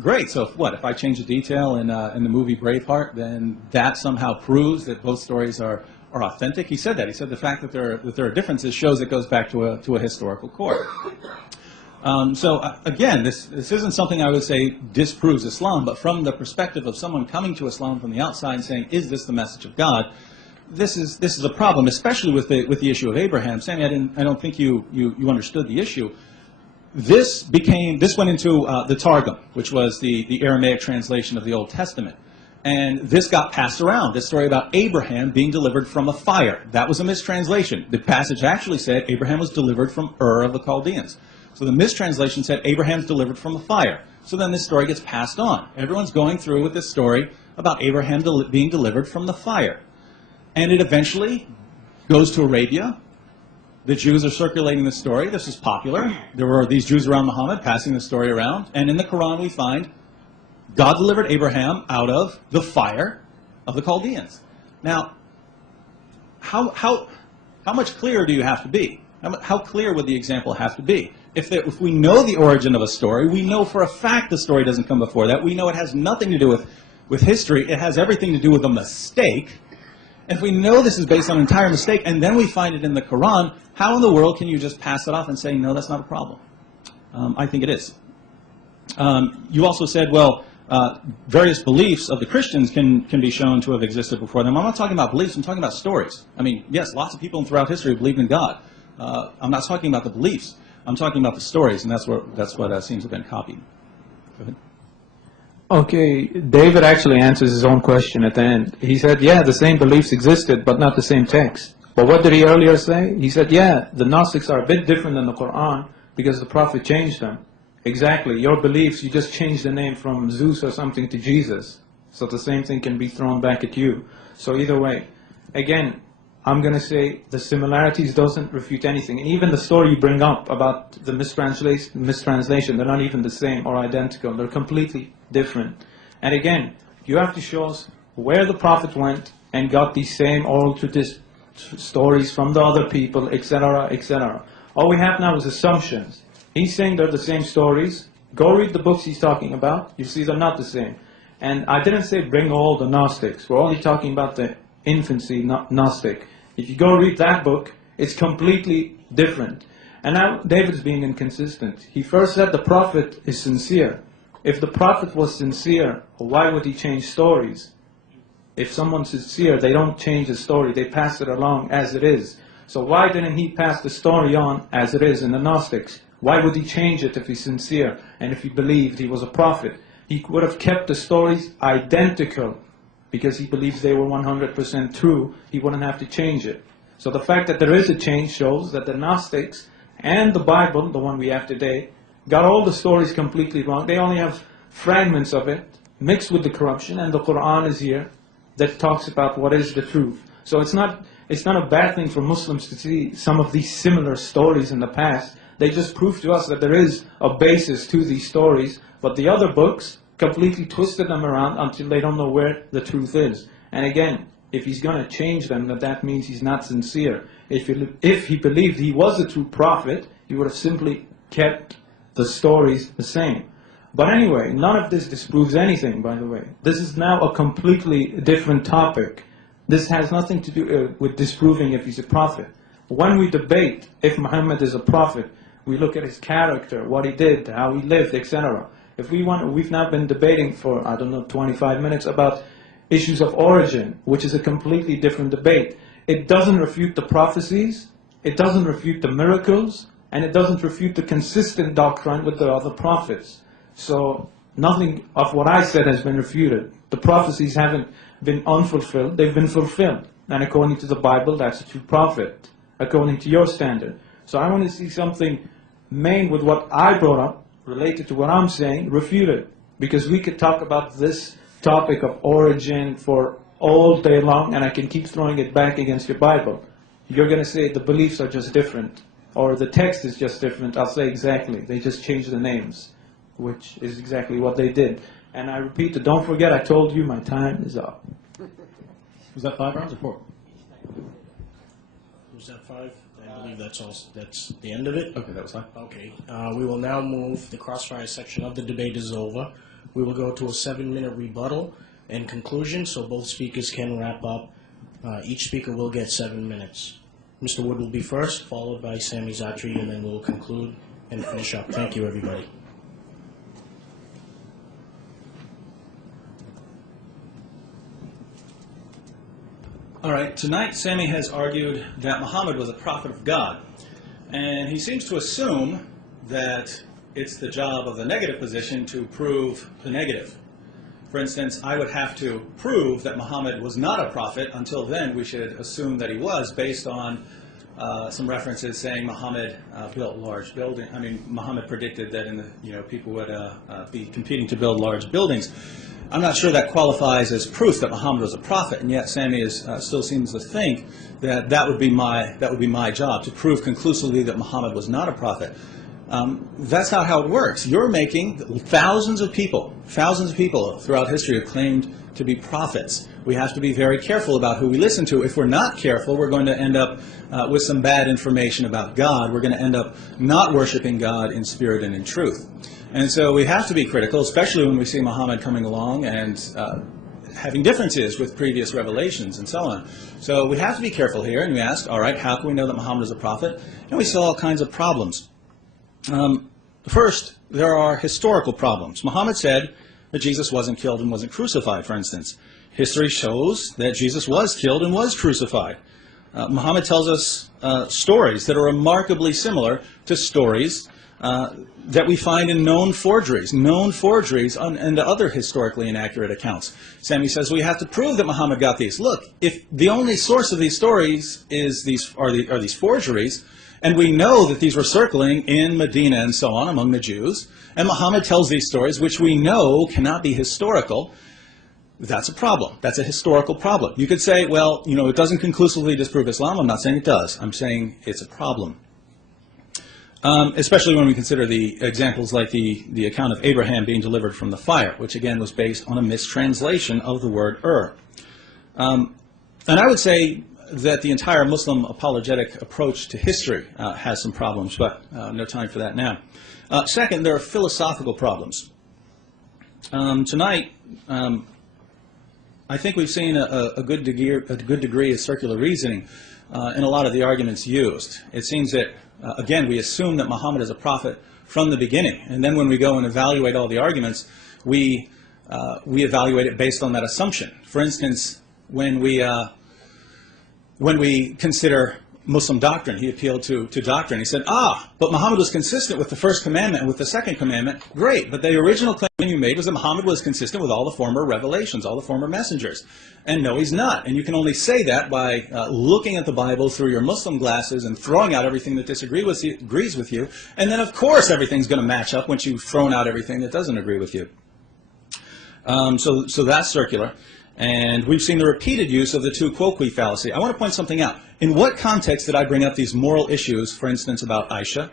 Great, so if I change a detail in the movie Braveheart, then that somehow proves that both stories are authentic? He said that. He said the fact that there are differences shows it goes back to a historical core. Again, this isn't something I would say disproves Islam, but from the perspective of someone coming to Islam from the outside and saying, is this the message of God? This is a problem, especially with the issue of Abraham. Sami, I don't think you understood the issue. This went into the Targum, which was the Aramaic translation of the Old Testament. And this got passed around, this story about Abraham being delivered from a fire. That was a mistranslation. The passage actually said Abraham was delivered from Ur of the Chaldeans. So the mistranslation said Abraham's delivered from a fire. So then this story gets passed on. Everyone's going through with this story about Abraham being delivered from the fire. And it eventually goes to Arabia. The Jews are circulating the story. This is popular. There were these Jews around Muhammad passing the story around. And in the Quran we find God delivered Abraham out of the fire of the Chaldeans. Now, how much clearer do you have to be? How clear would the example have to be? If we know the origin of a story, we know for a fact the story doesn't come before that. We know it has nothing to do with history. It has everything to do with a mistake. And if we know this is based on an entire mistake, and then we find it in the Quran, how in the world can you just pass it off and say, no, that's not a problem? I think it is. You also said, well, various beliefs of the Christians can be shown to have existed before them. I'm not talking about beliefs, I'm talking about stories. I mean, yes, lots of people throughout history believed in God. I'm not talking about the beliefs. I'm talking about the stories, and that's what seems to have been copied. Go ahead. Okay, David actually answers his own question at the end. He said, yeah, the same beliefs existed, but not the same text. But what did he earlier say? He said, yeah, the Gnostics are a bit different than the Quran because the Prophet changed them. Exactly, your beliefs, you just changed the name from Zeus or something to Jesus. So the same thing can be thrown back at you. So either way, again, I'm going to say the similarities doesn't refute anything. And even the story you bring up about the mistranslation, they're not even the same or identical. They're completely different. And again, you have to show us where the Prophet went and got these same oral stories from the other people, etc., etc. All we have now is assumptions. He's saying they're the same stories. Go read the books he's talking about. You see they're not the same. And I didn't say bring all the Gnostics. We're only talking about the infancy Gnostic. If you go read that book, it's completely different. And now David's being inconsistent. He first said the Prophet is sincere. If the Prophet was sincere, why would he change stories? If someone's sincere, they don't change the story. They pass it along as it is. So why didn't he pass the story on as it is in the Gnostics? Why would he change it if he's sincere and if he believed he was a prophet? He would have kept the stories identical because he believes they were 100% true. He wouldn't have to change it. So the fact that there is a change shows that the Gnostics and the Bible, the one we have today, got all the stories completely wrong. They only have fragments of it mixed with the corruption, and the Quran is here that talks about what is the truth. So it's not a bad thing for Muslims to see some of these similar stories in the past. They just prove to us that there is a basis to these stories, but the other books completely twisted them around until they don't know where the truth is. And again, if he's going to change them, that means he's not sincere. If he believed he was a true prophet, he would have simply kept the stories the same. But anyway, none of this disproves anything, by the way. This is now a completely different topic. This has nothing to do with disproving if he's a prophet. When we debate if Muhammad is a prophet, we look at his character, what he did, how he lived, etc. We've now been debating for, 25 minutes about issues of origin, which is a completely different debate. It doesn't refute the prophecies, it doesn't refute the miracles, and it doesn't refute the consistent doctrine with the other prophets. So nothing of what I said has been refuted. The prophecies haven't been unfulfilled, they've been fulfilled. And according to the Bible, that's a true prophet, according to your standard. So I want to see something main with what I brought up, related to what I'm saying, refuted. Because we could talk about this topic of origin for all day long, and I can keep throwing it back against your Bible. You're going to say the beliefs are just different, or the text is just different. I'll say exactly. They just changed the names, which is exactly what they did. And I repeat, don't forget, I told you my time is up. Was that 5 rounds or 4? Was that 5? I believe that's the end of it. Okay, that was fine. Okay. We will now move. The crossfire section of the debate is over. We will go to a 7-minute rebuttal and conclusion, so both speakers can wrap up. Each speaker will get 7 minutes. Mr. Wood will be first, followed by Sami Zaatari, and then we'll conclude and finish up. Thank you, everybody. All right, tonight Sami has argued that Muhammad was a prophet of God. And he seems to assume that it's the job of the negative position to prove the negative. For instance, I would have to prove that Muhammad was not a prophet. Until then, we should assume that he was, based on some references saying Muhammad built large buildings. I mean, Muhammad predicted that people would be competing to build large buildings. I'm not sure that qualifies as proof that Muhammad was a prophet, and yet Sami still seems to think that that would be my job, to prove conclusively that Muhammad was not a prophet. That's not how it works. You're making thousands of people throughout history have claimed to be prophets. We have to be very careful about who we listen to. If we're not careful, we're going to end up with some bad information about God. We're going to end up not worshiping God in spirit and in truth. And so we have to be critical, especially when we see Muhammad coming along and having differences with previous revelations and so on. So we have to be careful here, and we ask, all right, how can we know that Muhammad is a prophet? And we saw all kinds of problems. First, there are historical problems. Muhammad said that Jesus wasn't killed and wasn't crucified, for instance. History shows that Jesus was killed and was crucified. Muhammad tells us stories that are remarkably similar to stories that we find in known forgeries and other historically inaccurate accounts. Sami says we have to prove that Muhammad got these. Look, if the only source of these stories is these forgeries, and we know that these were circling in Medina and so on among the Jews, and Muhammad tells these stories, which we know cannot be historical, That's a problem. That's a historical problem. You could say, well, you know, it doesn't conclusively disprove Islam. I'm not saying it does. I'm saying it's a problem. Especially when we consider the examples like the account of Abraham being delivered from the fire, which again was based on a mistranslation of the word And I would say that the entire Muslim apologetic approach to history has some problems, but no time for that now. Second, there are philosophical problems. Tonight, I think we've seen a good degree of circular reasoning in a lot of the arguments used. It seems that, again, we assume that Muhammad is a prophet from the beginning, and then when we go and evaluate all the arguments, we evaluate it based on that assumption. For instance, when we consider Muslim doctrine, he appealed to doctrine. He said, but Muhammad was consistent with the first commandment and with the second commandment. Great, but the original claim you made was that Muhammad was consistent with all the former revelations, all the former messengers. And no, he's not. And you can only say that by looking at the Bible through your Muslim glasses and throwing out everything that agrees with you. And then, of course, everything's going to match up once you've thrown out everything that doesn't agree with you. So that's circular. And we've seen the repeated use of the tu quoque fallacy. I want to point something out. In what context did I bring up these moral issues, for instance, about Aisha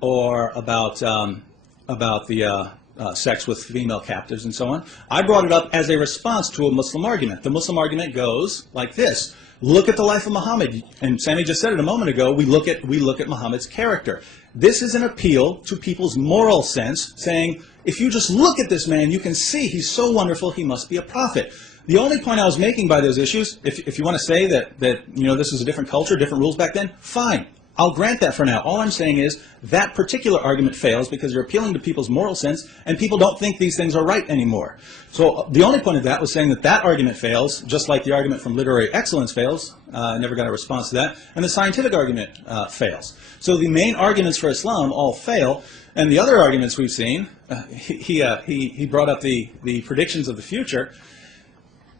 or about the sex with female captives and so on? I brought it up as a response to a Muslim argument. The Muslim argument goes like this. Look at the life of Muhammad. And Sami just said it a moment ago. We look at Muhammad's character. This is an appeal to people's moral sense, saying, if you just look at this man, you can see he's so wonderful, he must be a prophet. The only point I was making by those issues, if you want to say that this was a different culture, different rules back then, fine. I'll grant that for now. All I'm saying is that particular argument fails because you're appealing to people's moral sense and people don't think these things are right anymore. So the only point of that was saying that argument fails, just like the argument from literary excellence fails. I never got a response to that. And the scientific argument fails. So the main arguments for Islam all fail. And the other arguments we've seen, he brought up the predictions of the future.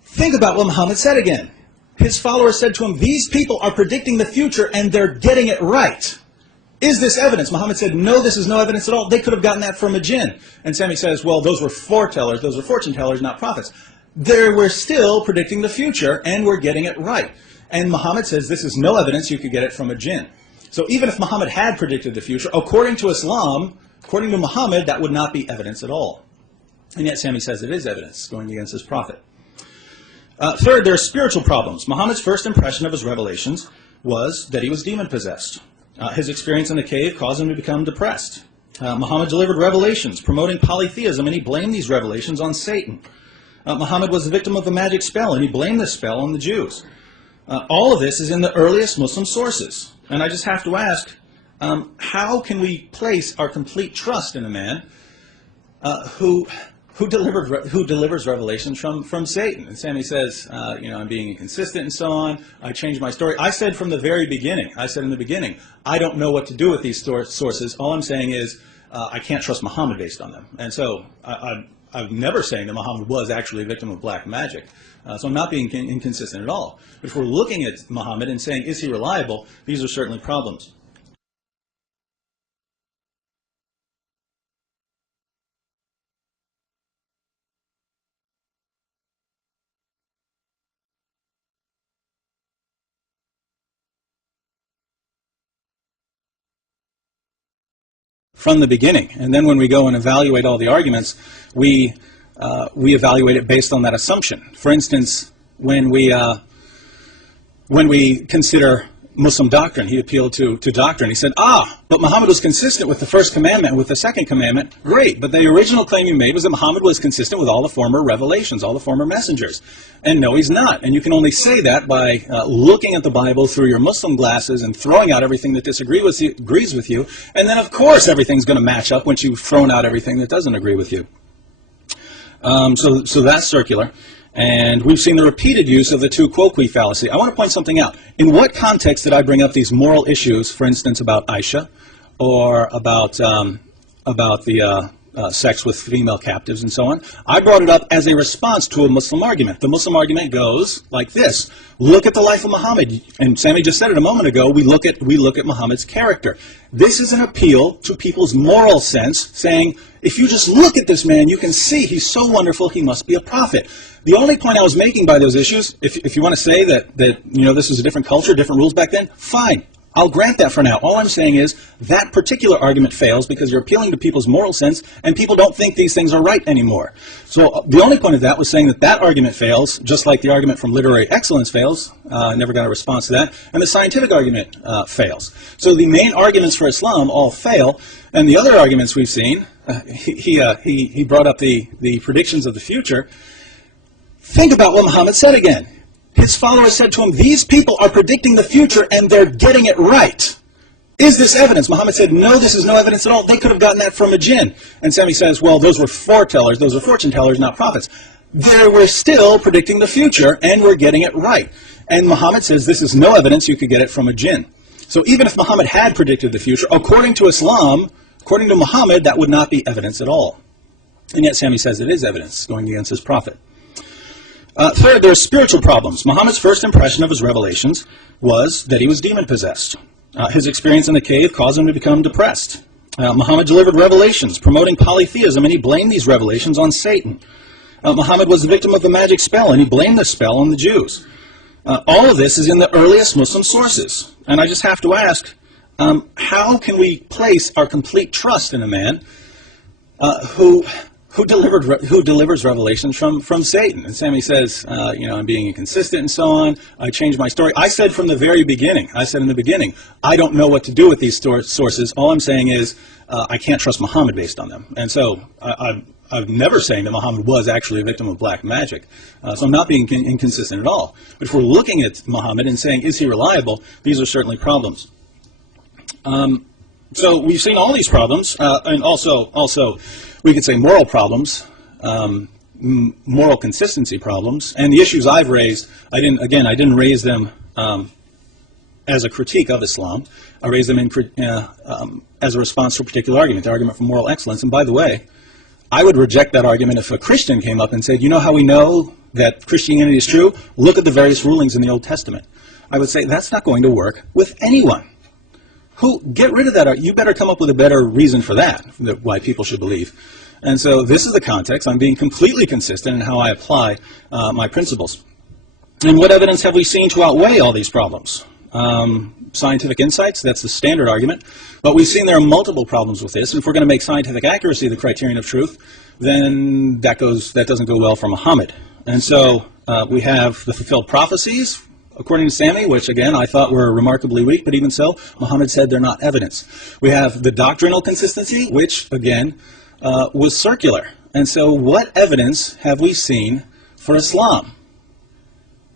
Think about what Muhammad said again. His followers said to him, these people are predicting the future and they're getting it right. Is this evidence? Muhammad said, no, this is no evidence at all. They could have gotten that from a jinn. And Sami says, well, those were foretellers, those were fortune tellers, not prophets. They were still predicting the future and we're getting it right. And Muhammad says, this is no evidence, you could get it from a jinn. So even if Muhammad had predicted the future, according to Islam, according to Muhammad, that would not be evidence at all. And yet Sami says it is evidence going against his prophet. Third, there are spiritual problems. Muhammad's first impression of his revelations was that he was demon-possessed. His experience in the cave caused him to become depressed. Muhammad delivered revelations promoting polytheism, and he blamed these revelations on Satan. Muhammad was the victim of a magic spell, and he blamed this spell on the Jews. All of this is in the earliest Muslim sources. And I just have to ask, how can we place our complete trust in a man who delivers revelations from Satan? And Sami says, I'm being inconsistent and so on. I changed my story. I said from the very beginning, I don't know what to do with these sources. All I'm saying is I can't trust Muhammad based on them. And so I'm never saying that Muhammad was actually a victim of black magic. So I'm not being inconsistent at all. But if we're looking at Muhammad and saying, is he reliable, these are certainly problems. From the beginning. And then when we go and evaluate all the arguments, we evaluate it based on that assumption. For instance, when we consider Muslim doctrine, he appealed to doctrine. He said, but Muhammad was consistent with the first commandment and with the second commandment. Great, but the original claim you made was that Muhammad was consistent with all the former revelations, all the former messengers. And no, he's not. And you can only say that by looking at the Bible through your Muslim glasses and throwing out everything that agrees with you. And then, of course, everything's going to match up once you've thrown out everything that doesn't agree with you. So that's circular. And we've seen the repeated use of the tu quoque fallacy. I want to point something out. In what context did I bring up these moral issues, for instance, about Aisha or about the sex with female captives and so on. I brought it up as a response to a Muslim argument. The Muslim argument goes like this. Look at the life of Muhammad. And Sami just said it a moment ago. We look at Muhammad's character. This is an appeal to people's moral sense, saying, if you just look at this man, you can see he's so wonderful, he must be a prophet. The only point I was making by those issues, if you want to say that this was a different culture, different rules back then, fine. I'll grant that for now. All I'm saying is that particular argument fails because you're appealing to people's moral sense and people don't think these things are right anymore. So the only point of that was saying that argument fails, just like the argument from literary excellence fails. Never got a response to that. And the scientific argument fails. So the main arguments for Islam all fail. And the other arguments we've seen, he brought up the predictions of the future. Think about what Muhammad said again. His followers said to him, these people are predicting the future and they're getting it right. Is this evidence? Muhammad said, no, this is no evidence at all. They could have gotten that from a jinn. And Sami says, well, those were foretellers, those were fortune tellers, not prophets. They were still predicting the future and were getting it right. And Muhammad says, this is no evidence, you could get it from a jinn. So even if Muhammad had predicted the future, according to Islam, according to Muhammad, that would not be evidence at all. And yet Sami says it is evidence going against his prophet. Third, there are spiritual problems. Muhammad's first impression of his revelations was that he was demon-possessed. His experience in the cave caused him to become depressed. Muhammad delivered revelations promoting polytheism, and he blamed these revelations on Satan. Muhammad was the victim of a magic spell, and he blamed the spell on the Jews. All of this is in the earliest Muslim sources. And I just have to ask, how can we place our complete trust in a man who delivers revelations from Satan? And Sami says, I'm being inconsistent and so on. I changed my story. I said from the very beginning, I don't know what to do with these sources. All I'm saying is I can't trust Muhammad based on them. And so I'm never saying that Muhammad was actually a victim of black magic. So I'm not being inconsistent at all. But if we're looking at Muhammad and saying, is he reliable, these are certainly problems. So we've seen all these problems, and also we could say moral problems, moral consistency problems, and the issues I've raised. I didn't raise them as a critique of Islam. I raised them as a response to a particular argument, the argument for moral excellence. And by the way, I would reject that argument if a Christian came up and said, you know how we know that Christianity is true? Look at the various rulings in the Old Testament. I would say that's not going to work with anyone. Get rid of that. You better come up with a better reason for that, why people should believe. And so this is the context. I'm being completely consistent in how I apply my principles. And what evidence have we seen to outweigh all these problems? Scientific insights, that's the standard argument. But we've seen there are multiple problems with this. And if we're going to make scientific accuracy the criterion of truth, then that doesn't go well for Muhammad. And so we have the fulfilled prophecies, according to Sami, which again I thought were remarkably weak, but even so, Muhammad said they're not evidence. We have the doctrinal consistency, which again was circular. And so what evidence have we seen for Islam?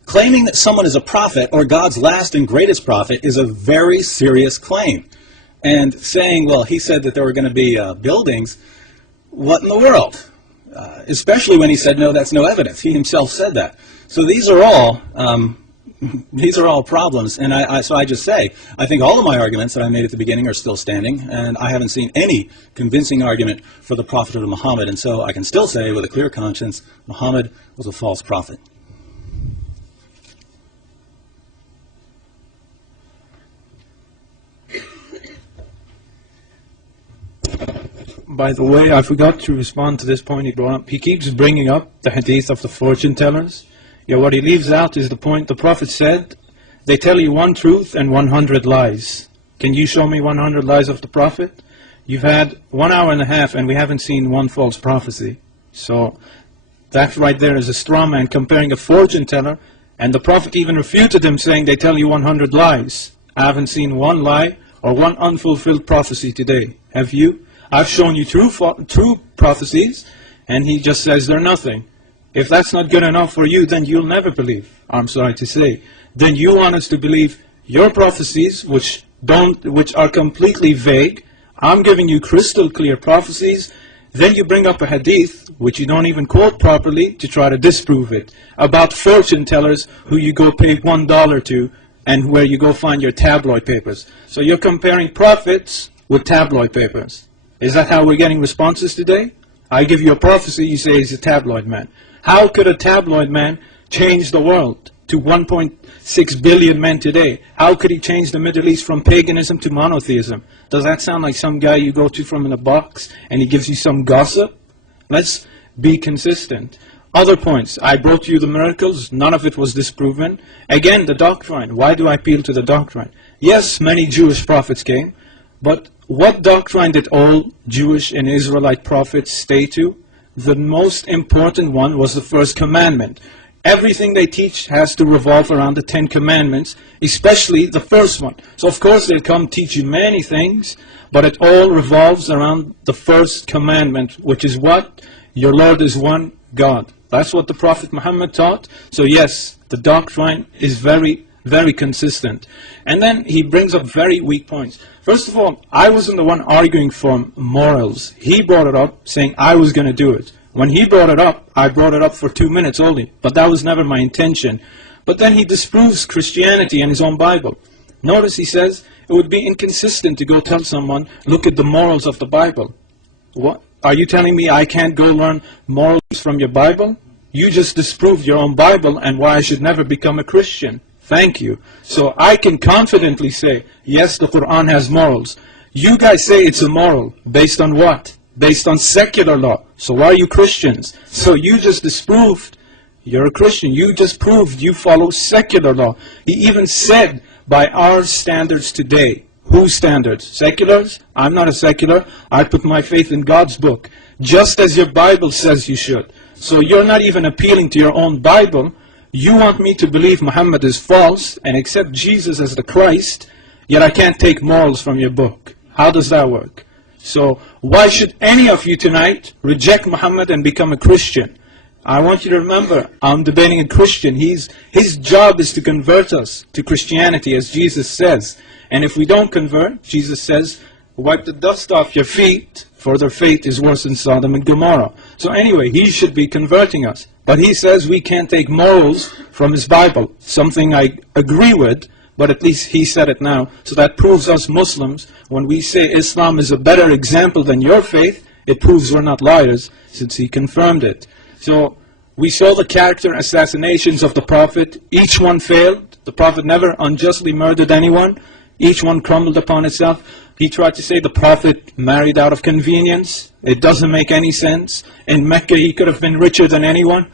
Claiming that someone is a prophet or God's last and greatest prophet is a very serious claim. And saying, well, he said that there were going to be buildings, what in the world? Especially when he said, no, that's no evidence. He himself said that. So these are all problems, and so I just say, I think all of my arguments that I made at the beginning are still standing, and I haven't seen any convincing argument for the prophethood of Muhammad, and so I can still say with a clear conscience, Muhammad was a false prophet. By the way, I forgot to respond to this point he brought up. He keeps bringing up the hadith of the fortune tellers. Yeah, what he leaves out is the point the Prophet said, they tell you one truth and 100 lies. Can you show me 100 lies of the Prophet? You've had 1 hour and a half and we haven't seen one false prophecy. So that right there is a straw man comparing a fortune teller, and the Prophet even refuted him saying they tell you 100 lies. I haven't seen one lie or one unfulfilled prophecy today. Have you? I've shown you true prophecies, and he just says they're nothing. If that's not good enough for you, then you'll never believe, I'm sorry to say. Then you want us to believe your prophecies, which are completely vague. I'm giving you crystal clear prophecies. Then you bring up a hadith, which you don't even quote properly, to try to disprove it, about fortune tellers who you go pay $1 to, and where you go find your tabloid papers. So you're comparing prophets with tabloid papers. Is that how we're getting responses today? I give you a prophecy, you say he's a tabloid man. How could a tabloid man change the world to 1.6 billion men today? How could he change the Middle East from paganism to monotheism? Does that sound like some guy you go to from in a box and he gives you some gossip? Let's be consistent. Other points. I brought you the miracles. None of it was disproven. Again, the doctrine. Why do I appeal to the doctrine? Yes, many Jewish prophets came. But what doctrine did all Jewish and Israelite prophets stay to? The most important one was the first commandment. Everything they teach has to revolve around the 10 commandments, especially the first one. So of course they'll come teach you many things, but it all revolves around the first commandment, which is what? Your Lord is one God. That's what the Prophet Muhammad taught. So yes, the doctrine is very, very consistent. And then he brings up very weak points. First of all, I wasn't the one arguing for morals. He brought it up saying I was going to do it. When he brought it up, I brought it up for 2 minutes only. But that was never my intention. But then he disproves Christianity and his own Bible. Notice he says it would be inconsistent to go tell someone, look at the morals of the Bible. What? Are you telling me I can't go learn morals from your Bible? You just disproved your own Bible and why I should never become a Christian. Thank you. So I can confidently say, yes, the Quran has morals. You guys say it's immoral. Based on what? Based on secular law. So why are you Christians? So you just disproved you're a Christian. You just proved you follow secular law. He even said, by our standards today. Whose standards? Seculars? I'm not a secular. I put my faith in God's book. Just as your Bible says you should. So you're not even appealing to your own Bible. You want me to believe Muhammad is false and accept Jesus as the Christ, yet I can't take morals from your book. How does that work? So why should any of you tonight reject Muhammad and become a Christian? I want you to remember, I'm debating a Christian. His job is to convert us to Christianity, as Jesus says. And if we don't convert, Jesus says, wipe the dust off your feet, for their fate is worse than Sodom and Gomorrah. So anyway, he should be converting us. But he says we can't take morals from his Bible, something I agree with, but at least he said it now. So that proves us Muslims, when we say Islam is a better example than your faith, it proves we're not liars, since he confirmed it. So we saw the character assassinations of the Prophet. Each one failed. The Prophet never unjustly murdered anyone. Each one crumbled upon itself. He tried to say the Prophet married out of convenience. It doesn't make any sense. In Mecca, he could have been richer than anyone.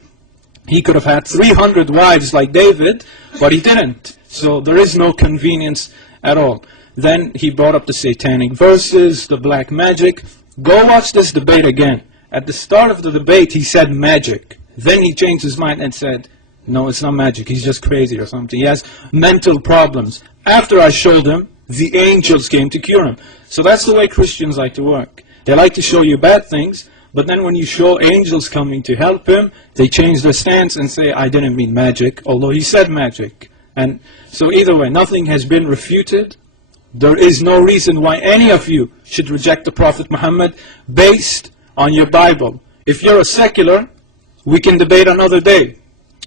He could have had 300 wives like David, but he didn't. So there is no convenience at all. Then he brought up the satanic verses, the black magic. Go watch this debate again. At the start of the debate, he said magic. Then he changed his mind and said, no, it's not magic. He's just crazy or something. He has mental problems. After I showed him, the angels came to cure him. So that's the way Christians like to work. They like to show you bad things, but then when you show angels coming to help him, they change their stance and say, I didn't mean magic, although he said magic. And so either way, nothing has been refuted. There is no reason why any of you should reject the Prophet Muhammad based on your Bible. If you're a secular, we can debate another day.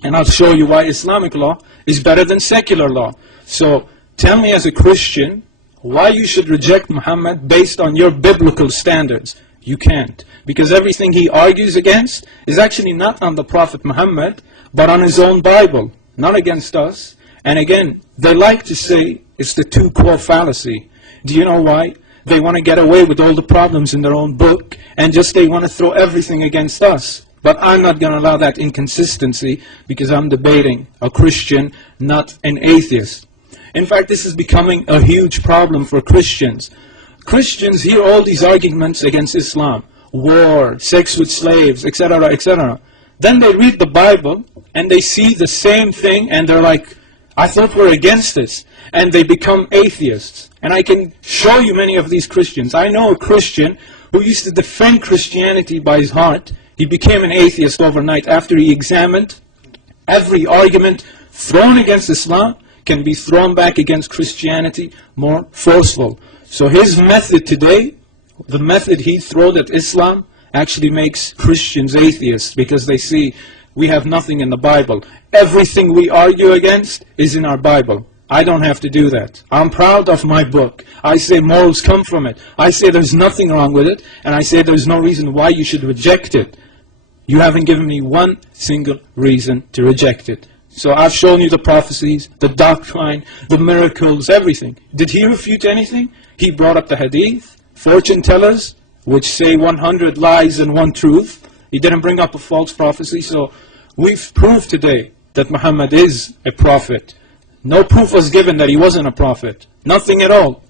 And I'll show you why Islamic law is better than secular law. So tell me as a Christian why you should reject Muhammad based on your biblical standards. You can't. Because everything he argues against is actually not on the Prophet Muhammad, but on his own Bible, not against us. And again, they like to say it's the two-quo fallacy. Do you know why? They want to get away with all the problems in their own book, and just they want to throw everything against us. But I'm not going to allow that inconsistency, because I'm debating a Christian, not an atheist. In fact, this is becoming a huge problem for Christians. Christians hear all these arguments against Islam, war, sex with slaves, etc., etc. Then they read the Bible, and they see the same thing, and they're like, I thought we're against this. And they become atheists. And I can show you many of these Christians. I know a Christian who used to defend Christianity by his heart. He became an atheist overnight after he examined every argument thrown against Islam can be thrown back against Christianity more forceful. So his method today, the method he threw at Islam, actually makes Christians atheists, because they see we have nothing in the Bible. Everything we argue against is in our Bible. I don't have to do that. I'm proud of my book. I say morals come from it. I say there's nothing wrong with it, and I say there's no reason why you should reject it. You haven't given me one single reason to reject it. So I've shown you the prophecies, the doctrine, the miracles, everything. Did he refute anything? He brought up the hadith, fortune tellers, which say 100 lies and one truth. He didn't bring up a false prophecy. So we've proved today that Muhammad is a prophet. No proof was given that he wasn't a prophet. Nothing at all.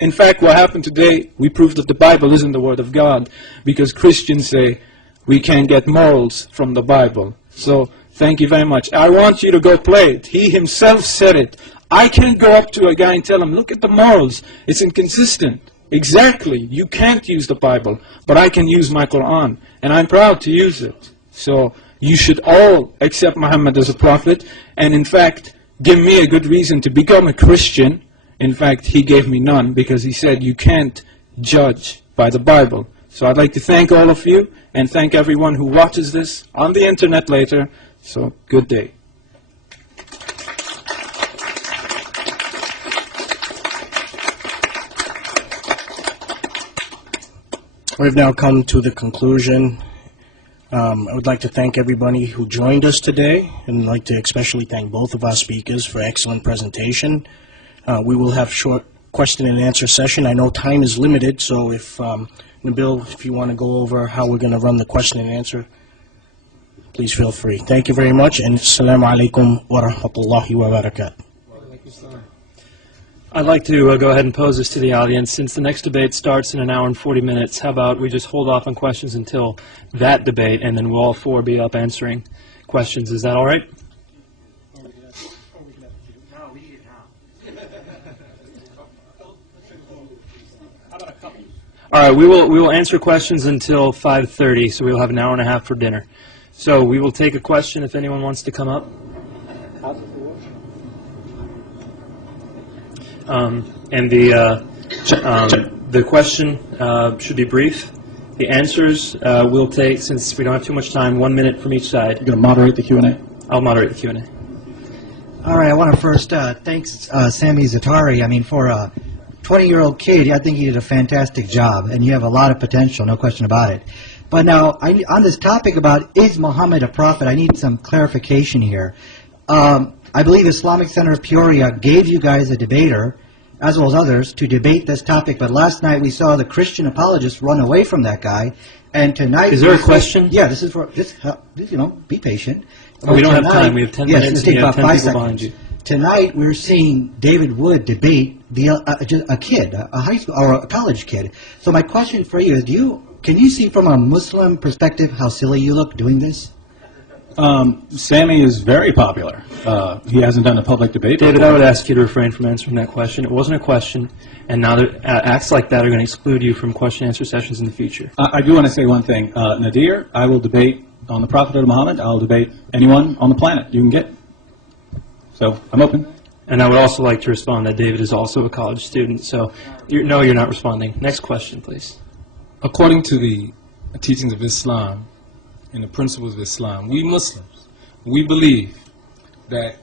In fact, what happened today, we proved that the Bible isn't the Word of God, because Christians say we can't get morals from the Bible. So thank you very much. I want you to go play it. He himself said it. I can't go up to a guy and tell him, look at the morals. It's inconsistent. Exactly. You can't use the Bible, but I can use my Quran, and I'm proud to use it. So you should all accept Muhammad as a prophet, and in fact, give me a good reason to become a Christian. In fact, he gave me none, because he said you can't judge by the Bible. So I'd like to thank all of you, and thank everyone who watches this on the internet later. So, good day. We've now come to the conclusion. I would like to thank everybody who joined us today, and I'd like to especially thank both of our speakers for excellent presentation. We will have short question and answer session. I know time is limited, so if Nabil, if you want to go over how we're going to run the question and answer, please feel free. Thank you very much, and assalamu alaikum wa rahmatullahi wa barakatuh. I'd like to go ahead and pose this to the audience. Since the next debate starts in an hour and 40 minutes, how about we just hold off on questions until that debate, and then we'll all four be up answering questions. Is that all right? All right, we will answer questions until 5:30, so we'll have an hour and a half for dinner. So we will take a question if anyone wants to come up. And the question should be brief. The answers will take, since we don't have too much time, 1 minute from each side. You're going to moderate the Q&A? I'll moderate the Q&A. All right, I want to first thank Sami Zaatari. I mean, for a 20-year-old kid, I think he did a fantastic job, and you have a lot of potential, no question about it. But now, on this topic about is Muhammad a prophet, I need some clarification here. I believe Islamic Center of Peoria gave you guys a debater, as well as others, to debate this topic. But last night we saw the Christian apologists run away from that guy. And tonight... Is there a question? Yeah, this is for... you know, be patient. We don't have time. We have 10 minutes and we have 10 people behind you. Tonight we're seeing David Wood debate a kid, a high school or a college kid. So my question for you is, can you see from a Muslim perspective how silly you look doing this? Sami is very popular. He hasn't done a public debate. David, I would ask you to refrain from answering that question. It wasn't a question, and now acts like that are going to exclude you from question and answer sessions in the future. I do want to say one thing. Nadir, I will debate on the Prophet of Muhammad. I'll debate anyone on the planet you can get. So, I'm open. And I would also like to respond that David is also a college student, so no, you're not responding. Next question, please. According to the teachings of Islam and the principles of Islam, we Muslims, we believe that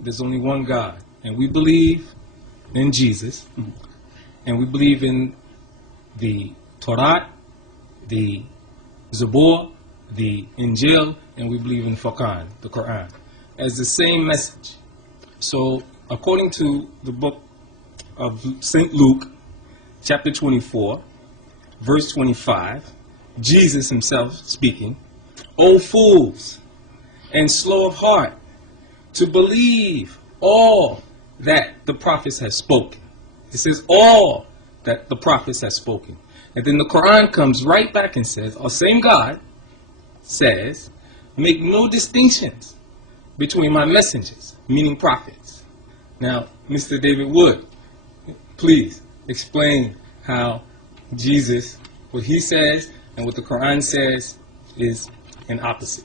there's only one God, and we believe in Jesus, and we believe in the Torah, the Zabur, the Injil, and we believe in Furqan, the Quran, as the same message. So, according to the book of St. Luke, chapter 24, verse 25, Jesus himself speaking, "O fools, and slow of heart, to believe all that the prophets have spoken." It says all that the prophets have spoken. And then the Quran comes right back and says, our same God says, "Make no distinctions between my messengers," meaning prophets. Now, Mr. David Wood, please explain how Jesus, what he says and what the Quran says is an opposite.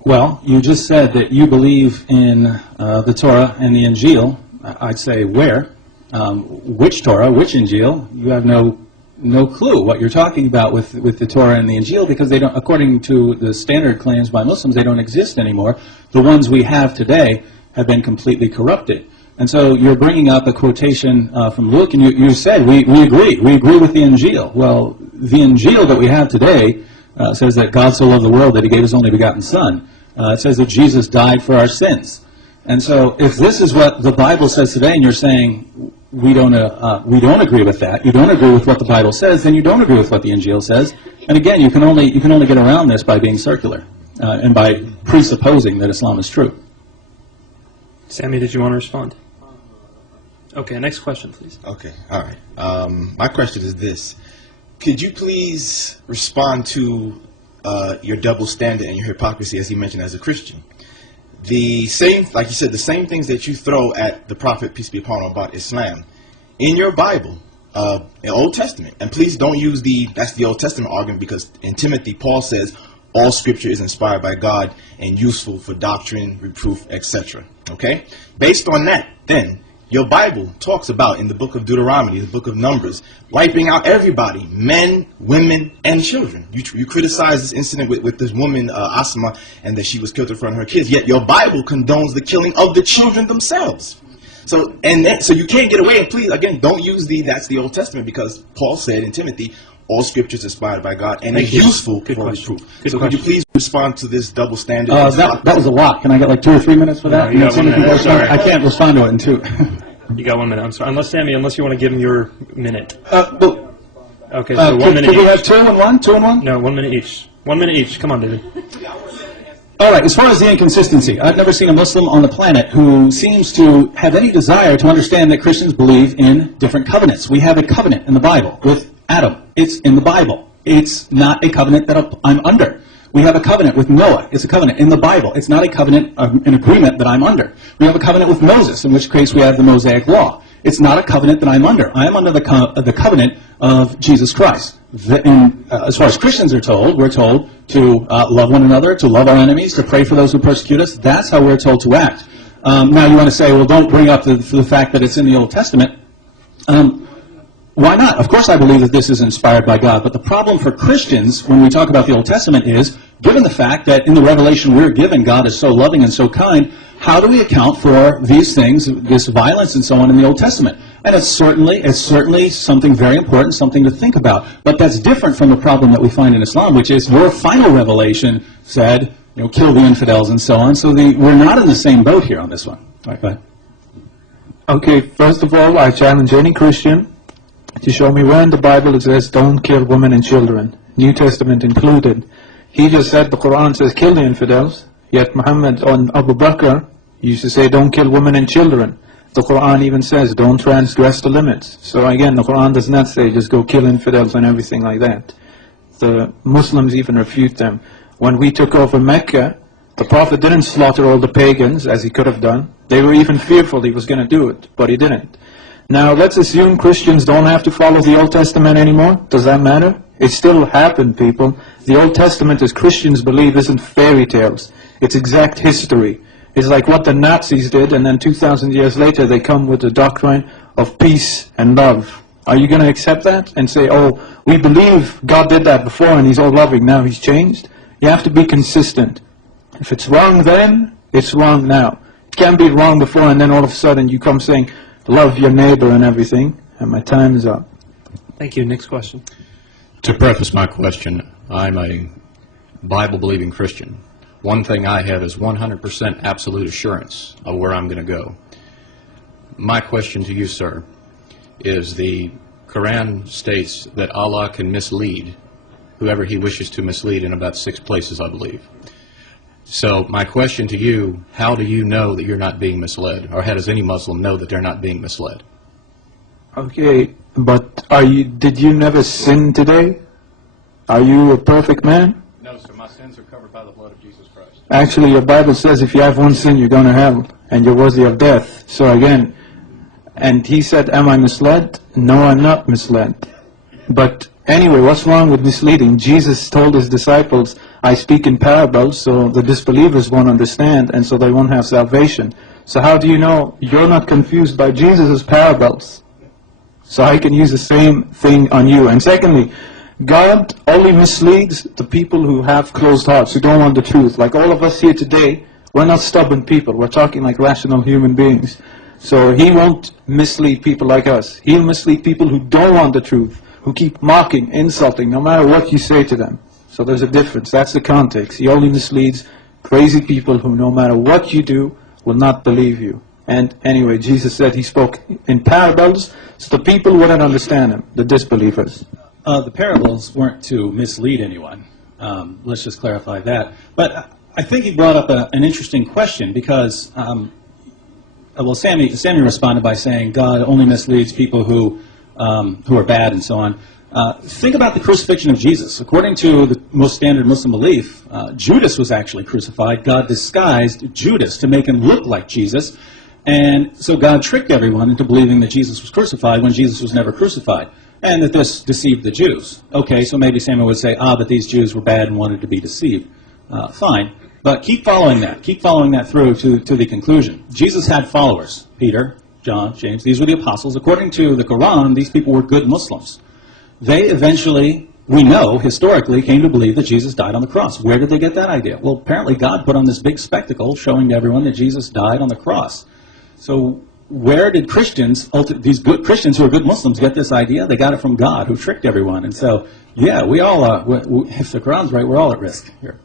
Well, you just said that you believe in the Torah and the Injil. I'd say where? Which Torah, which Injil? You have no clue what you're talking about with the Torah and the Injil, because they don't, according to the standard claims by Muslims, they don't exist anymore. The ones we have today have been completely corrupted. And so you're bringing up a quotation from Luke, and you said, we agree with the Injil. Well, the Injil that we have today says that God so loved the world that he gave his only begotten Son. It says that Jesus died for our sins. And so if this is what the Bible says today, and you're saying we don't agree with that, you don't agree with what the Bible says, then you don't agree with what the Injil says. And again, you can only get around this by being circular and by presupposing that Islam is true. Sami, did you want to respond? Okay, next question, please. Okay, all right. My question is this. Could you please respond to your double standard and your hypocrisy, as you mentioned, as a Christian? The same, like you said, the same things that you throw at the Prophet, peace be upon him, about Islam, in your Bible, in Old Testament, and please don't use that's the Old Testament argument, because in Timothy, Paul says, all Scripture is inspired by God and useful for doctrine, reproof, etc. Okay? Based on that, then, your Bible talks about, in the book of Deuteronomy, the book of Numbers, wiping out everybody, men, women, and children. You criticize this incident with this woman, Asma, and that she was killed in front of her kids, yet your Bible condones the killing of the children themselves. So you can't get away, and please, again, don't use that's the Old Testament, because Paul said in Timothy, all Scripture is inspired by God and is useful for reproof. So could you please respond to this double standard? That was a lot. Can I get like 2 or 3 minutes for that? No, you got 1 minute. Sorry. I can't respond to it in 2. You got 1 minute. I'm sorry. Unless you want to give him your minute. Okay, so 1 minute each. Could we have 2 and 1? 2 and 1? No, 1 minute each. 1 minute each. Come on, David. All right, as far as the inconsistency, I've never seen a Muslim on the planet who seems to have any desire to understand that Christians believe in different covenants. We have a covenant in the Bible with Adam. It's in the Bible. It's not a covenant that I'm under. We have a covenant with Noah. It's a covenant in the Bible. It's not a covenant, an agreement that I'm under. We have a covenant with Moses, in which case we have the Mosaic Law. It's not a covenant that I'm under. I am under the covenant of Jesus Christ. As far as Christians are told, we're told to love one another, to love our enemies, to pray for those who persecute us. That's how we're told to act. Now you want to say, well, don't bring up the fact that it's in the Old Testament. Why not? Of course I believe that this is inspired by God, but the problem for Christians when we talk about the Old Testament is, given the fact that in the revelation we're given, God is so loving and so kind, how do we account for these things, this violence and so on in the Old Testament? And it's certainly something very important, something to think about. But that's different from the problem that we find in Islam, which is your final revelation said, kill the infidels and so on. So we're not in the same boat here on this one. All right, go ahead. Okay, first of all, I challenge any Christian to show me where in the Bible it says don't kill women and children, New Testament included. He just said the Quran says kill the infidels, yet Muhammad on Abu Bakr used to say don't kill women and children. The Quran even says don't transgress the limits. So again, the Quran does not say just go kill infidels and everything like that. The Muslims even refute them. When we took over Mecca, the Prophet didn't slaughter all the pagans as he could have done. They were even fearful he was going to do it, but he didn't. Now, let's assume Christians don't have to follow the Old Testament anymore. Does that matter? It still happened, people. The Old Testament, as Christians believe, isn't fairy tales. It's exact history. It's like what the Nazis did, and then 2,000 years later they come with the doctrine of peace and love. Are you going to accept that and say, oh, we believe God did that before and he's all loving, now he's changed? You have to be consistent. If it's wrong then, it's wrong now. It can't be wrong before and then all of a sudden you come saying, love your neighbor and everything, and my time is up. Thank you. Next question. To preface my question, I'm a Bible-believing Christian. One thing I have is 100% absolute assurance of where I'm going to go. My question to you, sir, is the Quran states that Allah can mislead whoever he wishes to mislead in about 6 places, I believe. So my question to you, how do you know that you're not being misled? Or how does any Muslim know that they're not being misled? Okay, but did you never sin today? Are you a perfect man? No, sir. My sins are covered by the blood of Jesus Christ. Actually, your Bible says if you have one sin, you're going to hell, and you're worthy of death. So again, and he said, am I misled? No, I'm not misled. But anyway, what's wrong with misleading? Jesus told his disciples, I speak in parables, so the disbelievers won't understand, and so they won't have salvation. So how do you know you're not confused by Jesus' parables? So I can use the same thing on you. And secondly, God only misleads the people who have closed hearts, who don't want the truth. Like all of us here today, We're not stubborn people. We're talking like rational human beings. So he won't mislead people like us. He'll mislead people who don't want the truth, who keep mocking, insulting, no matter what you say to them. So there's a difference. That's the context. He only misleads crazy people who, no matter what you do, will not believe you. And anyway, Jesus said he spoke in parables, so the people wouldn't understand him, the disbelievers. The parables weren't to mislead anyone. Let's just clarify that. But I think he brought up an interesting question because, well, Sami responded by saying God only misleads people who are bad and so on. Think about the crucifixion of Jesus. According to the most standard Muslim belief, Judas was actually crucified. God disguised Judas to make him look like Jesus. And so God tricked everyone into believing that Jesus was crucified when Jesus was never crucified. And that this deceived the Jews. Okay, so maybe Sami would say, but these Jews were bad and wanted to be deceived. Fine. But keep following that. Keep following that through to the conclusion. Jesus had followers. Peter, John, James. These were the apostles. According to the Quran, these people were good Muslims. They eventually, we know, historically, came to believe that Jesus died on the cross. Where did they get that idea? Well, apparently God put on this big spectacle showing to everyone that Jesus died on the cross. So where did Christians, these good Christians who are good Muslims, get this idea? They got it from God, who tricked everyone. And so, yeah, we all, if the Quran's right, we're all at risk here.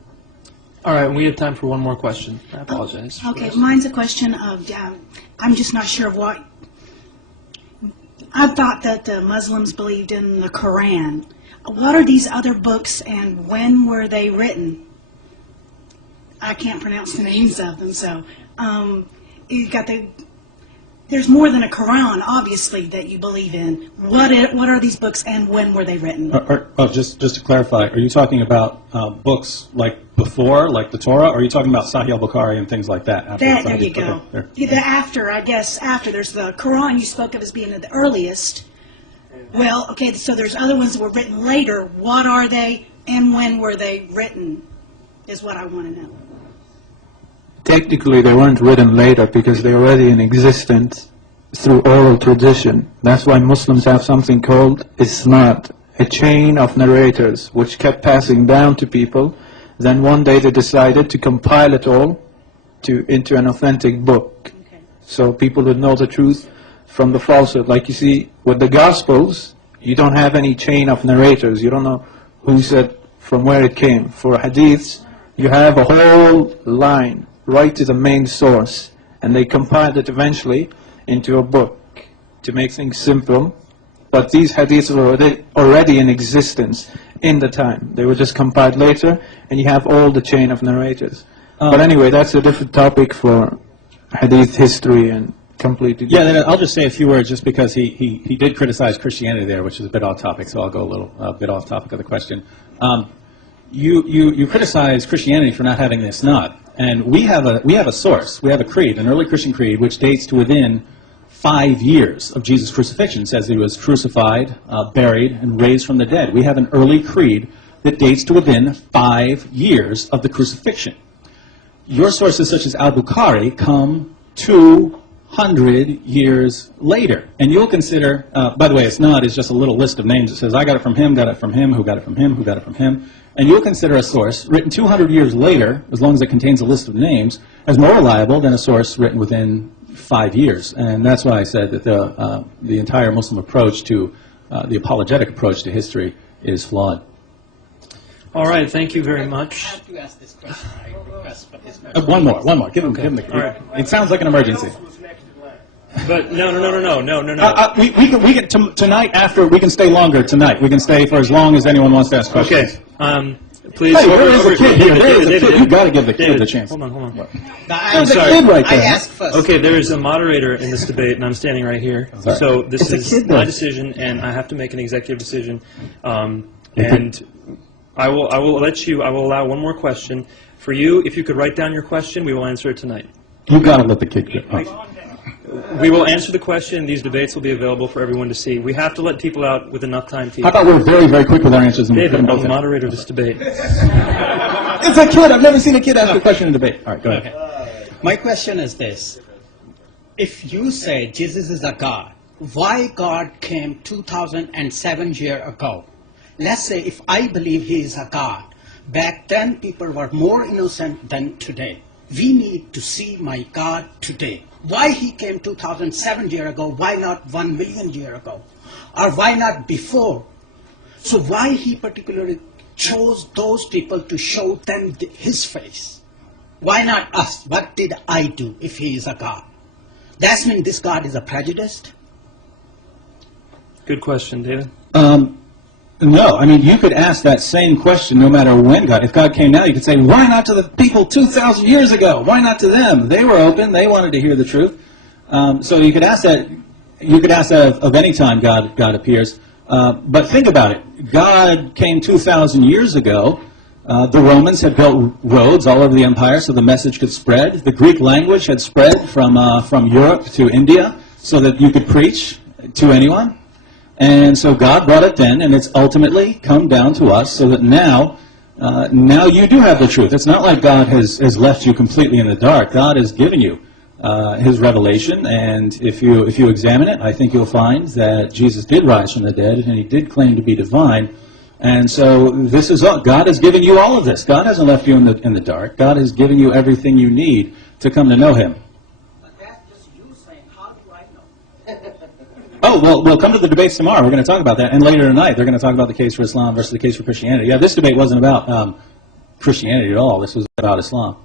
All right, we have time for one more question. I apologize. Okay, mine's a question of, I'm just not sure of what. I thought that the Muslims believed in the Quran. What are these other books and when were they written? I can't pronounce the names of them, so you've got there's more than a Quran, obviously, that you believe in. What are these books and when were they written? Just to clarify, are you talking about books like before, like the Torah, or are you talking about Sahih al-Bukhari and things like that? There you go. Okay, after. There's the Quran you spoke of as being the earliest. Well, okay, so there's other ones that were written later. What are they and when were they written is what I want to know. Technically, they weren't written later because they're already in existence through oral tradition. That's why Muslims have something called Isnad, a chain of narrators which kept passing down to people. Then one day they decided to compile it all into an authentic book. Okay. So people would know the truth from the falsehood. Like you see, with the Gospels, you don't have any chain of narrators. You don't know who said from where it came. For Hadiths, you have a whole line right to the main source, and they compiled it eventually into a book to make things simple. But these hadiths were already in existence in the time. They were just compiled later, and you have all the chain of narrators. But anyway, that's a different topic for hadith history and completely different. Yeah, I'll just say a few words just because he did criticize Christianity there, which is a bit off topic, so I'll go a little bit off topic of the question. You criticize Christianity for not having this Isnad, and we have a source, we have a creed, an early Christian creed, which dates to within 5 years of Jesus' crucifixion. It says he was crucified, buried, and raised from the dead. We have an early creed that dates to within 5 years of the crucifixion. Your sources, such as Al-Bukhari, come 200 years later. And you'll consider, by the way, Isnad is just a little list of names. It says, I got it from him, got it from him, who got it from him, who got it from him. And you'll consider a source written 200 years later, as long as it contains a list of names, as more reliable than a source written within 5 years. And that's why I said that the entire Muslim approach to, the apologetic approach to history is flawed. All right, thank you very much. I have to ask this question. I request for this question. One more. Give him the. All right. It sounds like an emergency. But no. We can tonight after we can stay longer tonight. We can stay for as long as anyone wants to ask questions. Okay. Please. Hey, there is a kid here. There is a kid. You've got to give the kid a chance. Hold on. There's a kid right there. I asked first. Okay, there is a moderator in this debate, and I'm standing right here. Sorry. So this is my decision, and I have to make an executive decision. And I will allow one more question for you. If you could write down your question, we will answer it tonight. You've got to let the kid go. We will answer the question. These debates will be available for everyone to see. We have to let people out with enough time to. How about we're very, very quick with our answers? And David, I'm the moderator of this debate. It's a kid. I've never seen a kid ask a question in a debate. All right, go ahead. Okay. My question is this. If you say Jesus is a God, why God came 2007 years ago? Let's say if I believe he is a God, back then people were more innocent than today. we need to see my God today. Why he came 2007 years ago, why not 1 million years ago? Or why not before? So why he particularly chose those people to show them his face? Why not us? What did I do if he is a God? That means this God is a prejudiced? Good question, David. No, I mean, you could ask that same question no matter when God, if God came now, you could say, why not to the people 2,000 years ago? Why not to them? They were open, they wanted to hear the truth. So you could ask that, of any time God appears. But think about it. God came 2,000 years ago. The Romans had built roads all over the empire so the message could spread. The Greek language had spread from Europe to India so that you could preach to anyone. And so God brought it then, and it's ultimately come down to us so that now you do have the truth. It's not like God has left you completely in the dark. God has given you his revelation, and if you examine it, I think you'll find that Jesus did rise from the dead, and he did claim to be divine. And so this is all. God has given you all of this. God hasn't left you in the dark. God has given you everything you need to come to know him. But that's just you saying, how do I know? Oh, well, we'll come to the debates tomorrow. We're going to talk about that. And later tonight, they're going to talk about the case for Islam versus the case for Christianity. Yeah, this debate wasn't about Christianity at all. This was about Islam.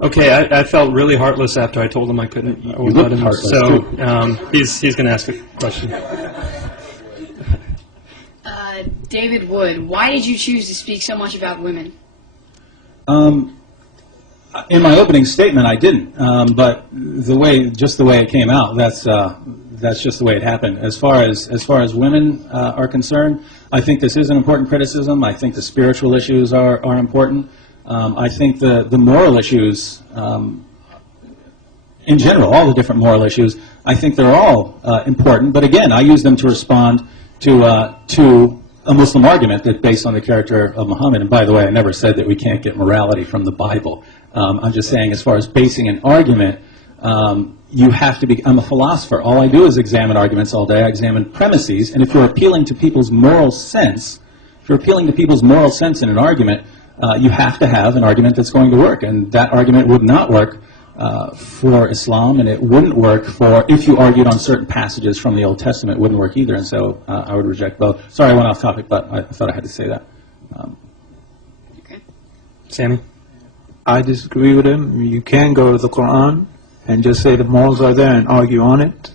Okay, I felt really heartless after I told him I couldn't. You looked heartless, so too. He's going to ask a question. David Wood, why did you choose to speak so much about women? In my opening statement, I didn't, but just the way it came out, that's just the way it happened. As far as women are concerned, I think this is an important criticism. I think the spiritual issues are important. I think the moral issues, in general, all the different moral issues, I think they're all important. But again, I use them to respond to a Muslim argument that's based on the character of Muhammad. And by the way, I never said that we can't get morality from the Bible. I'm just saying, as far as basing an argument, you have to be. I'm a philosopher. All I do is examine arguments all day. I examine premises. And if you're appealing to people's moral sense, in an argument, you have to have an argument that's going to work. And that argument would not work for Islam, and it wouldn't work if you argued on certain passages from the Old Testament, it wouldn't work either. And so I would reject both. Sorry, I went off topic, but I thought I had to say that. Okay. Sammy? I disagree with him. You can go to the Quran and just say the morals are there and argue on it.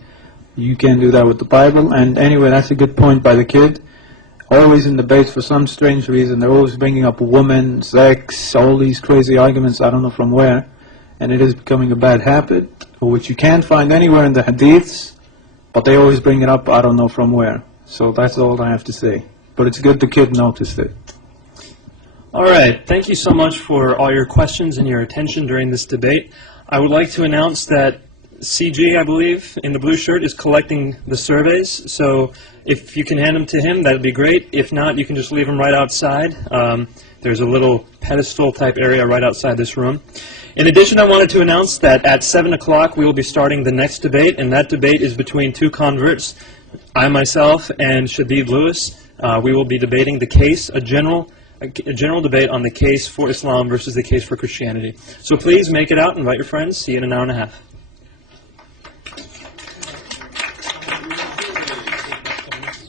You can do that with the Bible. And anyway, that's a good point by the kid. Always in debates, for some strange reason, they're always bringing up women, sex, all these crazy arguments, I don't know from where. And it is becoming a bad habit, which you can't find anywhere in the hadiths, but they always bring it up, I don't know from where. So that's all I have to say. But it's good the kid noticed it. All right. Thank you so much for all your questions and your attention during this debate. I would like to announce that CG, I believe, in the blue shirt, is collecting the surveys. So if you can hand them to him, that would be great. If not, you can just leave them right outside. There's a little pedestal type area right outside this room. In addition, I wanted to announce that at 7 o'clock we will be starting the next debate, and that debate is between two converts, I myself and Shadid Lewis. We will be debating the case, a general debate on the case for Islam versus the case for Christianity. So please make it out, invite your friends. See you in an hour and a half.